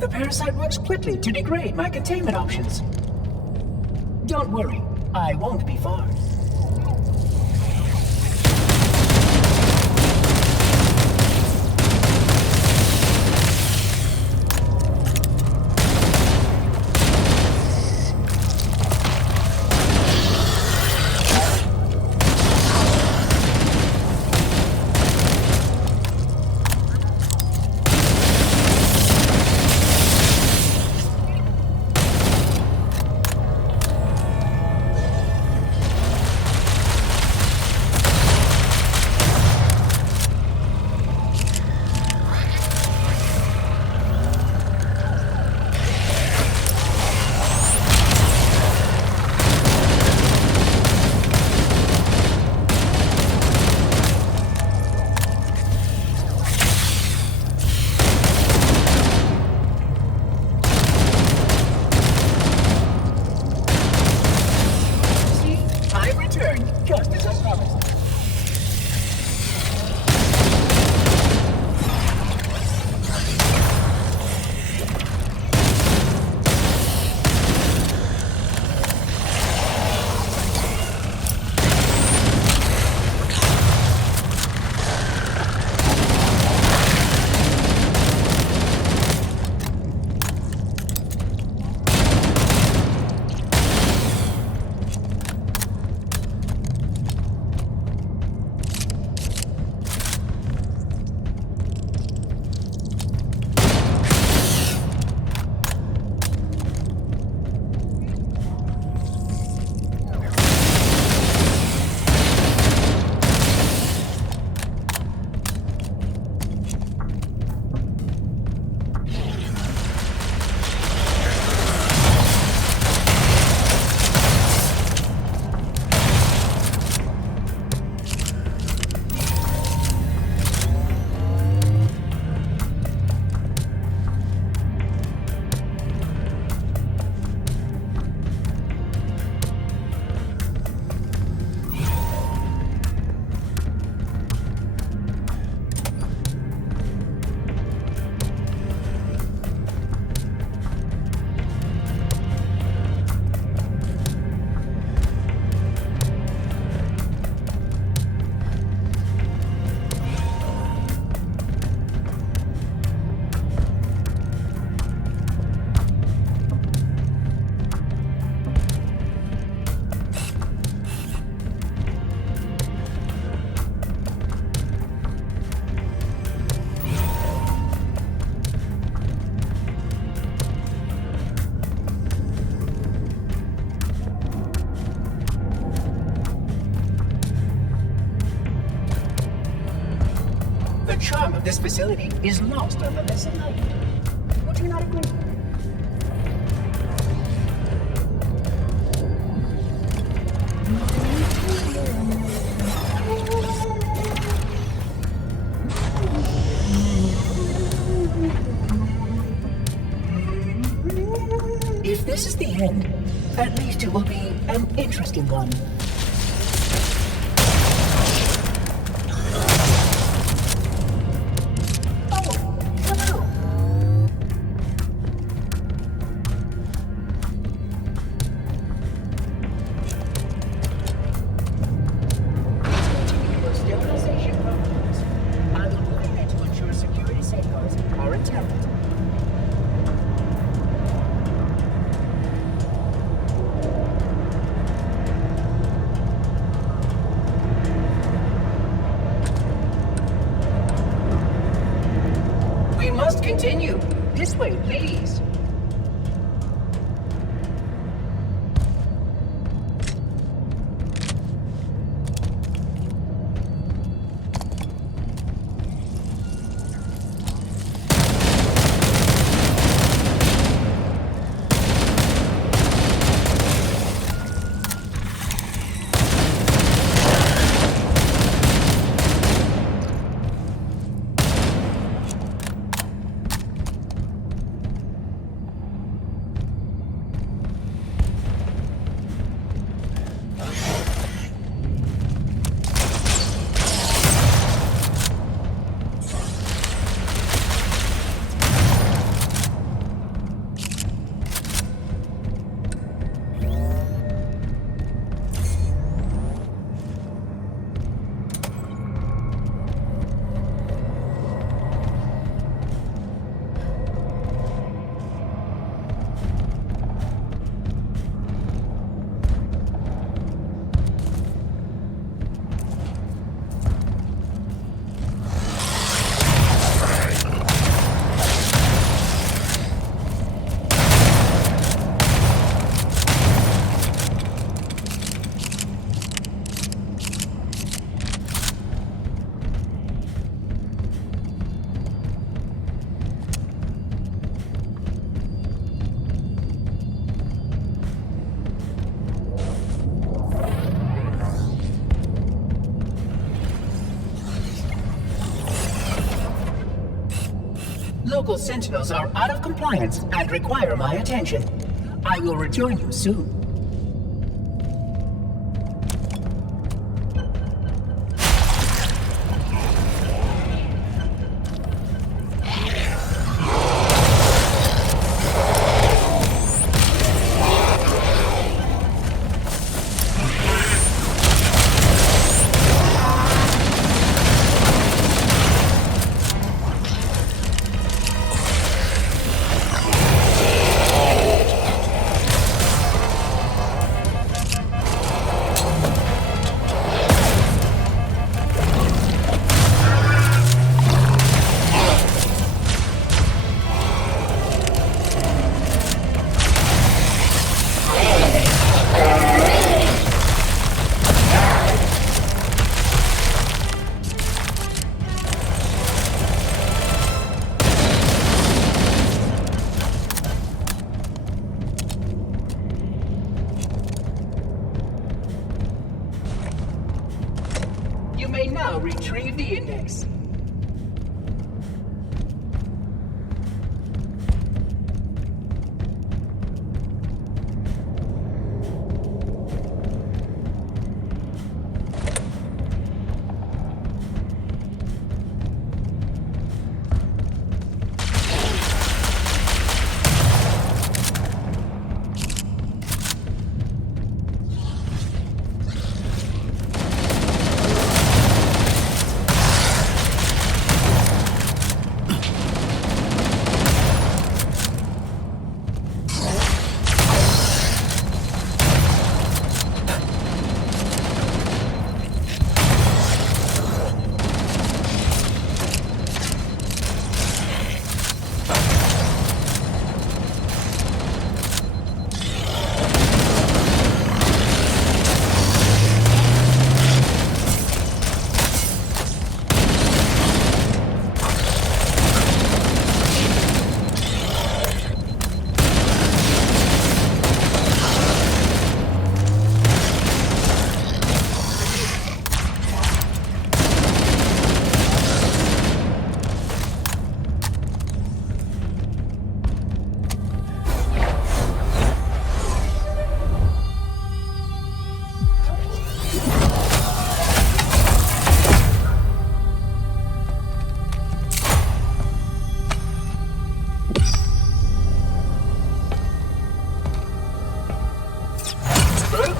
The parasite works quickly to degrade my containment options. Don't worry, I won't be far. charm of this facility is lost on the lesson life. Would you not agree? If this is the end, at least it will be an interesting one. Continue. This way, please. Local sentinels are out of compliance and require my attention. I will rejoin you soon. Retrieve the index.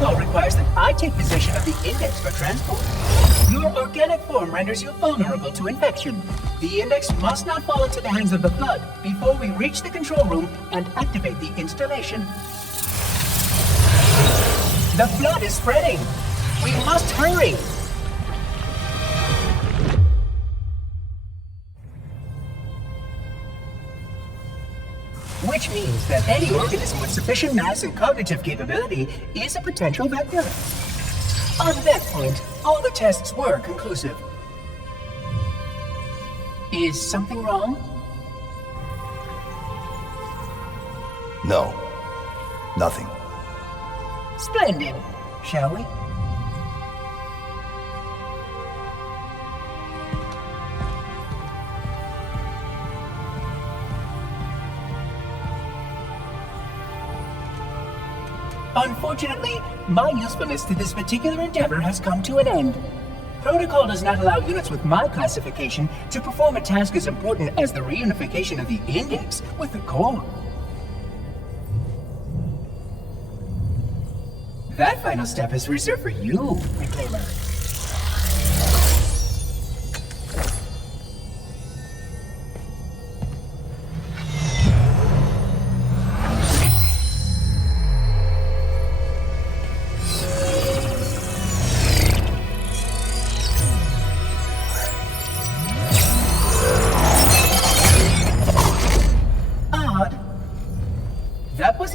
protocol requires that I take possession of the index for transport. Your organic form renders you vulnerable to infection. The index must not fall into the hands of the Flood before we reach the control room and activate the installation. The Flood is spreading. We must hurry. Which means that any organism with sufficient mass and cognitive capability is a potential vector. On that point, all the tests were conclusive. Is something wrong? No. Nothing. Splendid. Shall we? Unfortunately, my usefulness to this particular endeavor has come to an end. Protocol does not allow units with my classification to perform a task as important as the reunification of the index with the core. That final step is reserved for you, Reclaimer.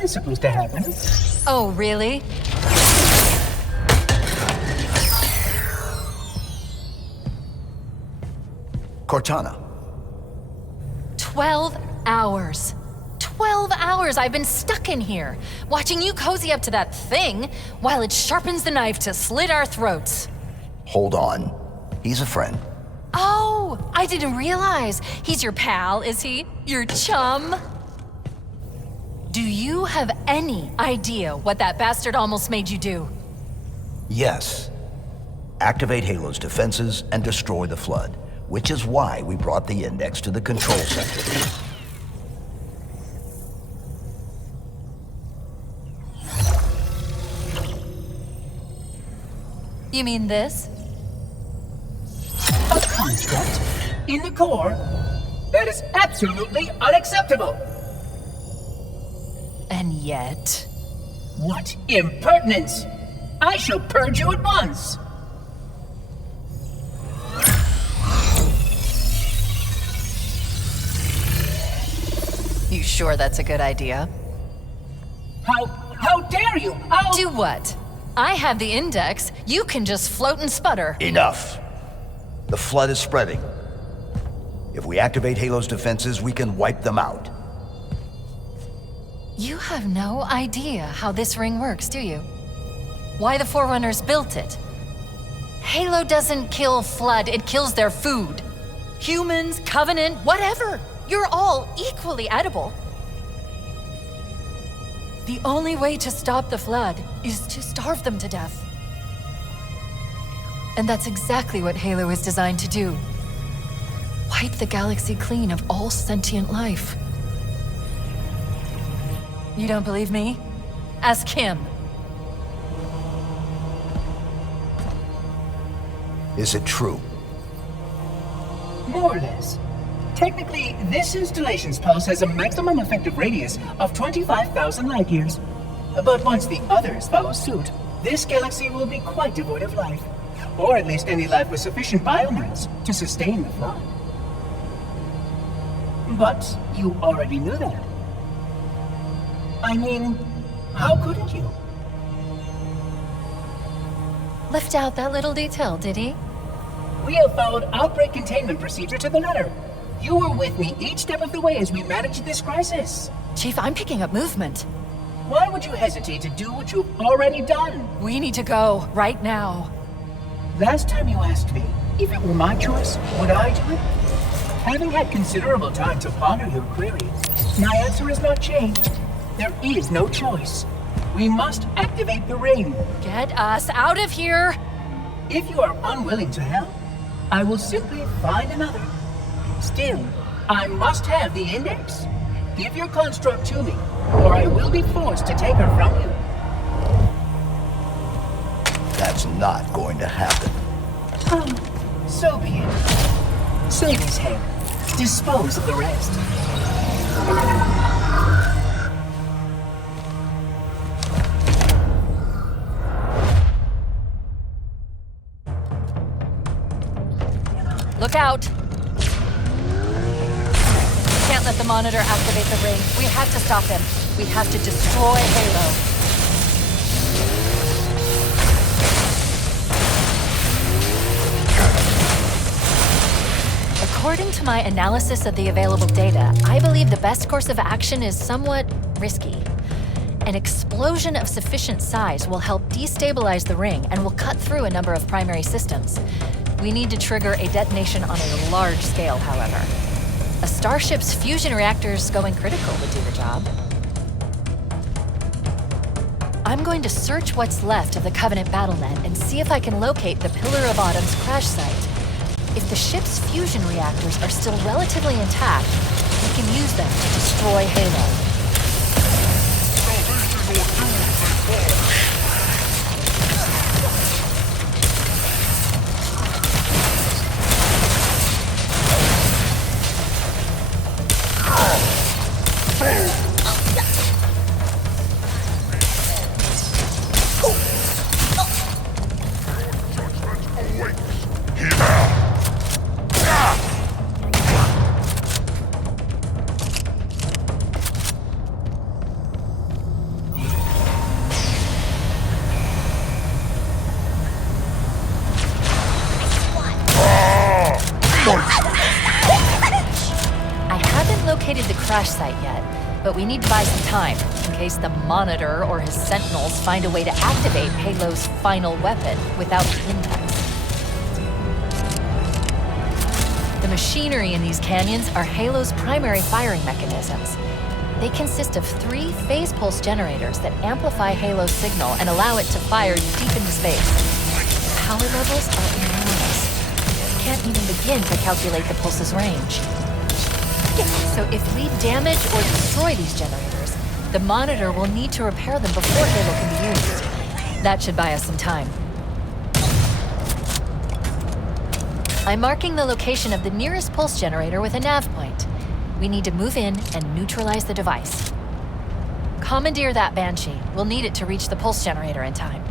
Supposed to happen. Oh, really? Cortana. 12 hours. 12 hours I've been stuck in here, watching you cozy up to that thing while it sharpens the knife to slit our throats. Hold on. He's a friend. Oh, I didn't realize. He's your pal, is he? Your chum? Do you have any idea what that bastard almost made you do? Yes. Activate Halo's defenses and destroy the Flood, which is why we brought the index to the control center. You mean this? A construct in the core? That is absolutely unacceptable! And yet... What impertinence! I shall purge you at once! You sure that's a good idea? How dare you? Do what? I have the index. You can just float and sputter. Enough. The Flood is spreading. If we activate Halo's defenses, we can wipe them out. You have no idea how this ring works, do you? Why the Forerunners built it? Halo doesn't kill Flood, it kills their food. Humans, Covenant, whatever. You're all equally edible. The only way to stop the Flood is to starve them to death. And that's exactly what Halo is designed to do. Wipe the galaxy clean of all sentient life. You don't believe me? Ask him. Is it true? More or less. Technically, this installation's pulse has a maximum effective radius of 25,000 light years. But once the others follow suit, this galaxy will be quite devoid of life. Or at least any life with sufficient biomass to sustain the Flood. But you already knew that. I mean, how couldn't you? Left out that little detail, did he? We have followed outbreak containment procedure to the letter. You were with me each step of the way as we managed this crisis. Chief, I'm picking up movement. Why would you hesitate to do what you've already done? We need to go, right now. Last time you asked me if it were my choice, would I do it? Having had considerable time to ponder your query, my answer has not changed. There is no choice. We must activate the ring. Get us out of here! If you are unwilling to help, I will simply find another. Still, I must have the index. Give your construct to me, or I will be forced to take her from you. not going to happen. So be it. Save his head. Dispose of the rest. Look out! We can't let the monitor activate the ring. We have to stop him. We have to destroy Halo. According to my analysis of the available data, I believe the best course of action is somewhat risky. An explosion of sufficient size will help destabilize the ring and will cut through a number of primary systems. We need to trigger a detonation on a large scale, however. A starship's fusion reactors going critical would do the job. I'm going to search what's left of the Covenant battlenet and see if I can locate the Pillar of Autumn's crash site. If the ship's fusion reactors are still relatively intact, we can use them to destroy Halo. Crash site yet, but we need to buy some time in case the Monitor or his Sentinels find a way to activate Halo's final weapon without the index. The machinery in these canyons are Halo's primary firing mechanisms. They consist of 3 phase pulse generators that amplify Halo's signal and allow it to fire deep into space. Power levels are enormous. We can't even begin to calculate the pulse's range. So if we damage or destroy these generators, the Monitor will need to repair them before Halo can be used. That should buy us some time. I'm marking the location of the nearest pulse generator with a nav point. We need to move in and neutralize the device. Commandeer that Banshee. We'll need it to reach the pulse generator in time.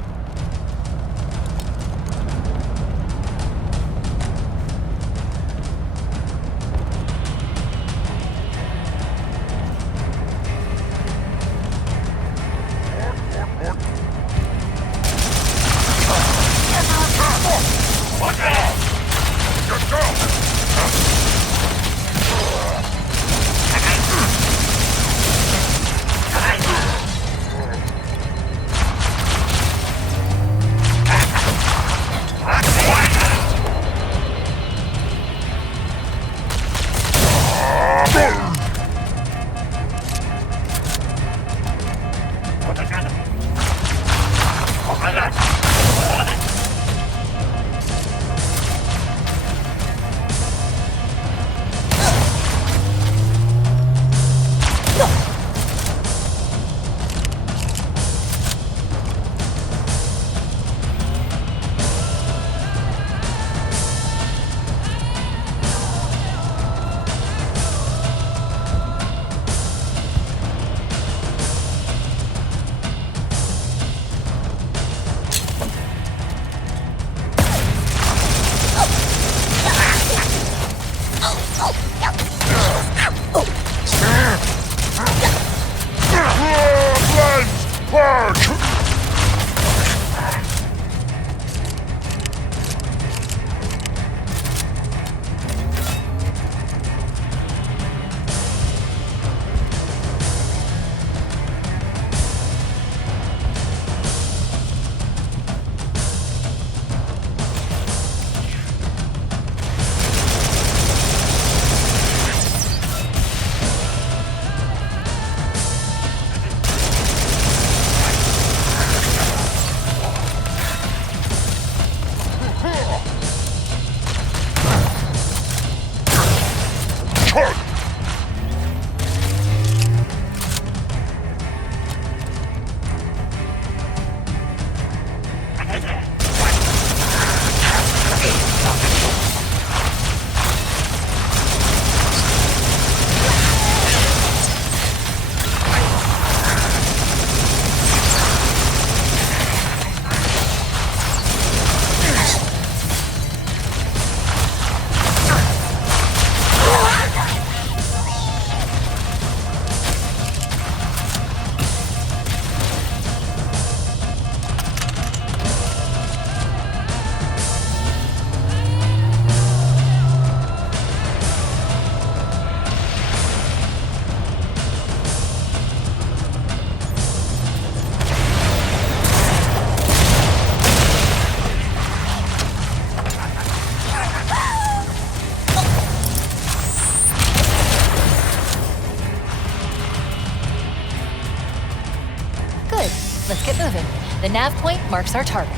The nav point marks our target.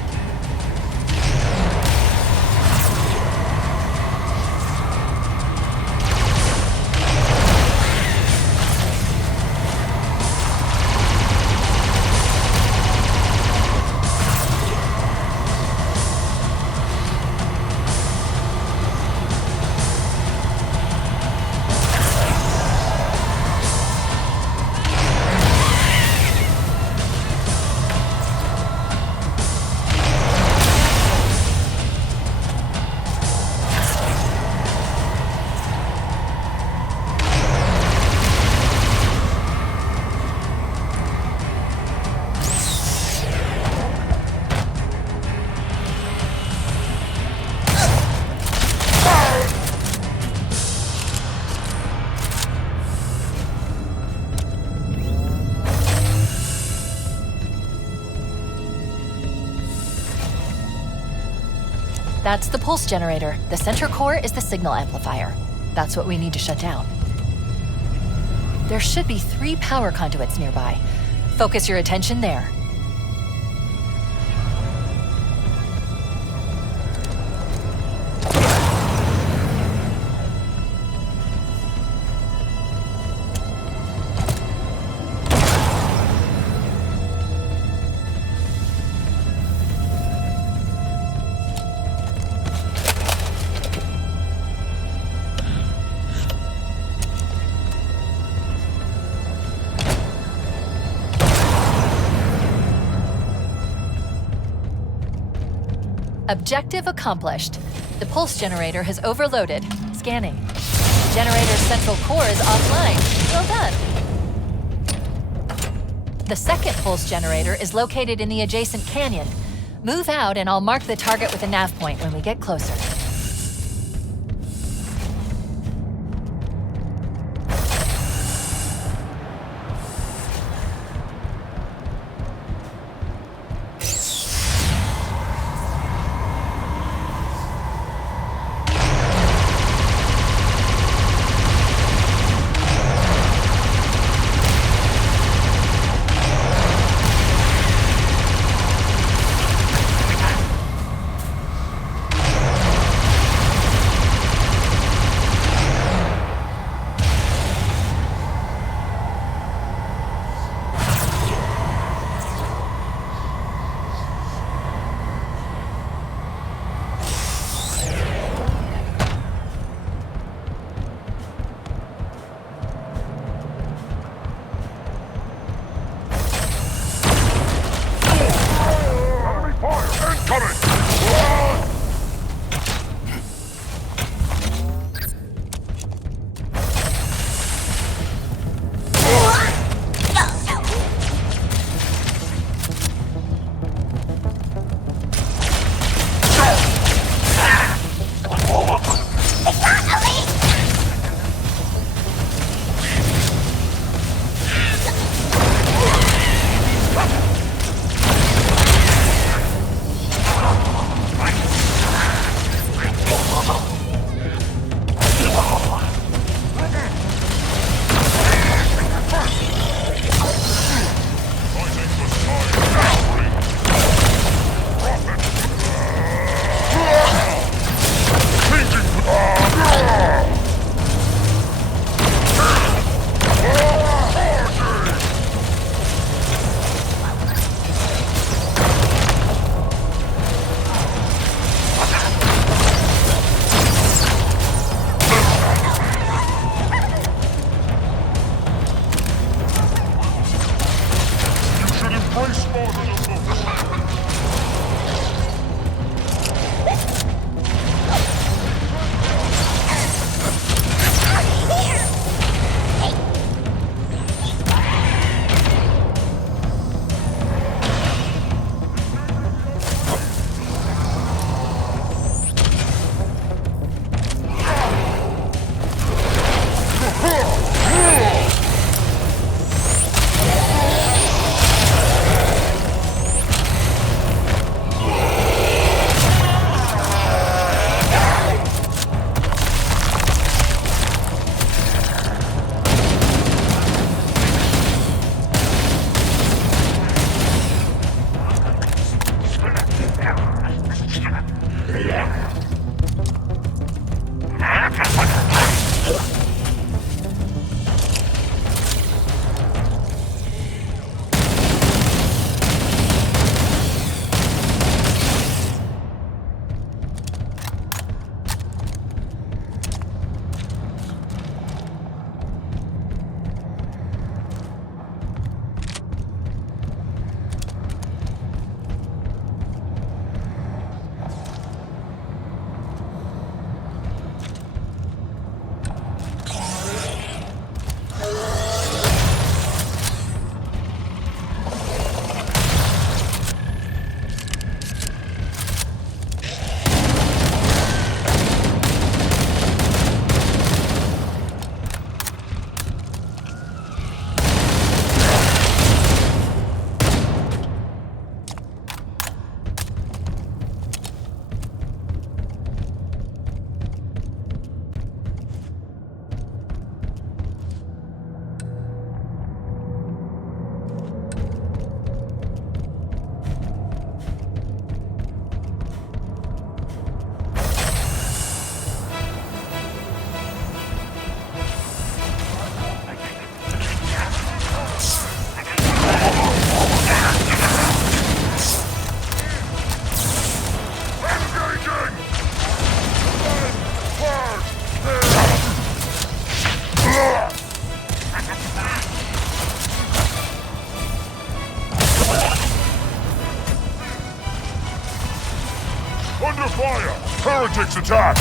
That's the pulse generator. The center core is the signal amplifier. That's what we need to shut down. There should be 3 power conduits nearby. Focus your attention there. Objective accomplished. The pulse generator has overloaded. Scanning. The generator's central core is offline. Well done. The second pulse generator is located in the adjacent canyon. Move out and I'll mark the target with a nav point when we get closer. under fire! Heretics attack!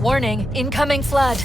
Warning, incoming flood.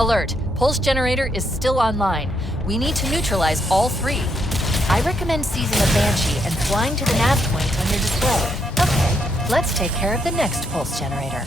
Alert. Pulse generator is still online. We need to neutralize all three. I recommend seizing a Banshee and flying to the nav point on your display. Okay, let's take care of the next pulse generator.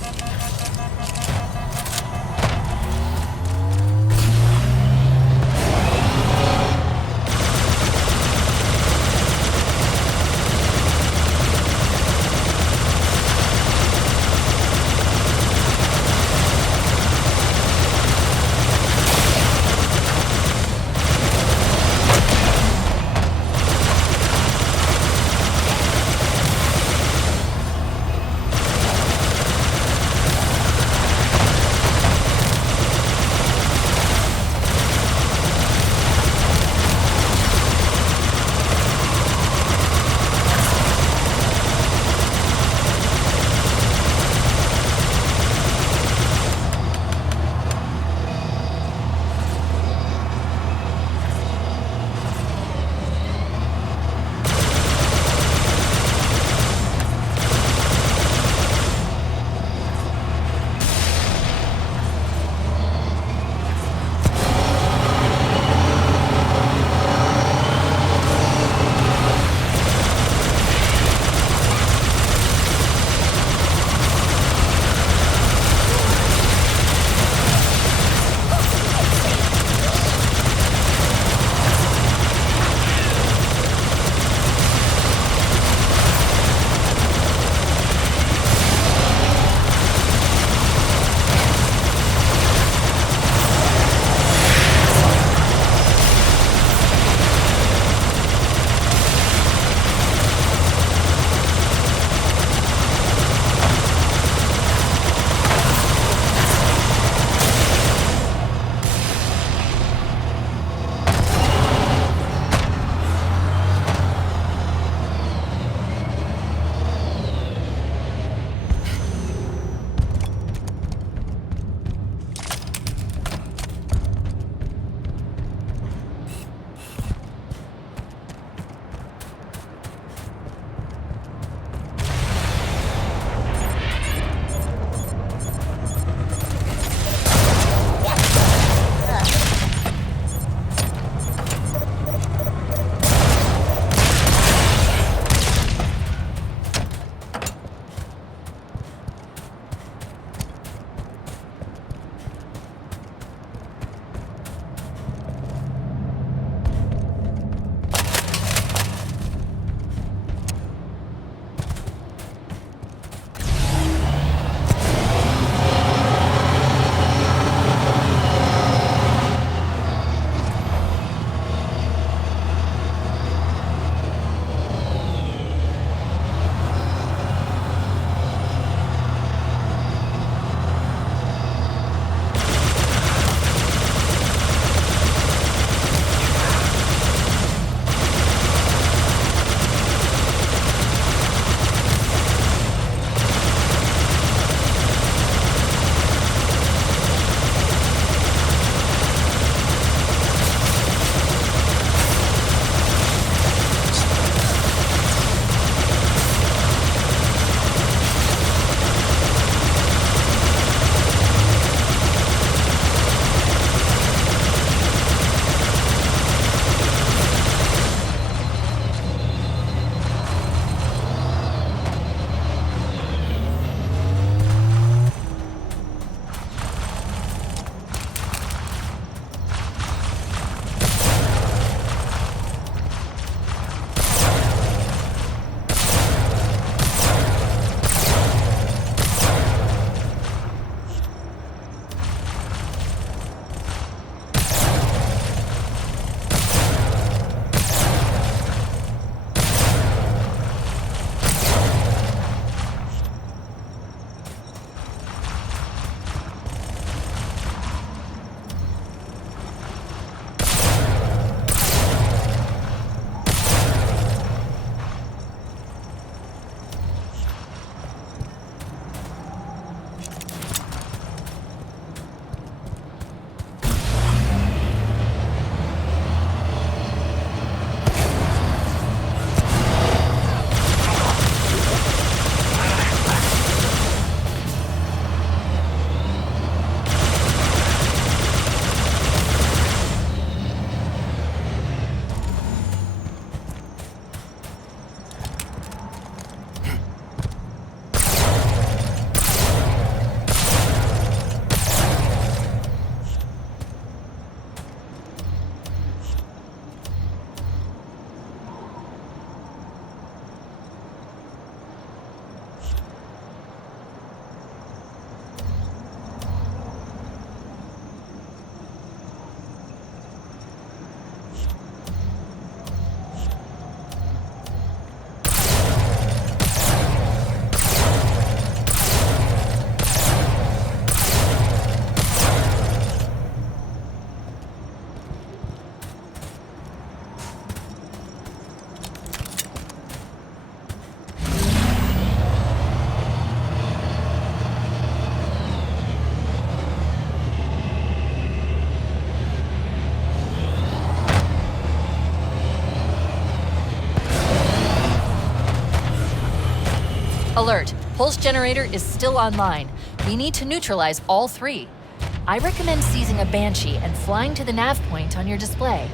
Alert. Pulse generator is still online. We need to neutralize all three. I recommend seizing a Banshee and flying to the nav point on your display.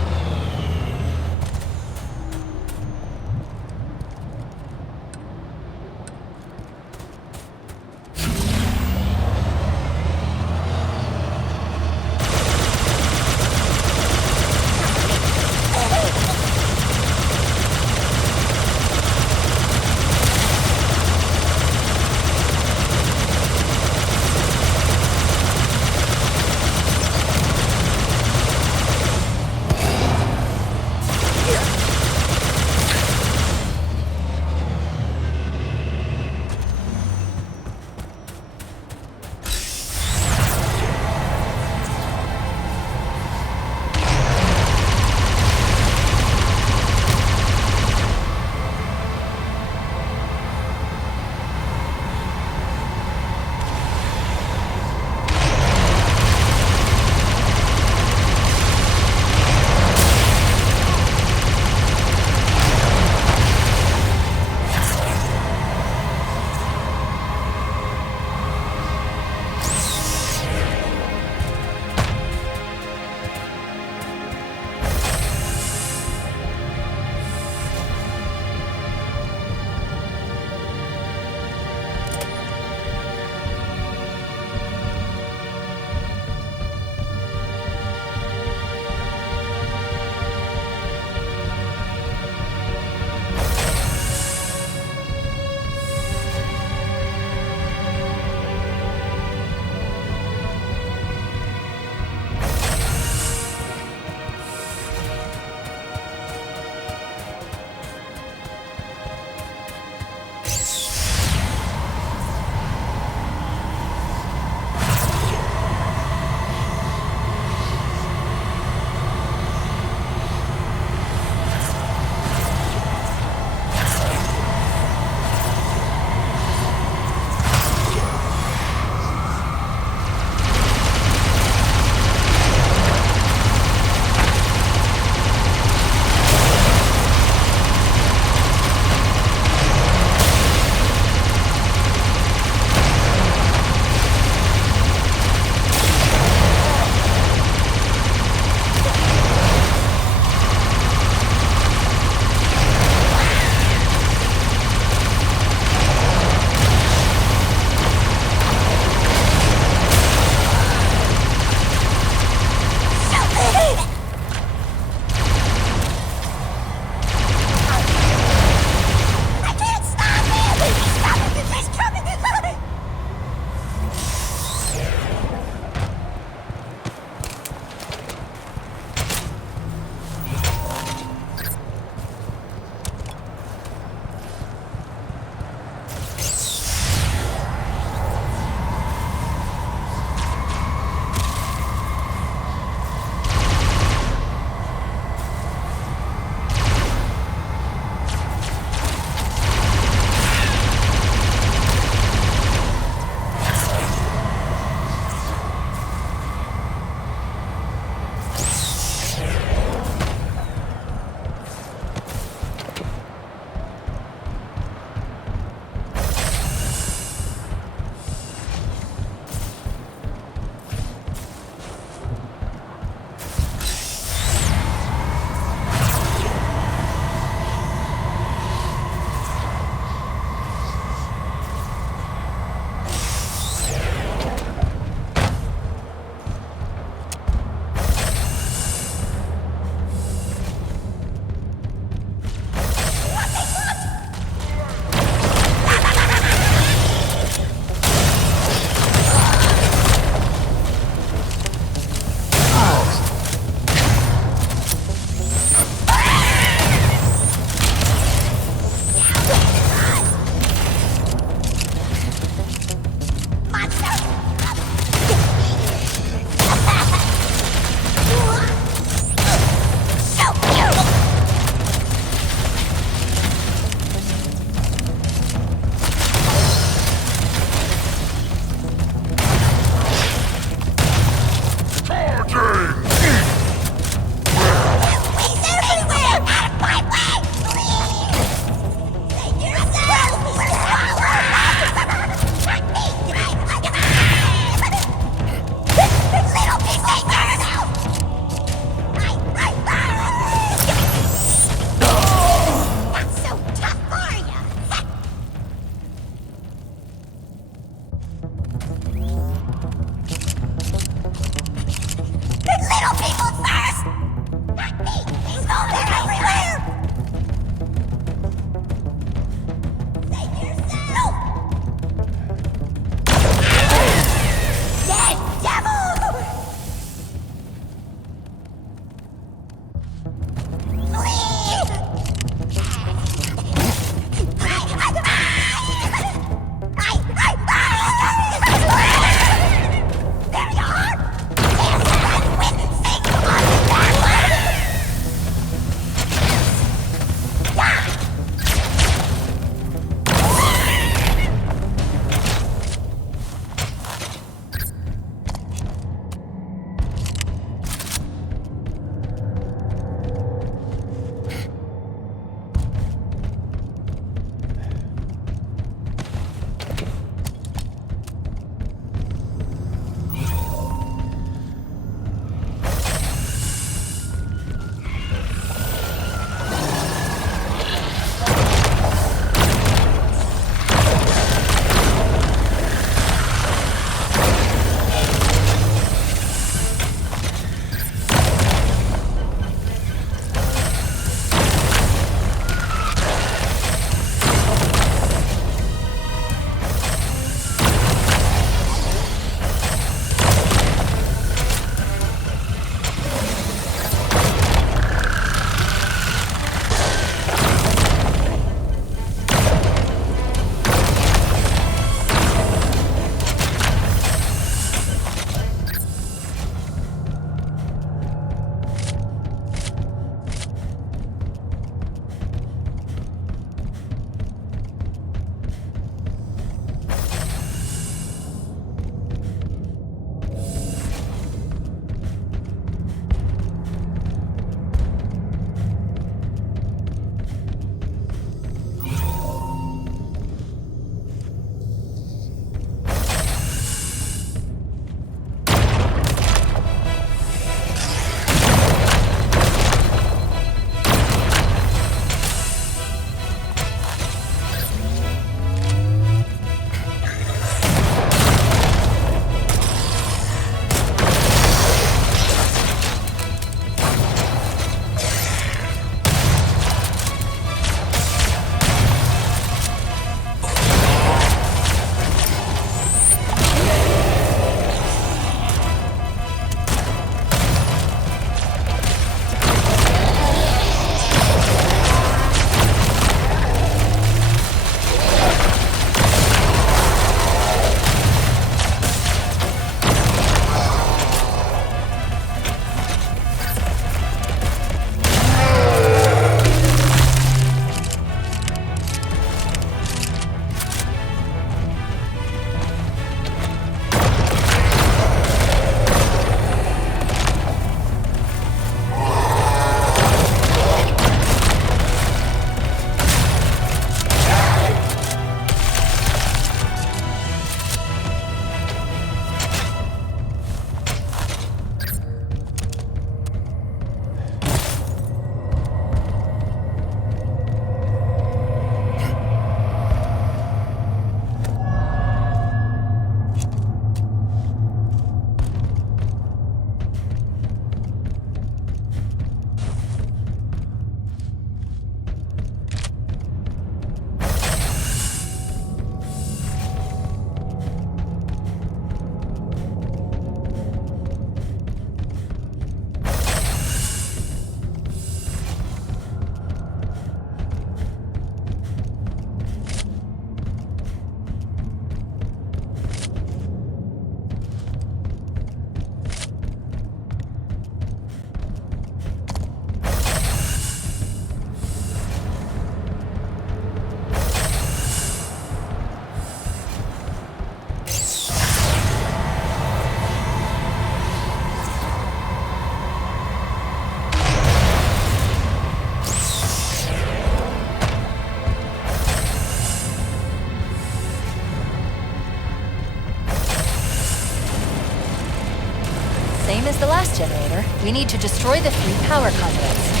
Same as the last generator, we need to destroy the 3 power conduits.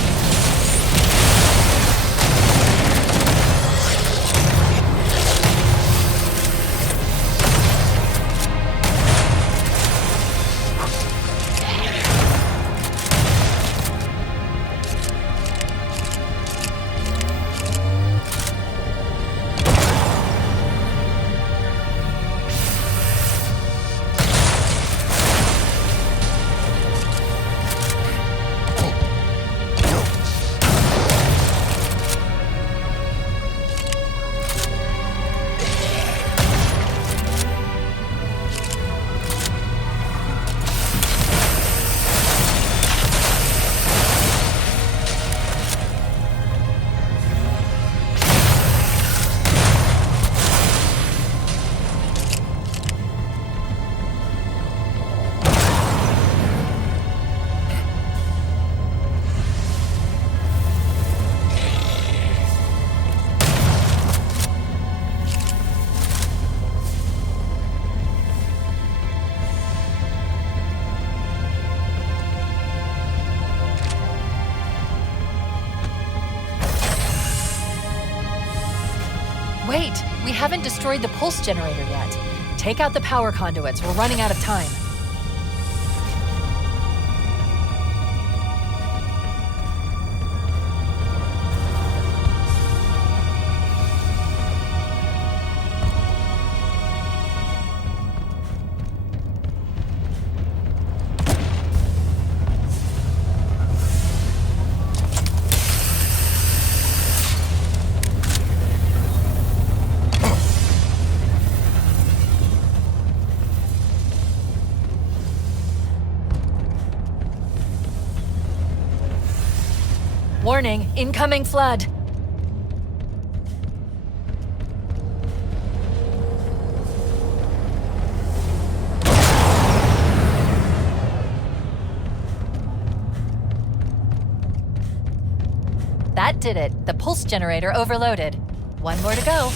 Wait, we haven't destroyed the pulse generator yet. Take out the power conduits, we're running out of time. Warning, incoming flood. That did it. The pulse generator overloaded. One more to go.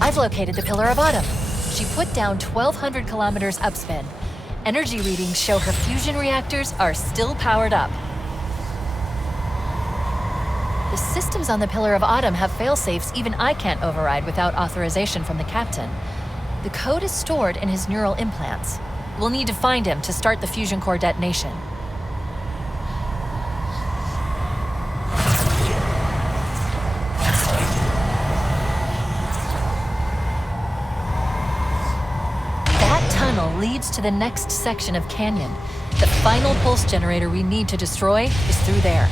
I've located the Pillar of Autumn. She put down 1,200 kilometers upspin. Energy readings show her fusion reactors are still powered up. The systems on the Pillar of Autumn have fail-safes even I can't override without authorization from the captain. The code is stored in his neural implants. We'll need to find him to start the fusion core detonation. Leads to the next section of canyon. The final pulse generator we need to destroy is through there.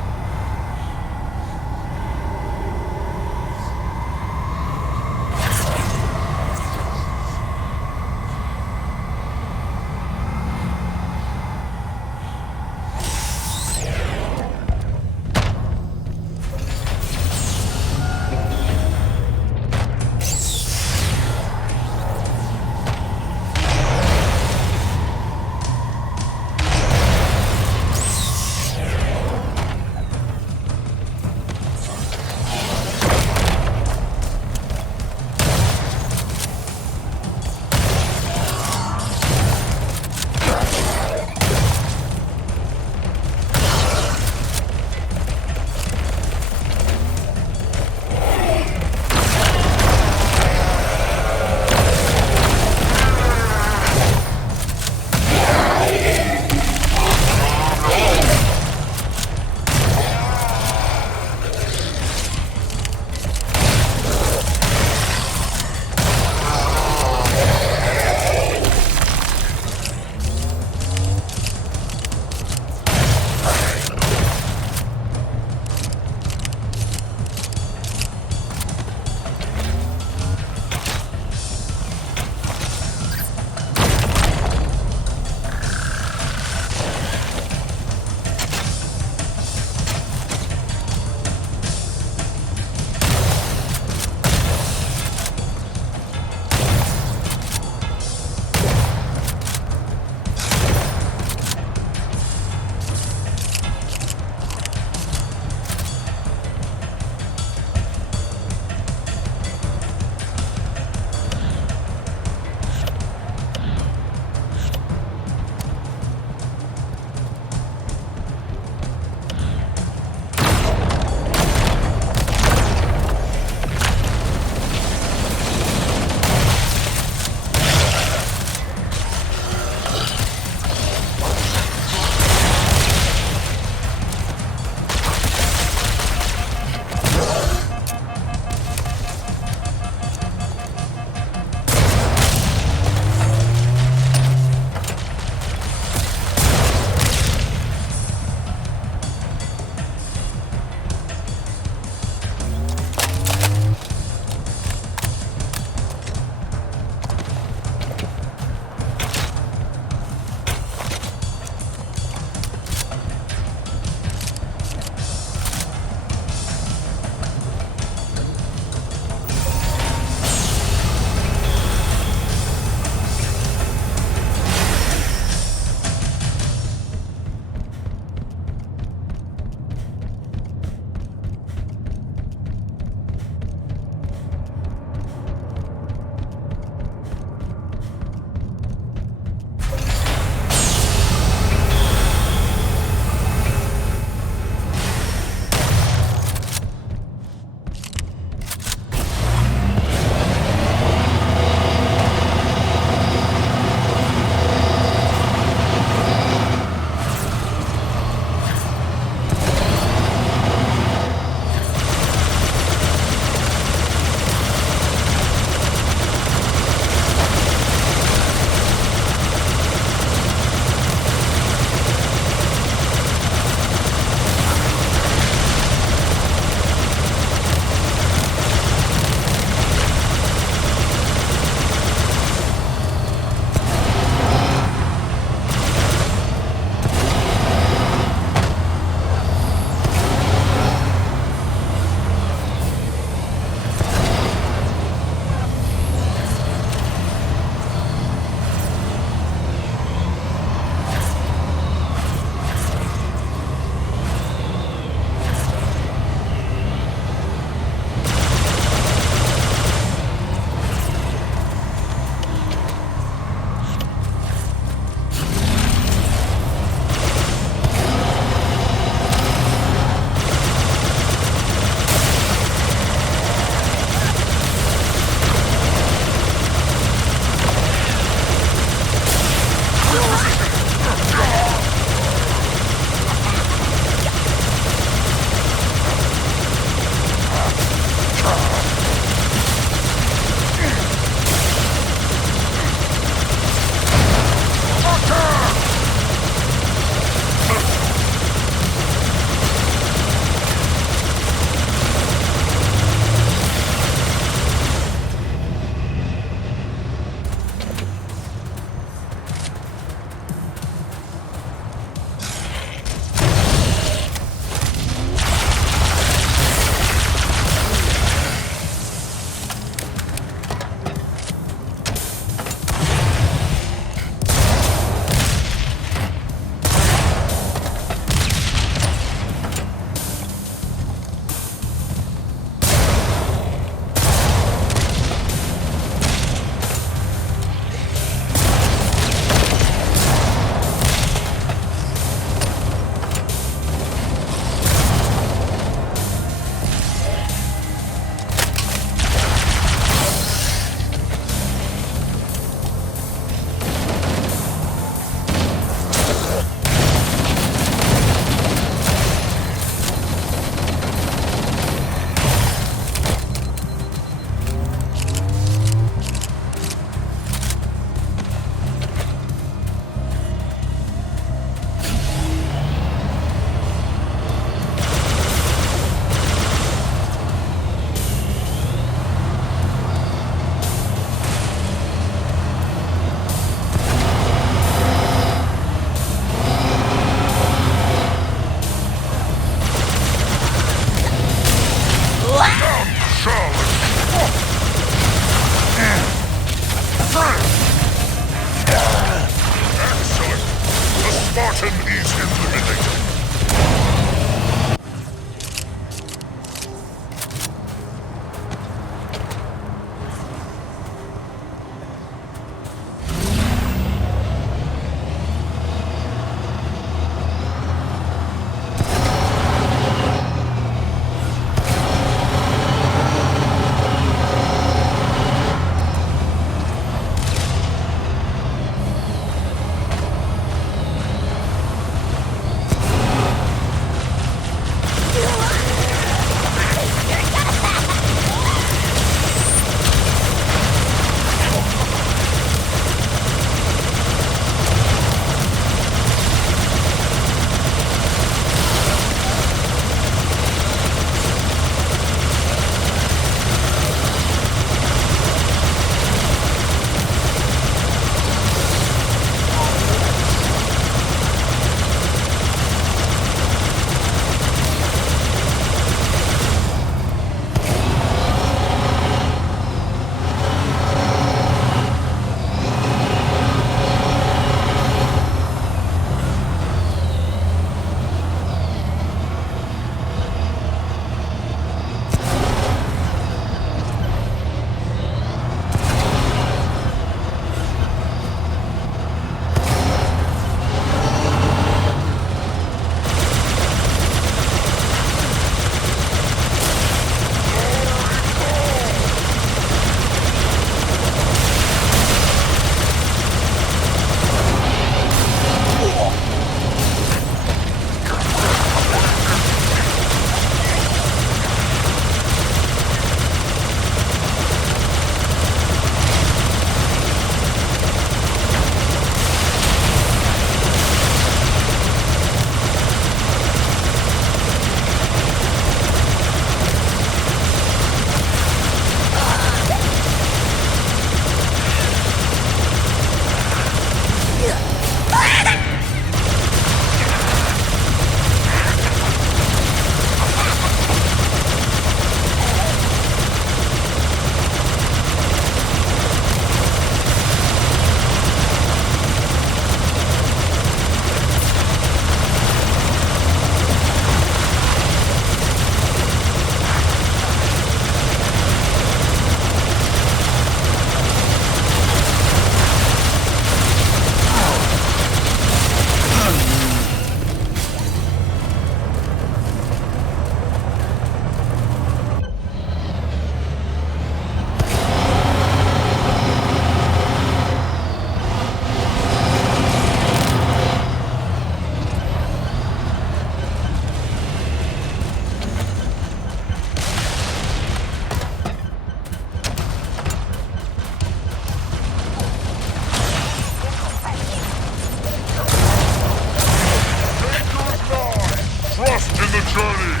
Sonny!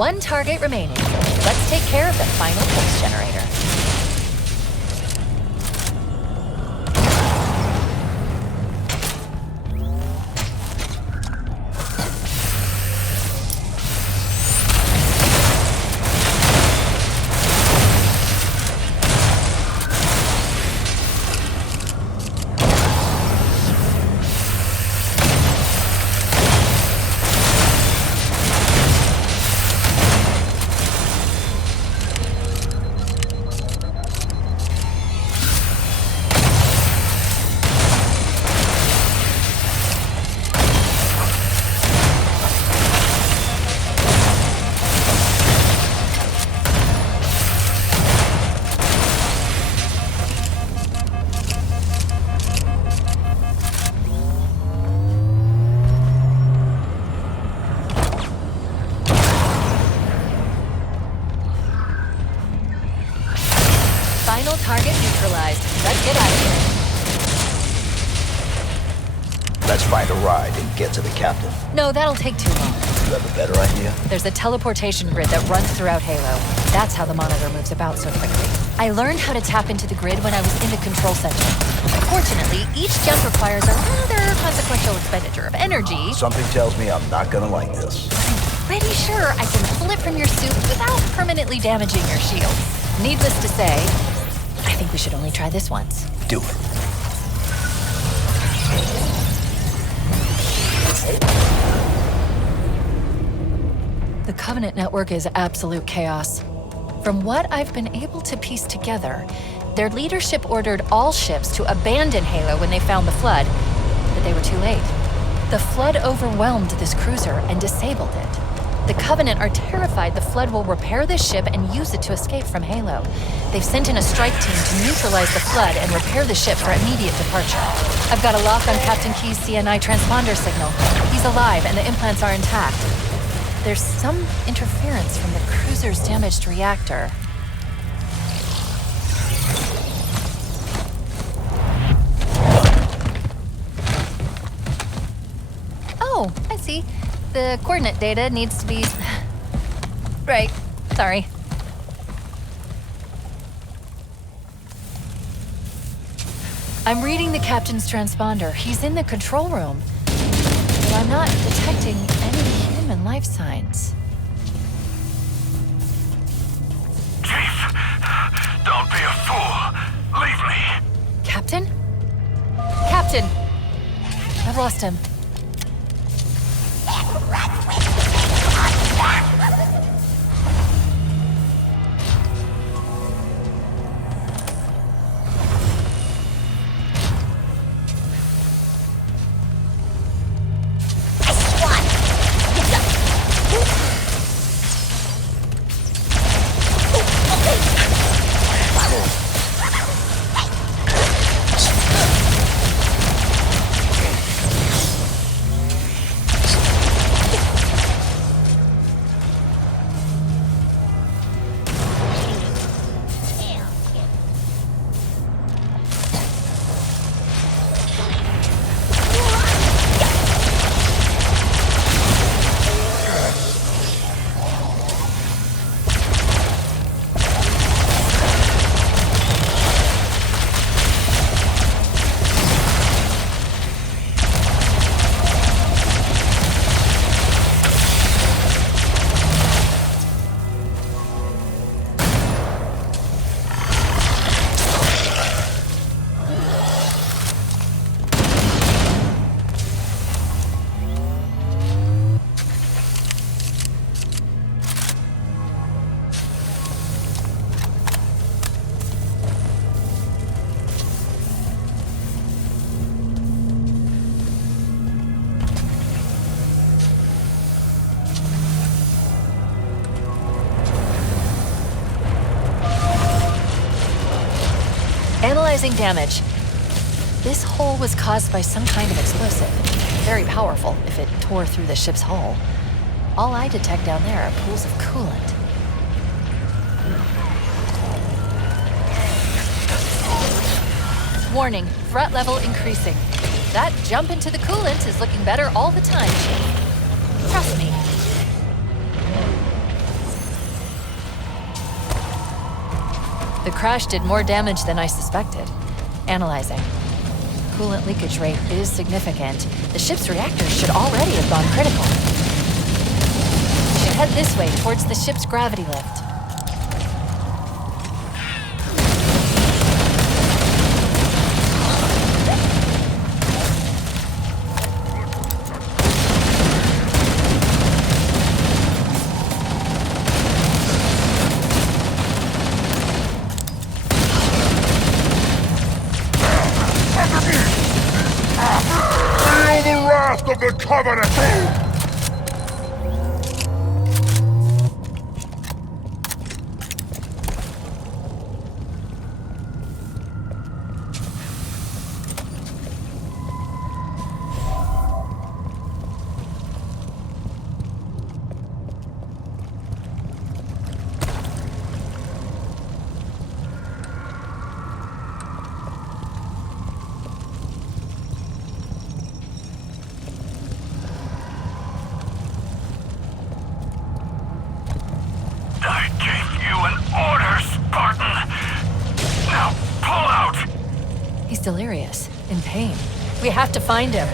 One target remaining. Let's take care of the final pulse generator. ride and get to the captain? No, that'll take too long. You have a better idea? There's a teleportation grid that runs throughout Halo. That's how the monitor moves about so quickly. I learned how to tap into the grid when I was in the control center. Fortunately, each jump requires a rather consequential expenditure of energy. Something tells me I'm not gonna like this. Pretty sure I can pull it from your suit without permanently damaging your shield. Needless to say, I think we should only try this once. Do it. The Covenant network is absolute chaos. From what I've been able to piece together, their leadership ordered all ships to abandon Halo when they found the Flood, but they were too late. The Flood overwhelmed this cruiser and disabled it. The Covenant are terrified the Flood will repair this ship and use it to escape from Halo. They've sent in a strike team to neutralize the Flood and repair the ship for immediate departure. I've got a lock on Captain Key's CNI transponder signal. He's alive and the implants are intact. There's some interference from the cruiser's damaged reactor. Oh, I see. The coordinate data needs to be... Right, sorry. I'm reading the captain's transponder. He's in the control room. But I'm not detecting any human life signs. Chief, don't be a fool. Leave me. Captain? Captain! I've lost him. Analyzing damage. This hole was caused by some kind of explosive. Very powerful if it tore through the ship's hull. All I detect down there are pools of coolant. Warning, threat level increasing. That jump into the coolant is looking better all the time, Chief. Trust me. The crash did more damage than I suspected. Analyzing. Coolant leakage rate is significant. The ship's reactors should already have gone critical. We should head this way towards the ship's gravity lift. Of the Covenant! He's delirious, in pain. We have to find him.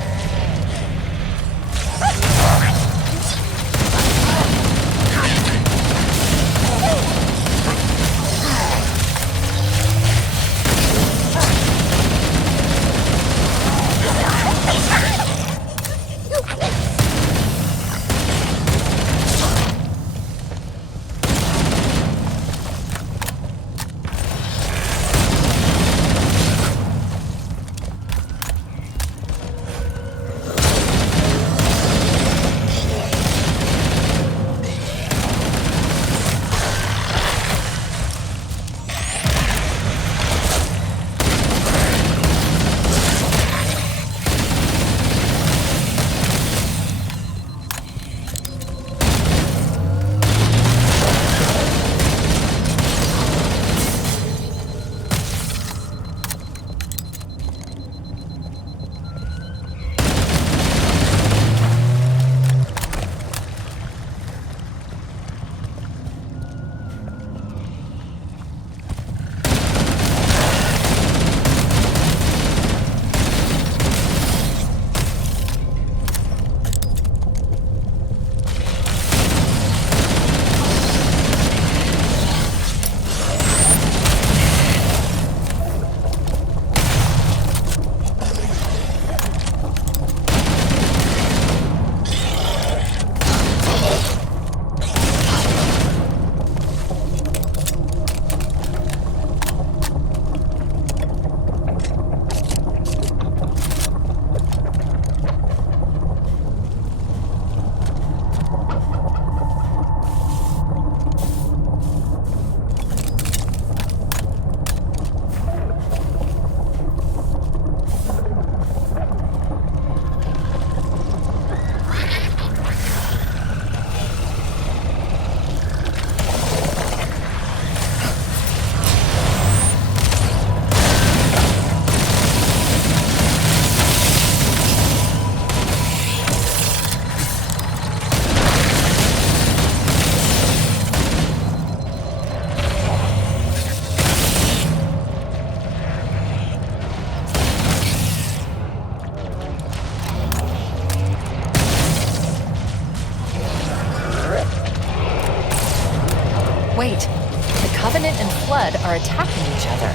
Wait, the Covenant and Flood are attacking each other.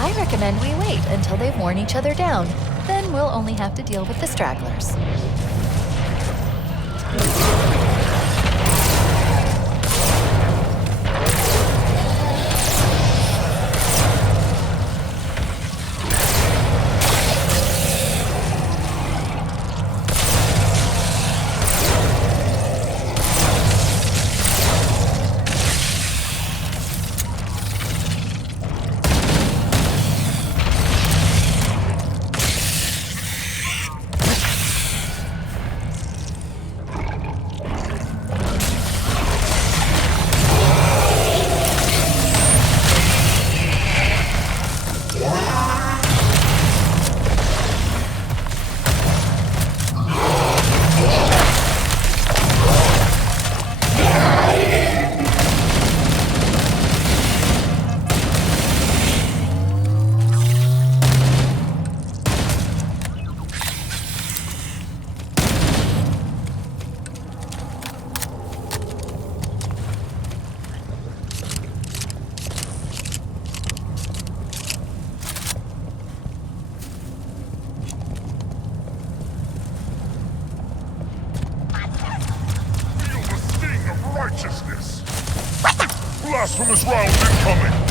I recommend we wait until they've worn each other down. Then we'll only have to deal with the stragglers. Blasphemous rounds incoming!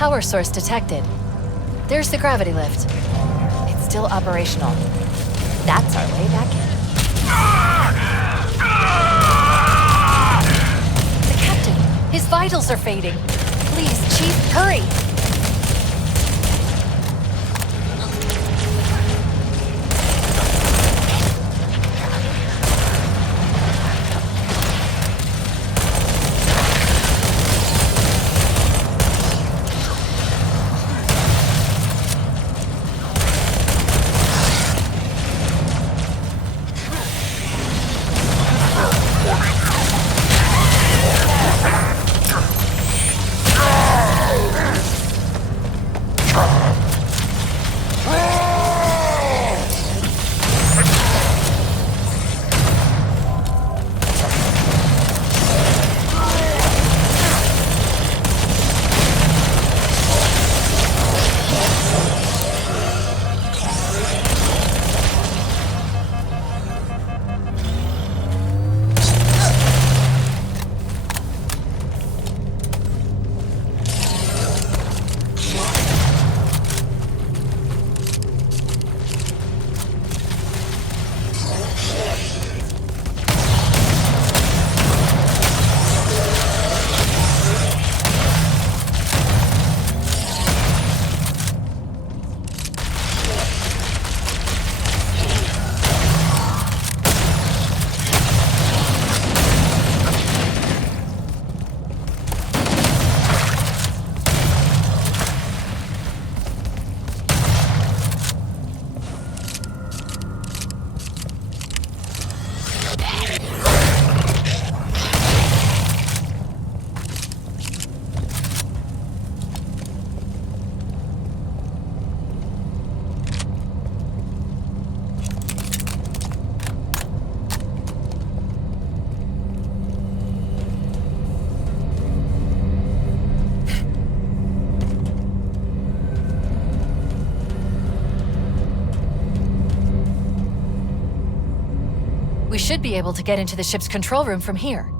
power source detected. There's the gravity lift. It's still operational. That's our way back in. The captain, his vitals are fading. Please, Chief, hurry! We should be able to get into the ship's control room from here.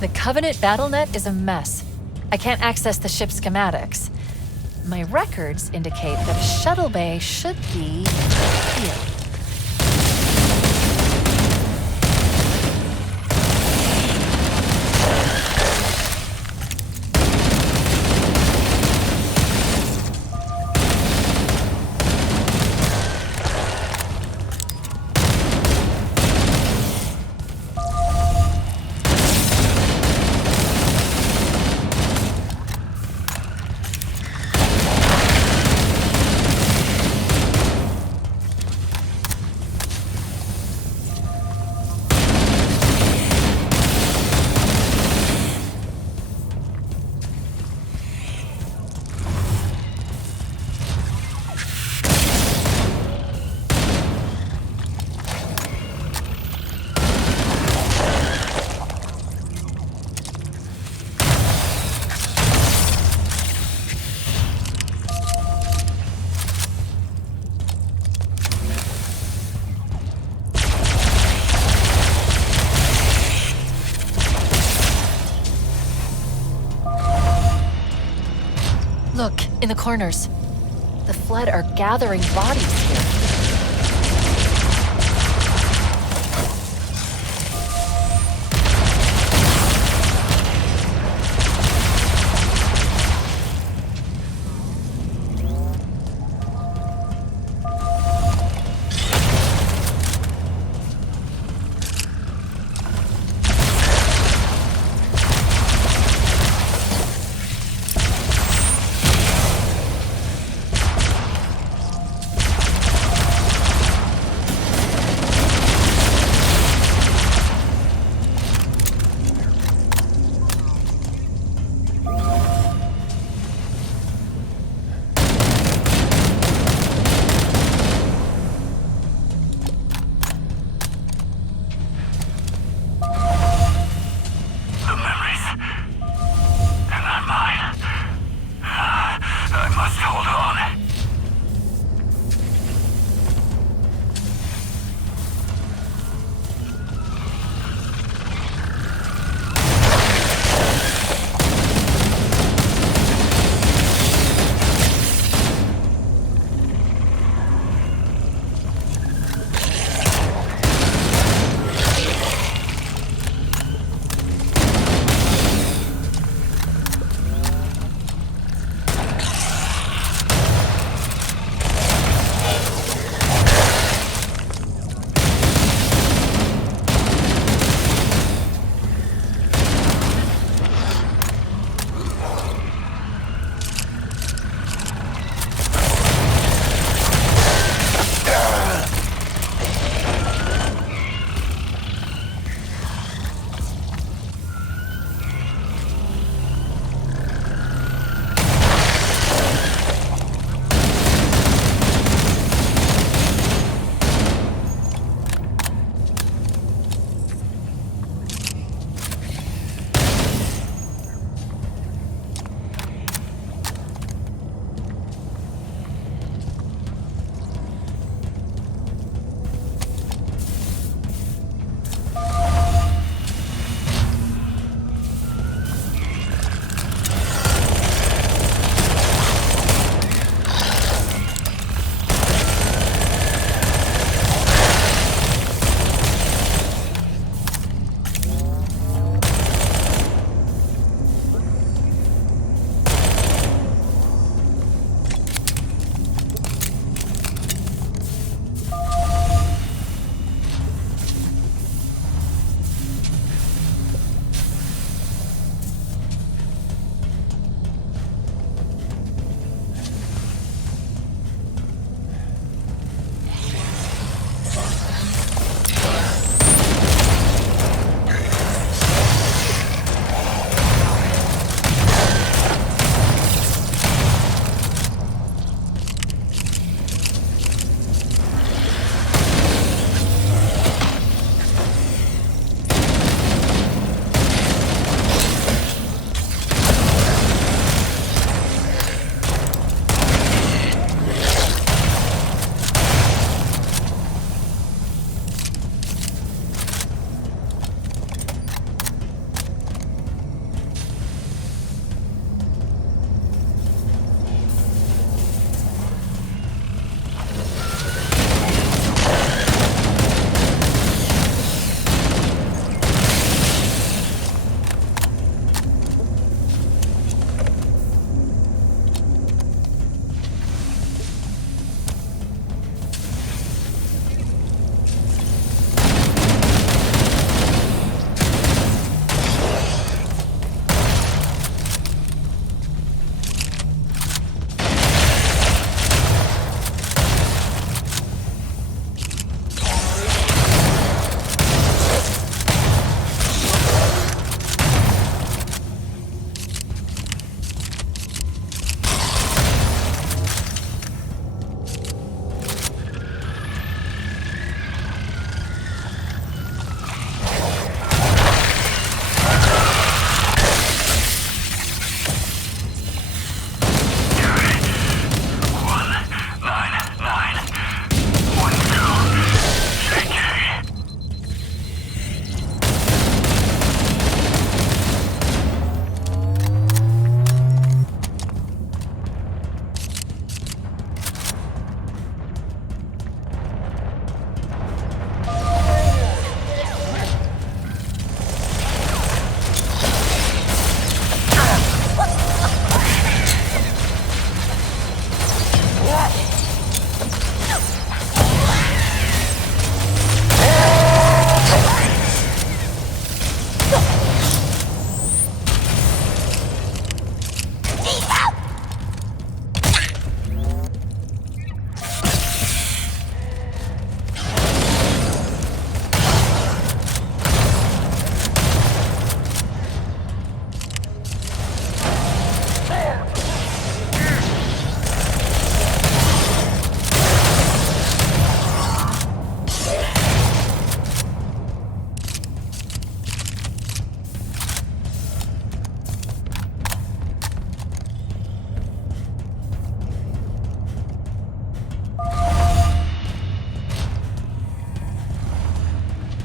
The Covenant BattleNet is a mess. I can't access the ship's schematics. My records indicate that a shuttle bay should be here. Look, in the corners. The Flood are gathering bodies here.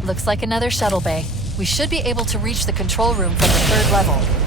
Looks like another shuttle bay. We should be able to reach the control room from the 3rd level.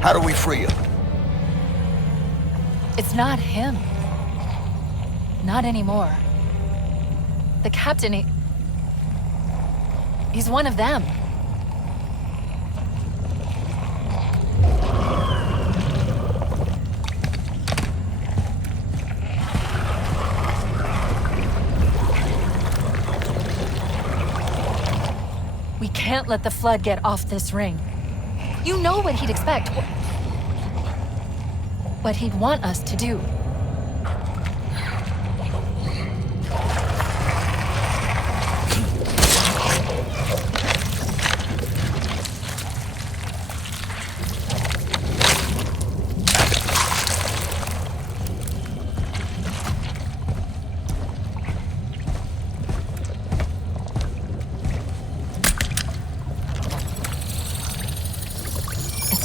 How do we free him? It's not him. Not anymore. The captain, he's one of them. We can't let the Flood get off this ring. You know what he'd expect. What he'd want us to do.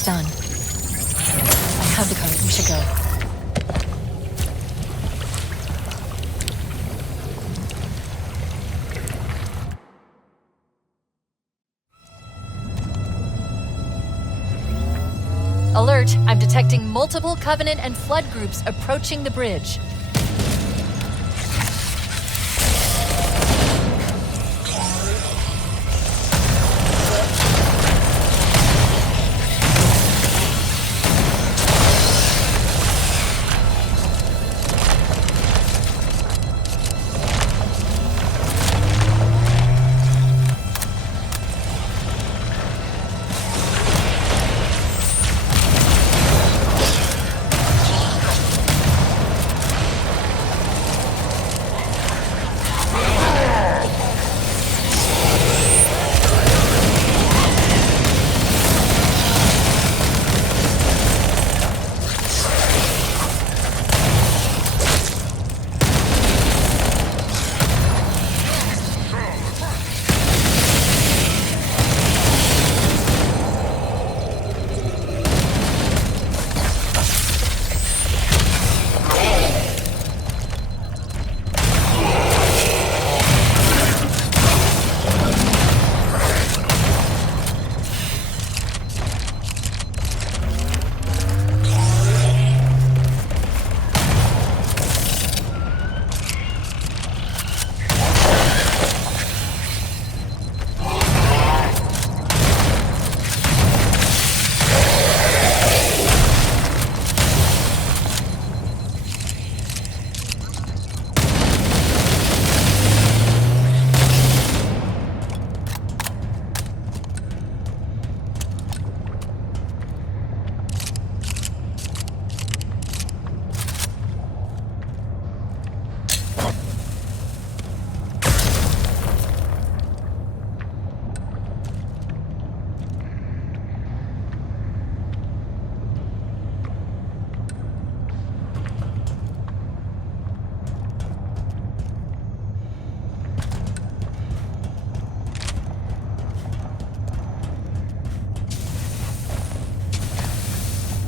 Done. I have the code. We should go. Alert! I'm detecting multiple Covenant and Flood groups approaching the bridge.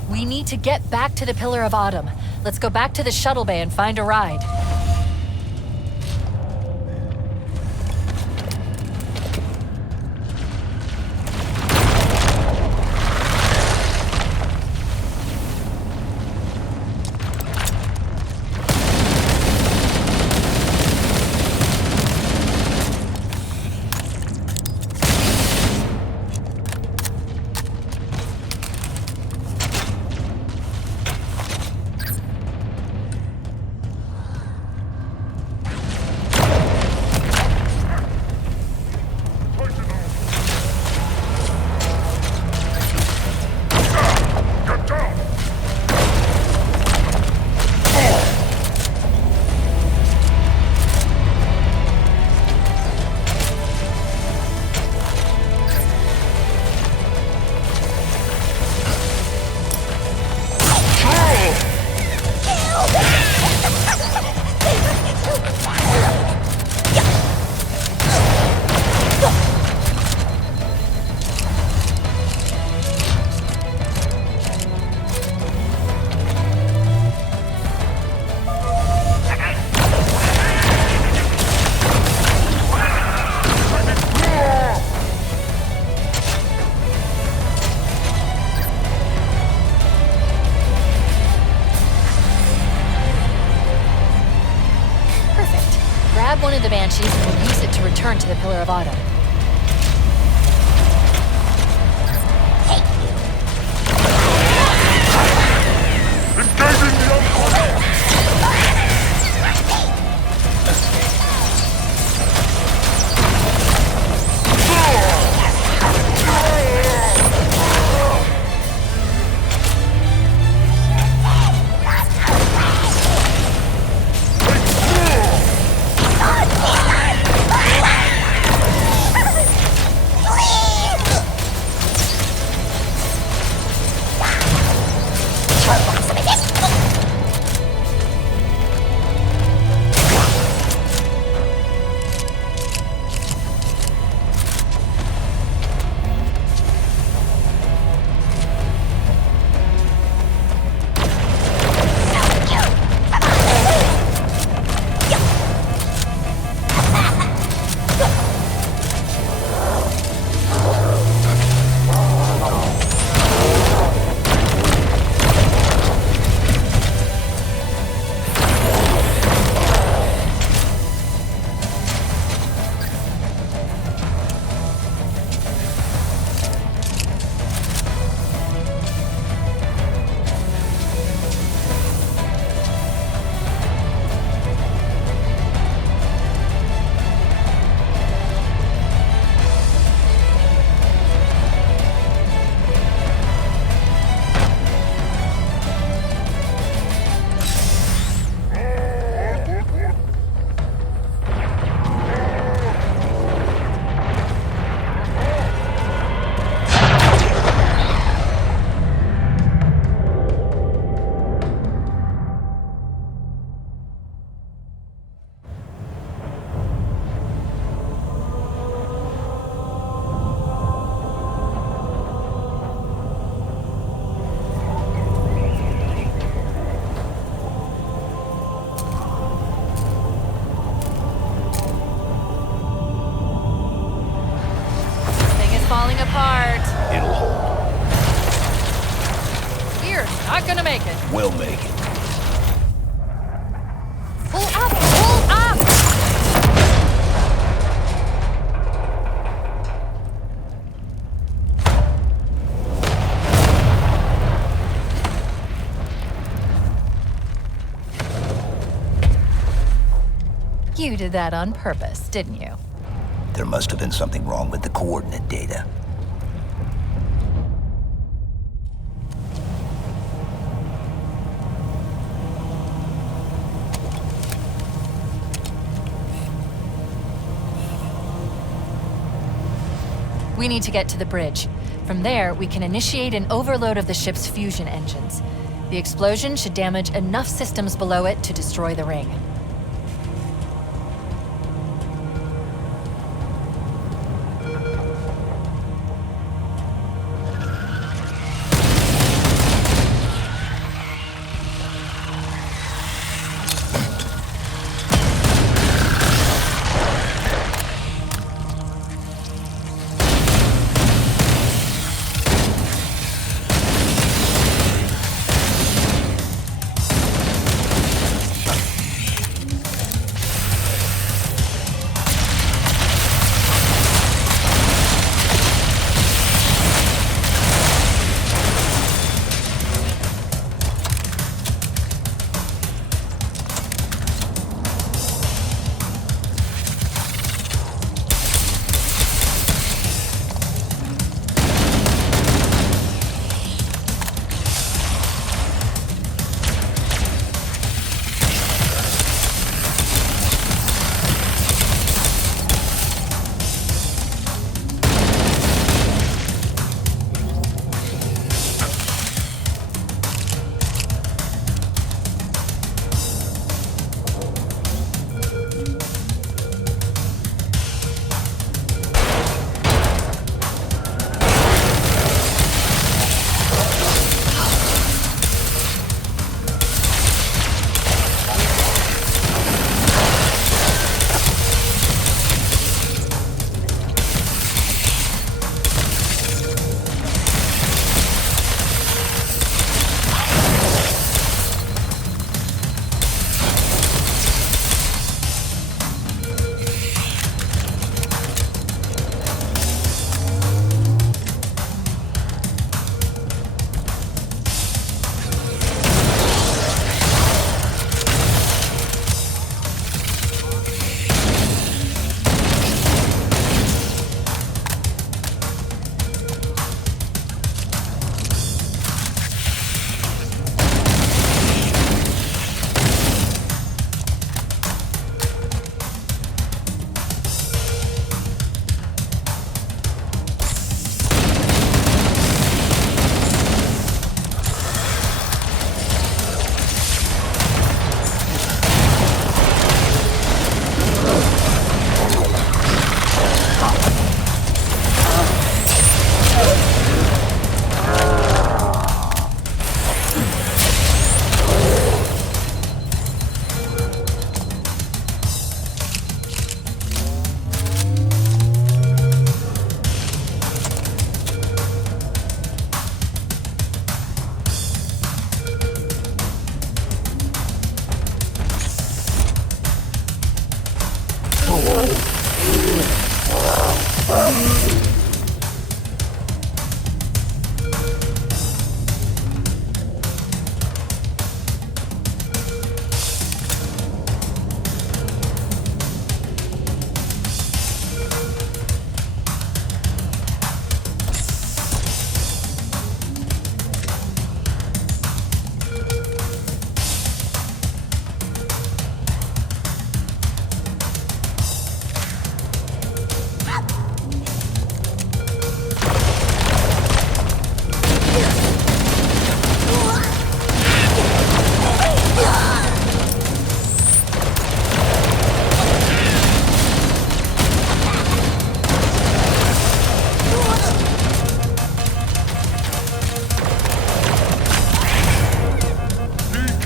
We need to get back to the Pillar of Autumn. Let's go back to the shuttle bay and find a ride. grab one of the Banshees and we'll use it to return to the Pillar of Autumn. We'll make it. Pull up! Pull up! You did that on purpose, didn't you? There must have been something wrong with the coordinate data. We need to get to the bridge. From there, we can initiate an overload of the ship's fusion engines. The explosion should damage enough systems below it to destroy the ring.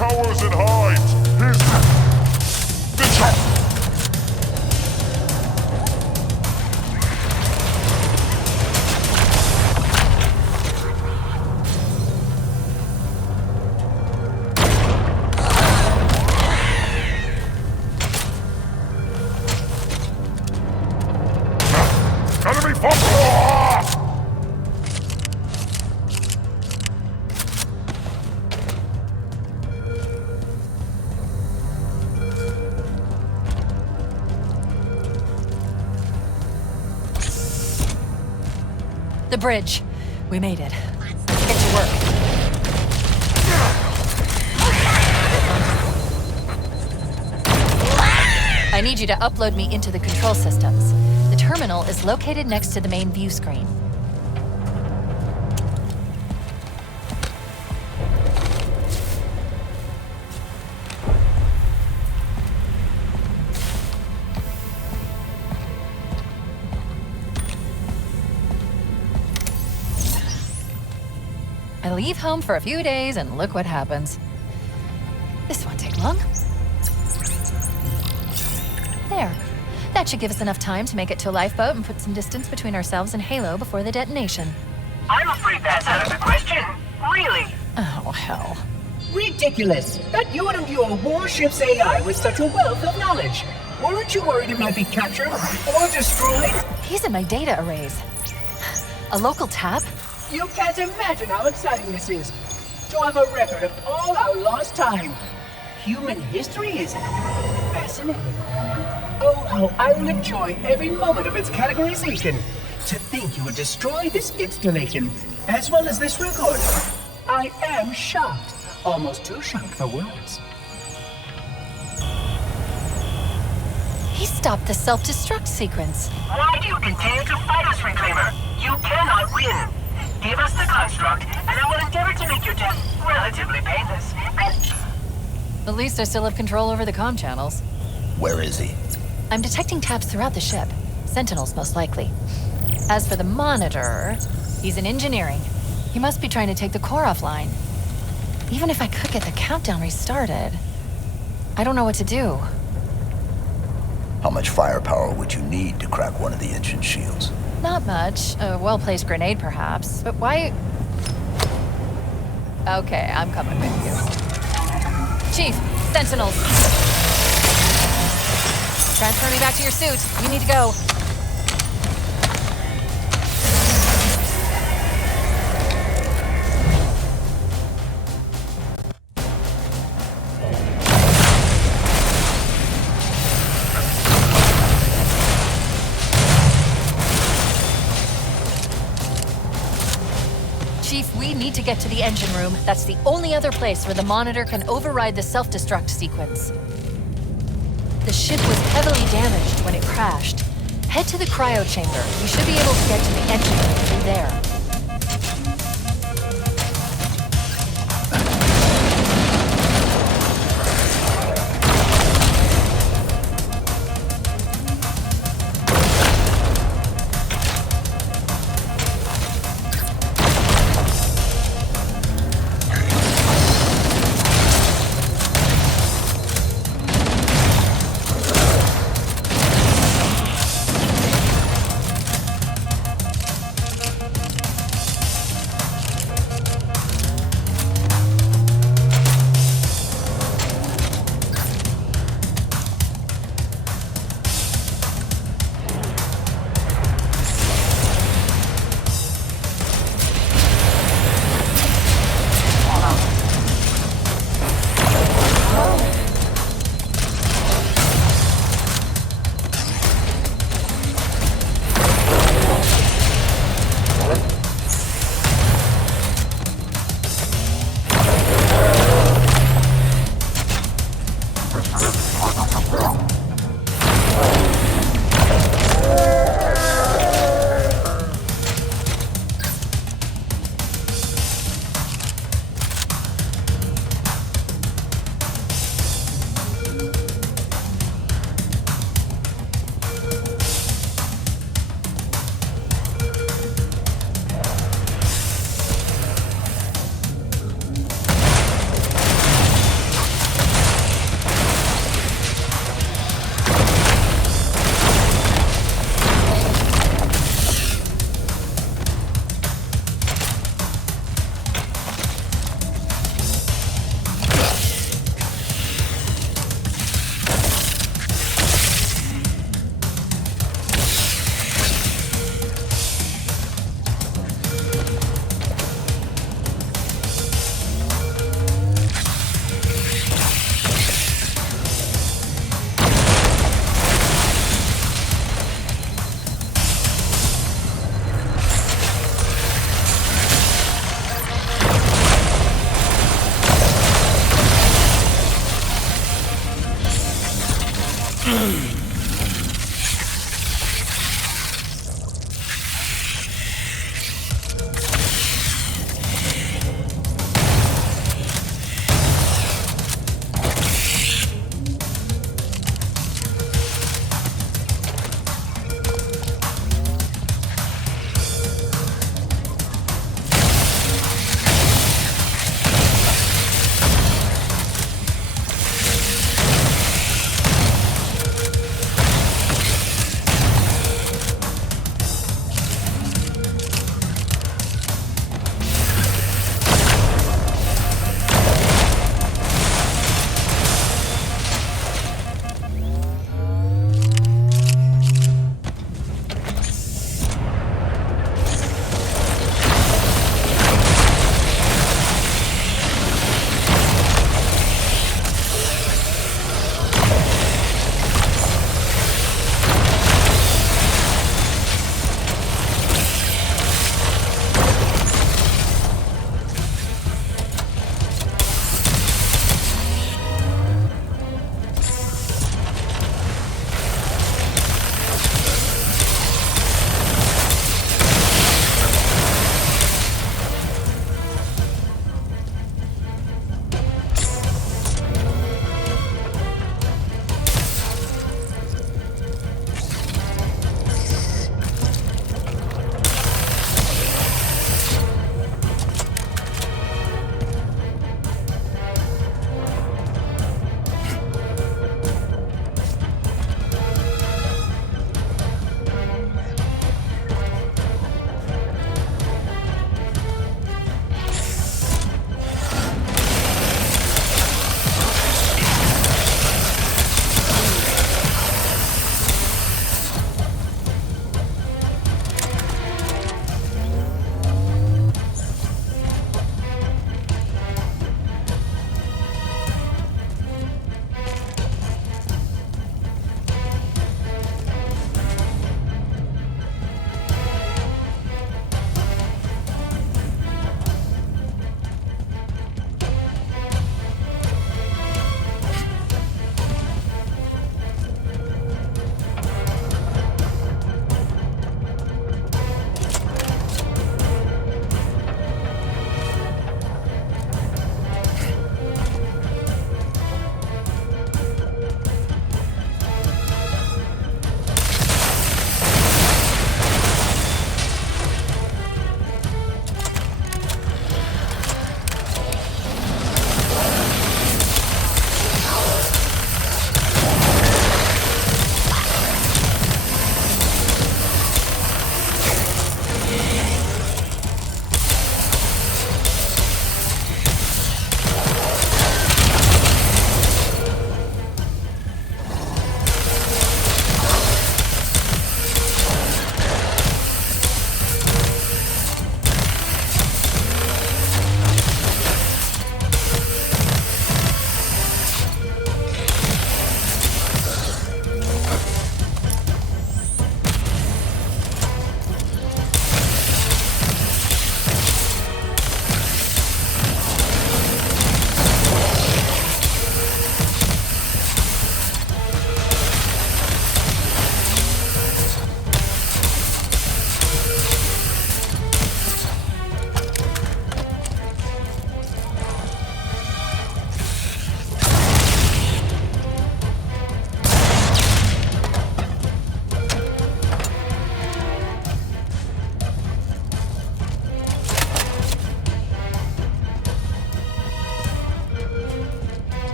Cowers and hides! Here's the chop! Enemy fire! The bridge. We made it. Get to work. I need you to upload me into the control systems. The terminal is located next to the main view screen. I leave home for a few days and look what happens. This won't take long. There. That should give us enough time to make it to a lifeboat and put some distance between ourselves and Halo before the detonation. I'm afraid that's out of the question. Really? Oh, hell. Ridiculous! That you would imbue a warship's AI with such a wealth of knowledge. Weren't you worried it might be captured or destroyed? He's in my data arrays. A local tab? You can't imagine how exciting this is. To have a record of all our lost time. Human history is fascinating. Oh, how I will enjoy every moment of its categorization. To think you would destroy this installation, as well as this record. I am shocked. Almost too shocked for words. He stopped the self-destruct sequence. Why do you continue to fight us, Reclaimer? You cannot win. Give us the construct, and I will endeavor to make your death relatively painless. At least I still have control over the comm channels. Where is he? I'm detecting tabs throughout the ship. Sentinels, most likely. As for the monitor, he's in engineering. He must be trying to take the core offline. Even if I could get the countdown restarted, I don't know what to do. How much firepower would you need to crack one of the engine shields? Not much. A well-placed grenade, perhaps. But why... Okay, I'm coming with you. Chief, Sentinels. Transfer me back to your suit. You need to go. Chief, we need to get to the engine room. That's the only other place where the monitor can override the self-destruct sequence. The ship was heavily damaged when it crashed. Head to the cryo chamber. You should be able to get to the engine room through there.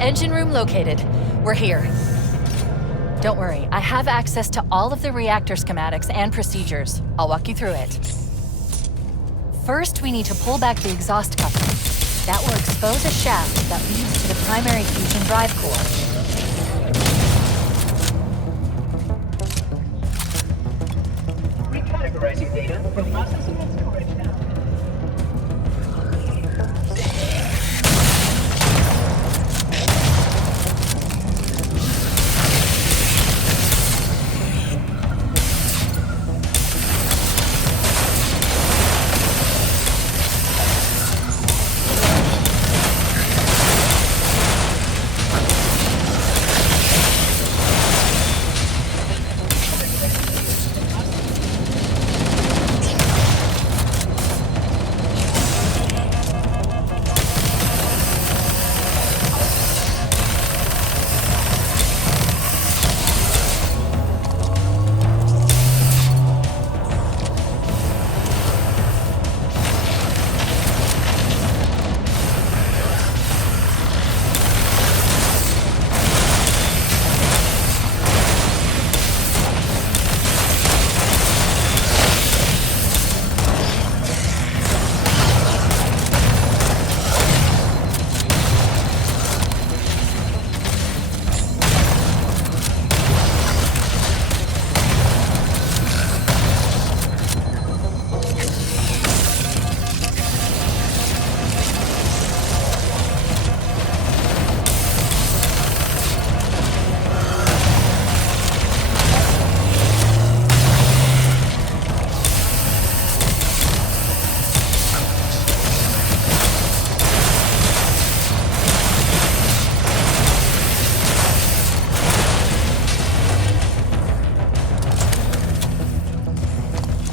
Engine room located. We're here. Don't worry, I have access to all of the reactor schematics and procedures. I'll walk you through it. First, we need to pull back the exhaust cover. That will expose a shaft that leads to the primary fusion drive core. Recategorizing data from processing and storage now.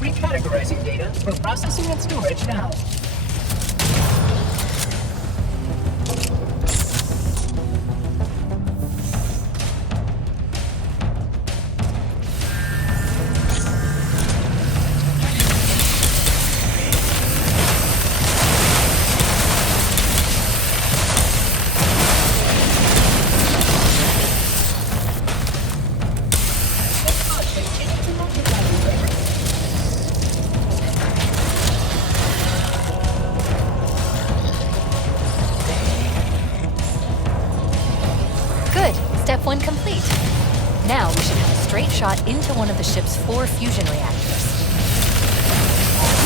Recategorizing data for processing and storage now. Step 1 complete. Now we should have a straight shot into one of the ship's 4 fusion reactors.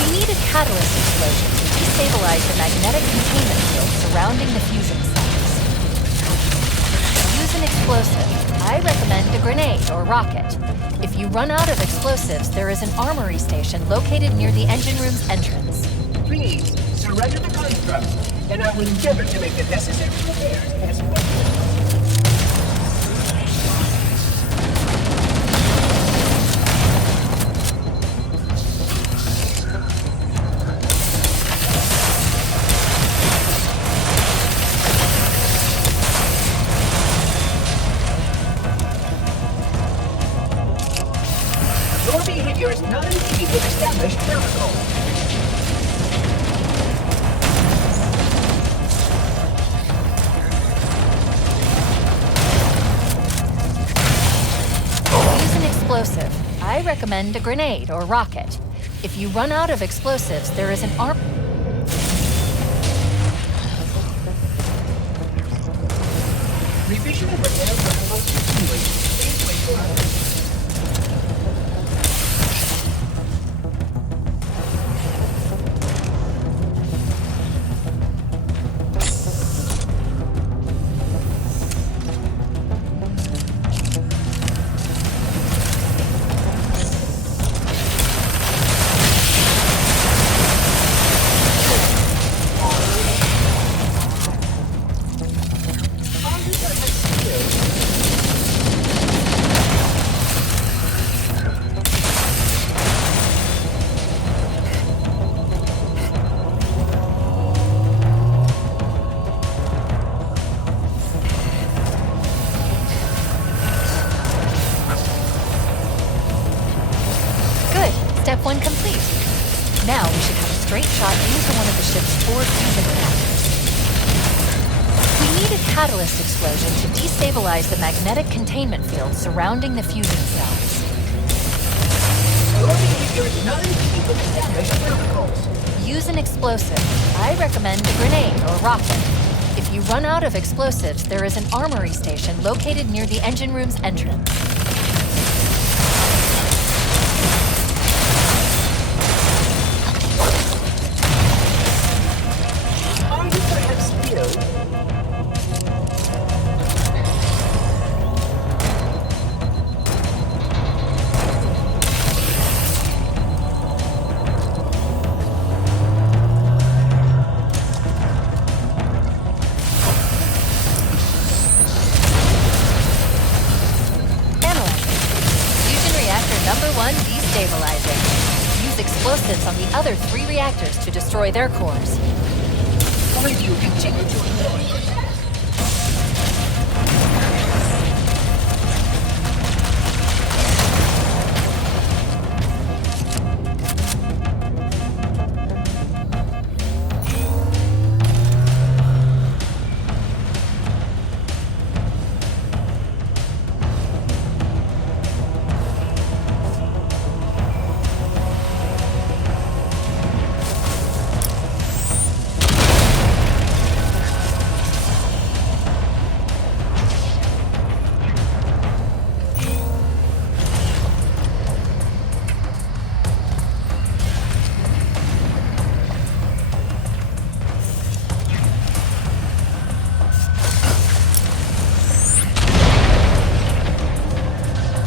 We need a catalyst explosion to destabilize the magnetic containment field surrounding the fusion cells. Use an explosive. I recommend a grenade or rocket. If you run out of explosives, there is an armory station located near the engine room's entrance. Please, surrender the construct, and I will endeavor to make the necessary repairs as well. Your behavior is not in keeping with established protocol. Use an explosive. I recommend a grenade or rocket. If you run out of explosives, there is an Revision of repair protocols continuing. Please wait for others. Step 1 complete. Now we should have a straight shot into one of the ship's 4 fusion reactors. We need a catalyst explosion to destabilize the magnetic containment field surrounding the fusion cells. Your behavior is not in keeping with the damaged protocols. Use an explosive. I recommend a grenade or rocket. If you run out of explosives, there is an armory station located near the engine room's entrance. Are you perhaps ill? Destabilizing. Use explosives on the other 3 reactors to destroy their cores. Or you continue to ignore your task.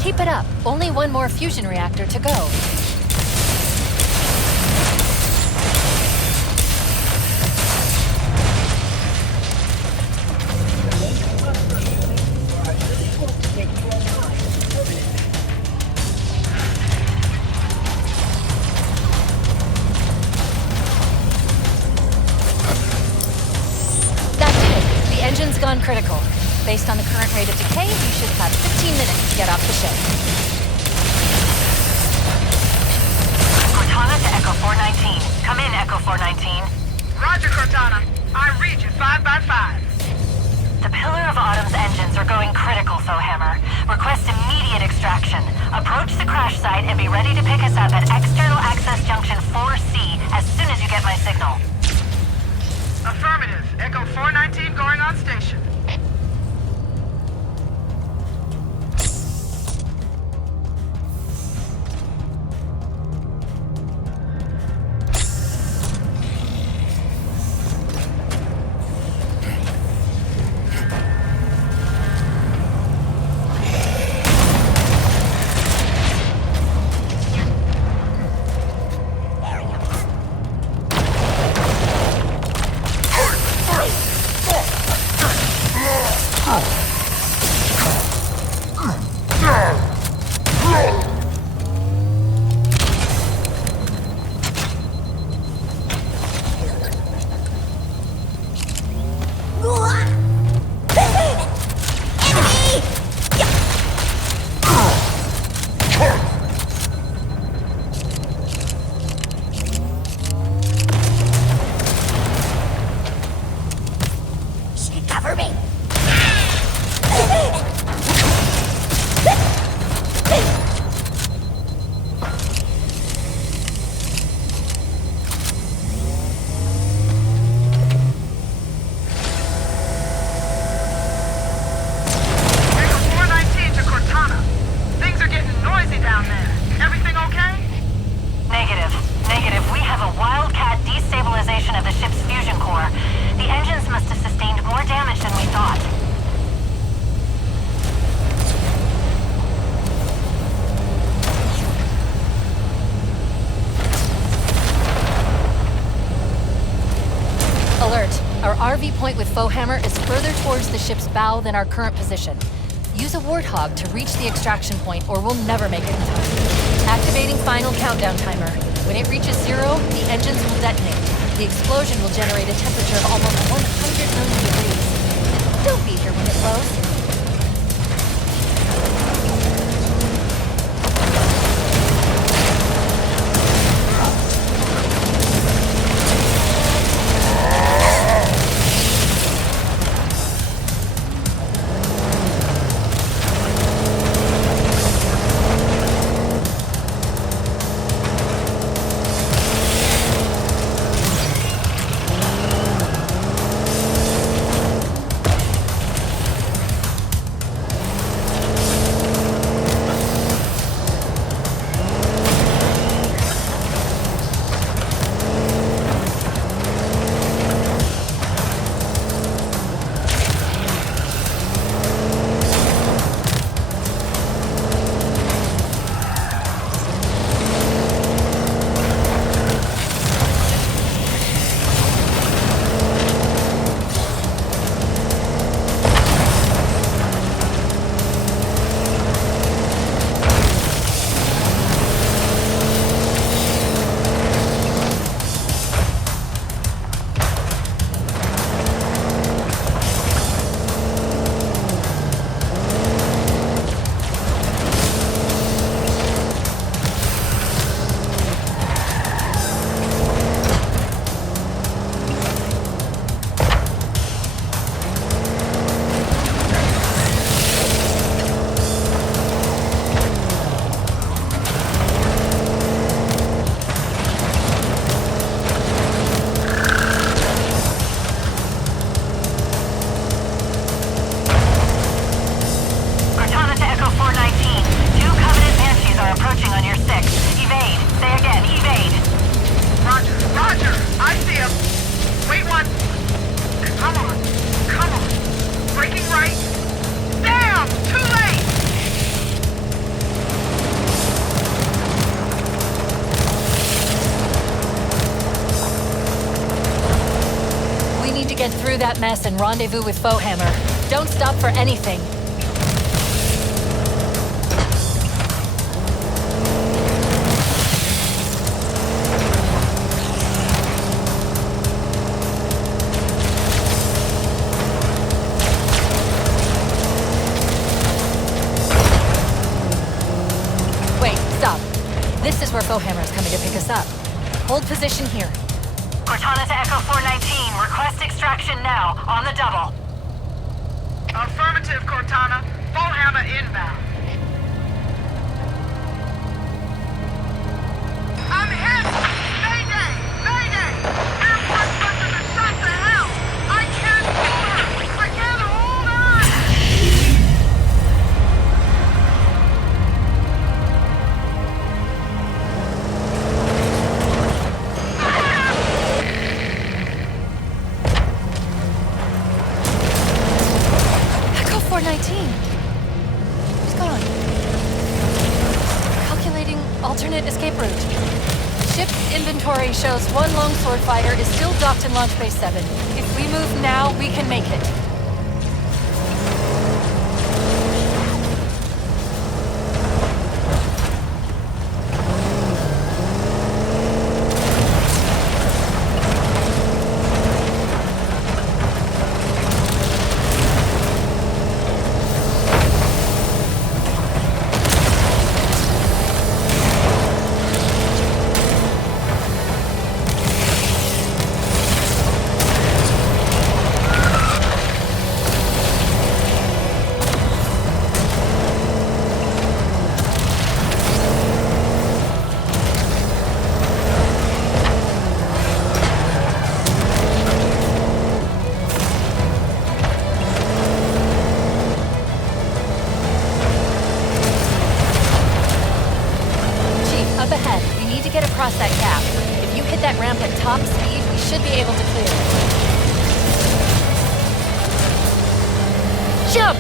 Keep it up. Only one more fusion reactor to go. That's it. The engine's gone critical. Based on the current rate of decay, you should have 15 minutes to get off the ship. Cortana to Echo 419. Come in, Echo 419. Roger, Cortana. I read you 5 by 5. The Pillar of Autumn's engines are going critical, Hammer. Request immediate extraction. Approach the crash site and be ready to pick us up at External Access Junction 4C as soon as you get my signal. Affirmative. Echo 419 going on station. RV point with Hammer is further towards the ship's bow than our current position. Use a Warthog to reach the extraction point or we'll never make it in time. Activating final countdown timer. When it reaches 0, the engines will detonate. The explosion will generate a temperature of almost 100 million degrees. Don't be here when it blows. to get through that mess and rendezvous with Foehammer. Don't stop for anything. Wait, stop. This is where Foehammer is coming to pick us up. Hold position here. Cortana to Echo 419. Request extraction now. On the double. Affirmative, Cortana. Foehammer inbound. I'm hit! Mayday! Mayday! Airport weapon is shot to hell! I can't hold her! I can't hold on! Echo 419. He's gone. Calculating alternate escape route. Ship inventory shows one longsword fighter is still docked in Launch Base 7. If we move now, we can make it. Across that gap. If you hit that ramp at top speed, we should be able to clear it. Jump!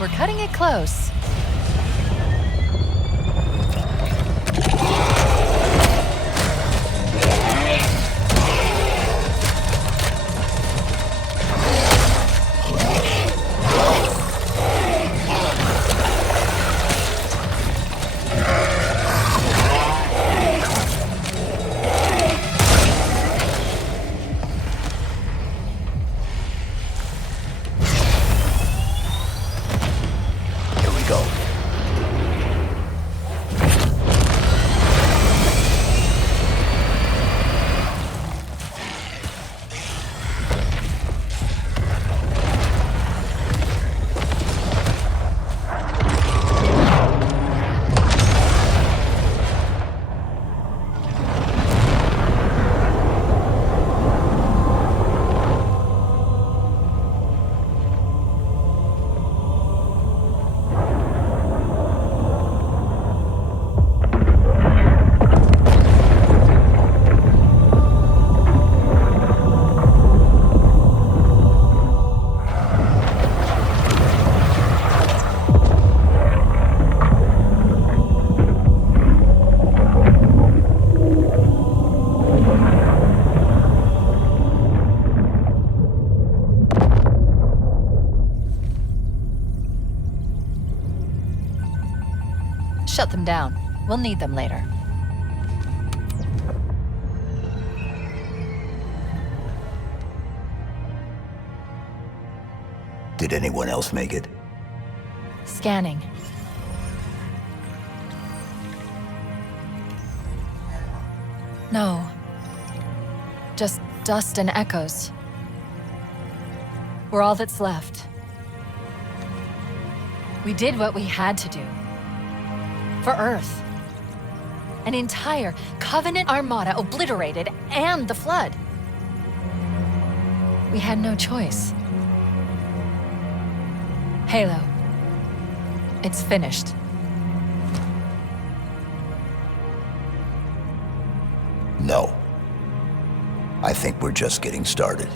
We're cutting it close. Here we go. jot them down. We'll need them later. Did anyone else make it? Scanning. No. Just dust and echoes. We're all that's left. We did what we had to do. For Earth. An entire Covenant armada obliterated, and the Flood. We had no choice. Halo. It's finished. No. I think we're just getting started.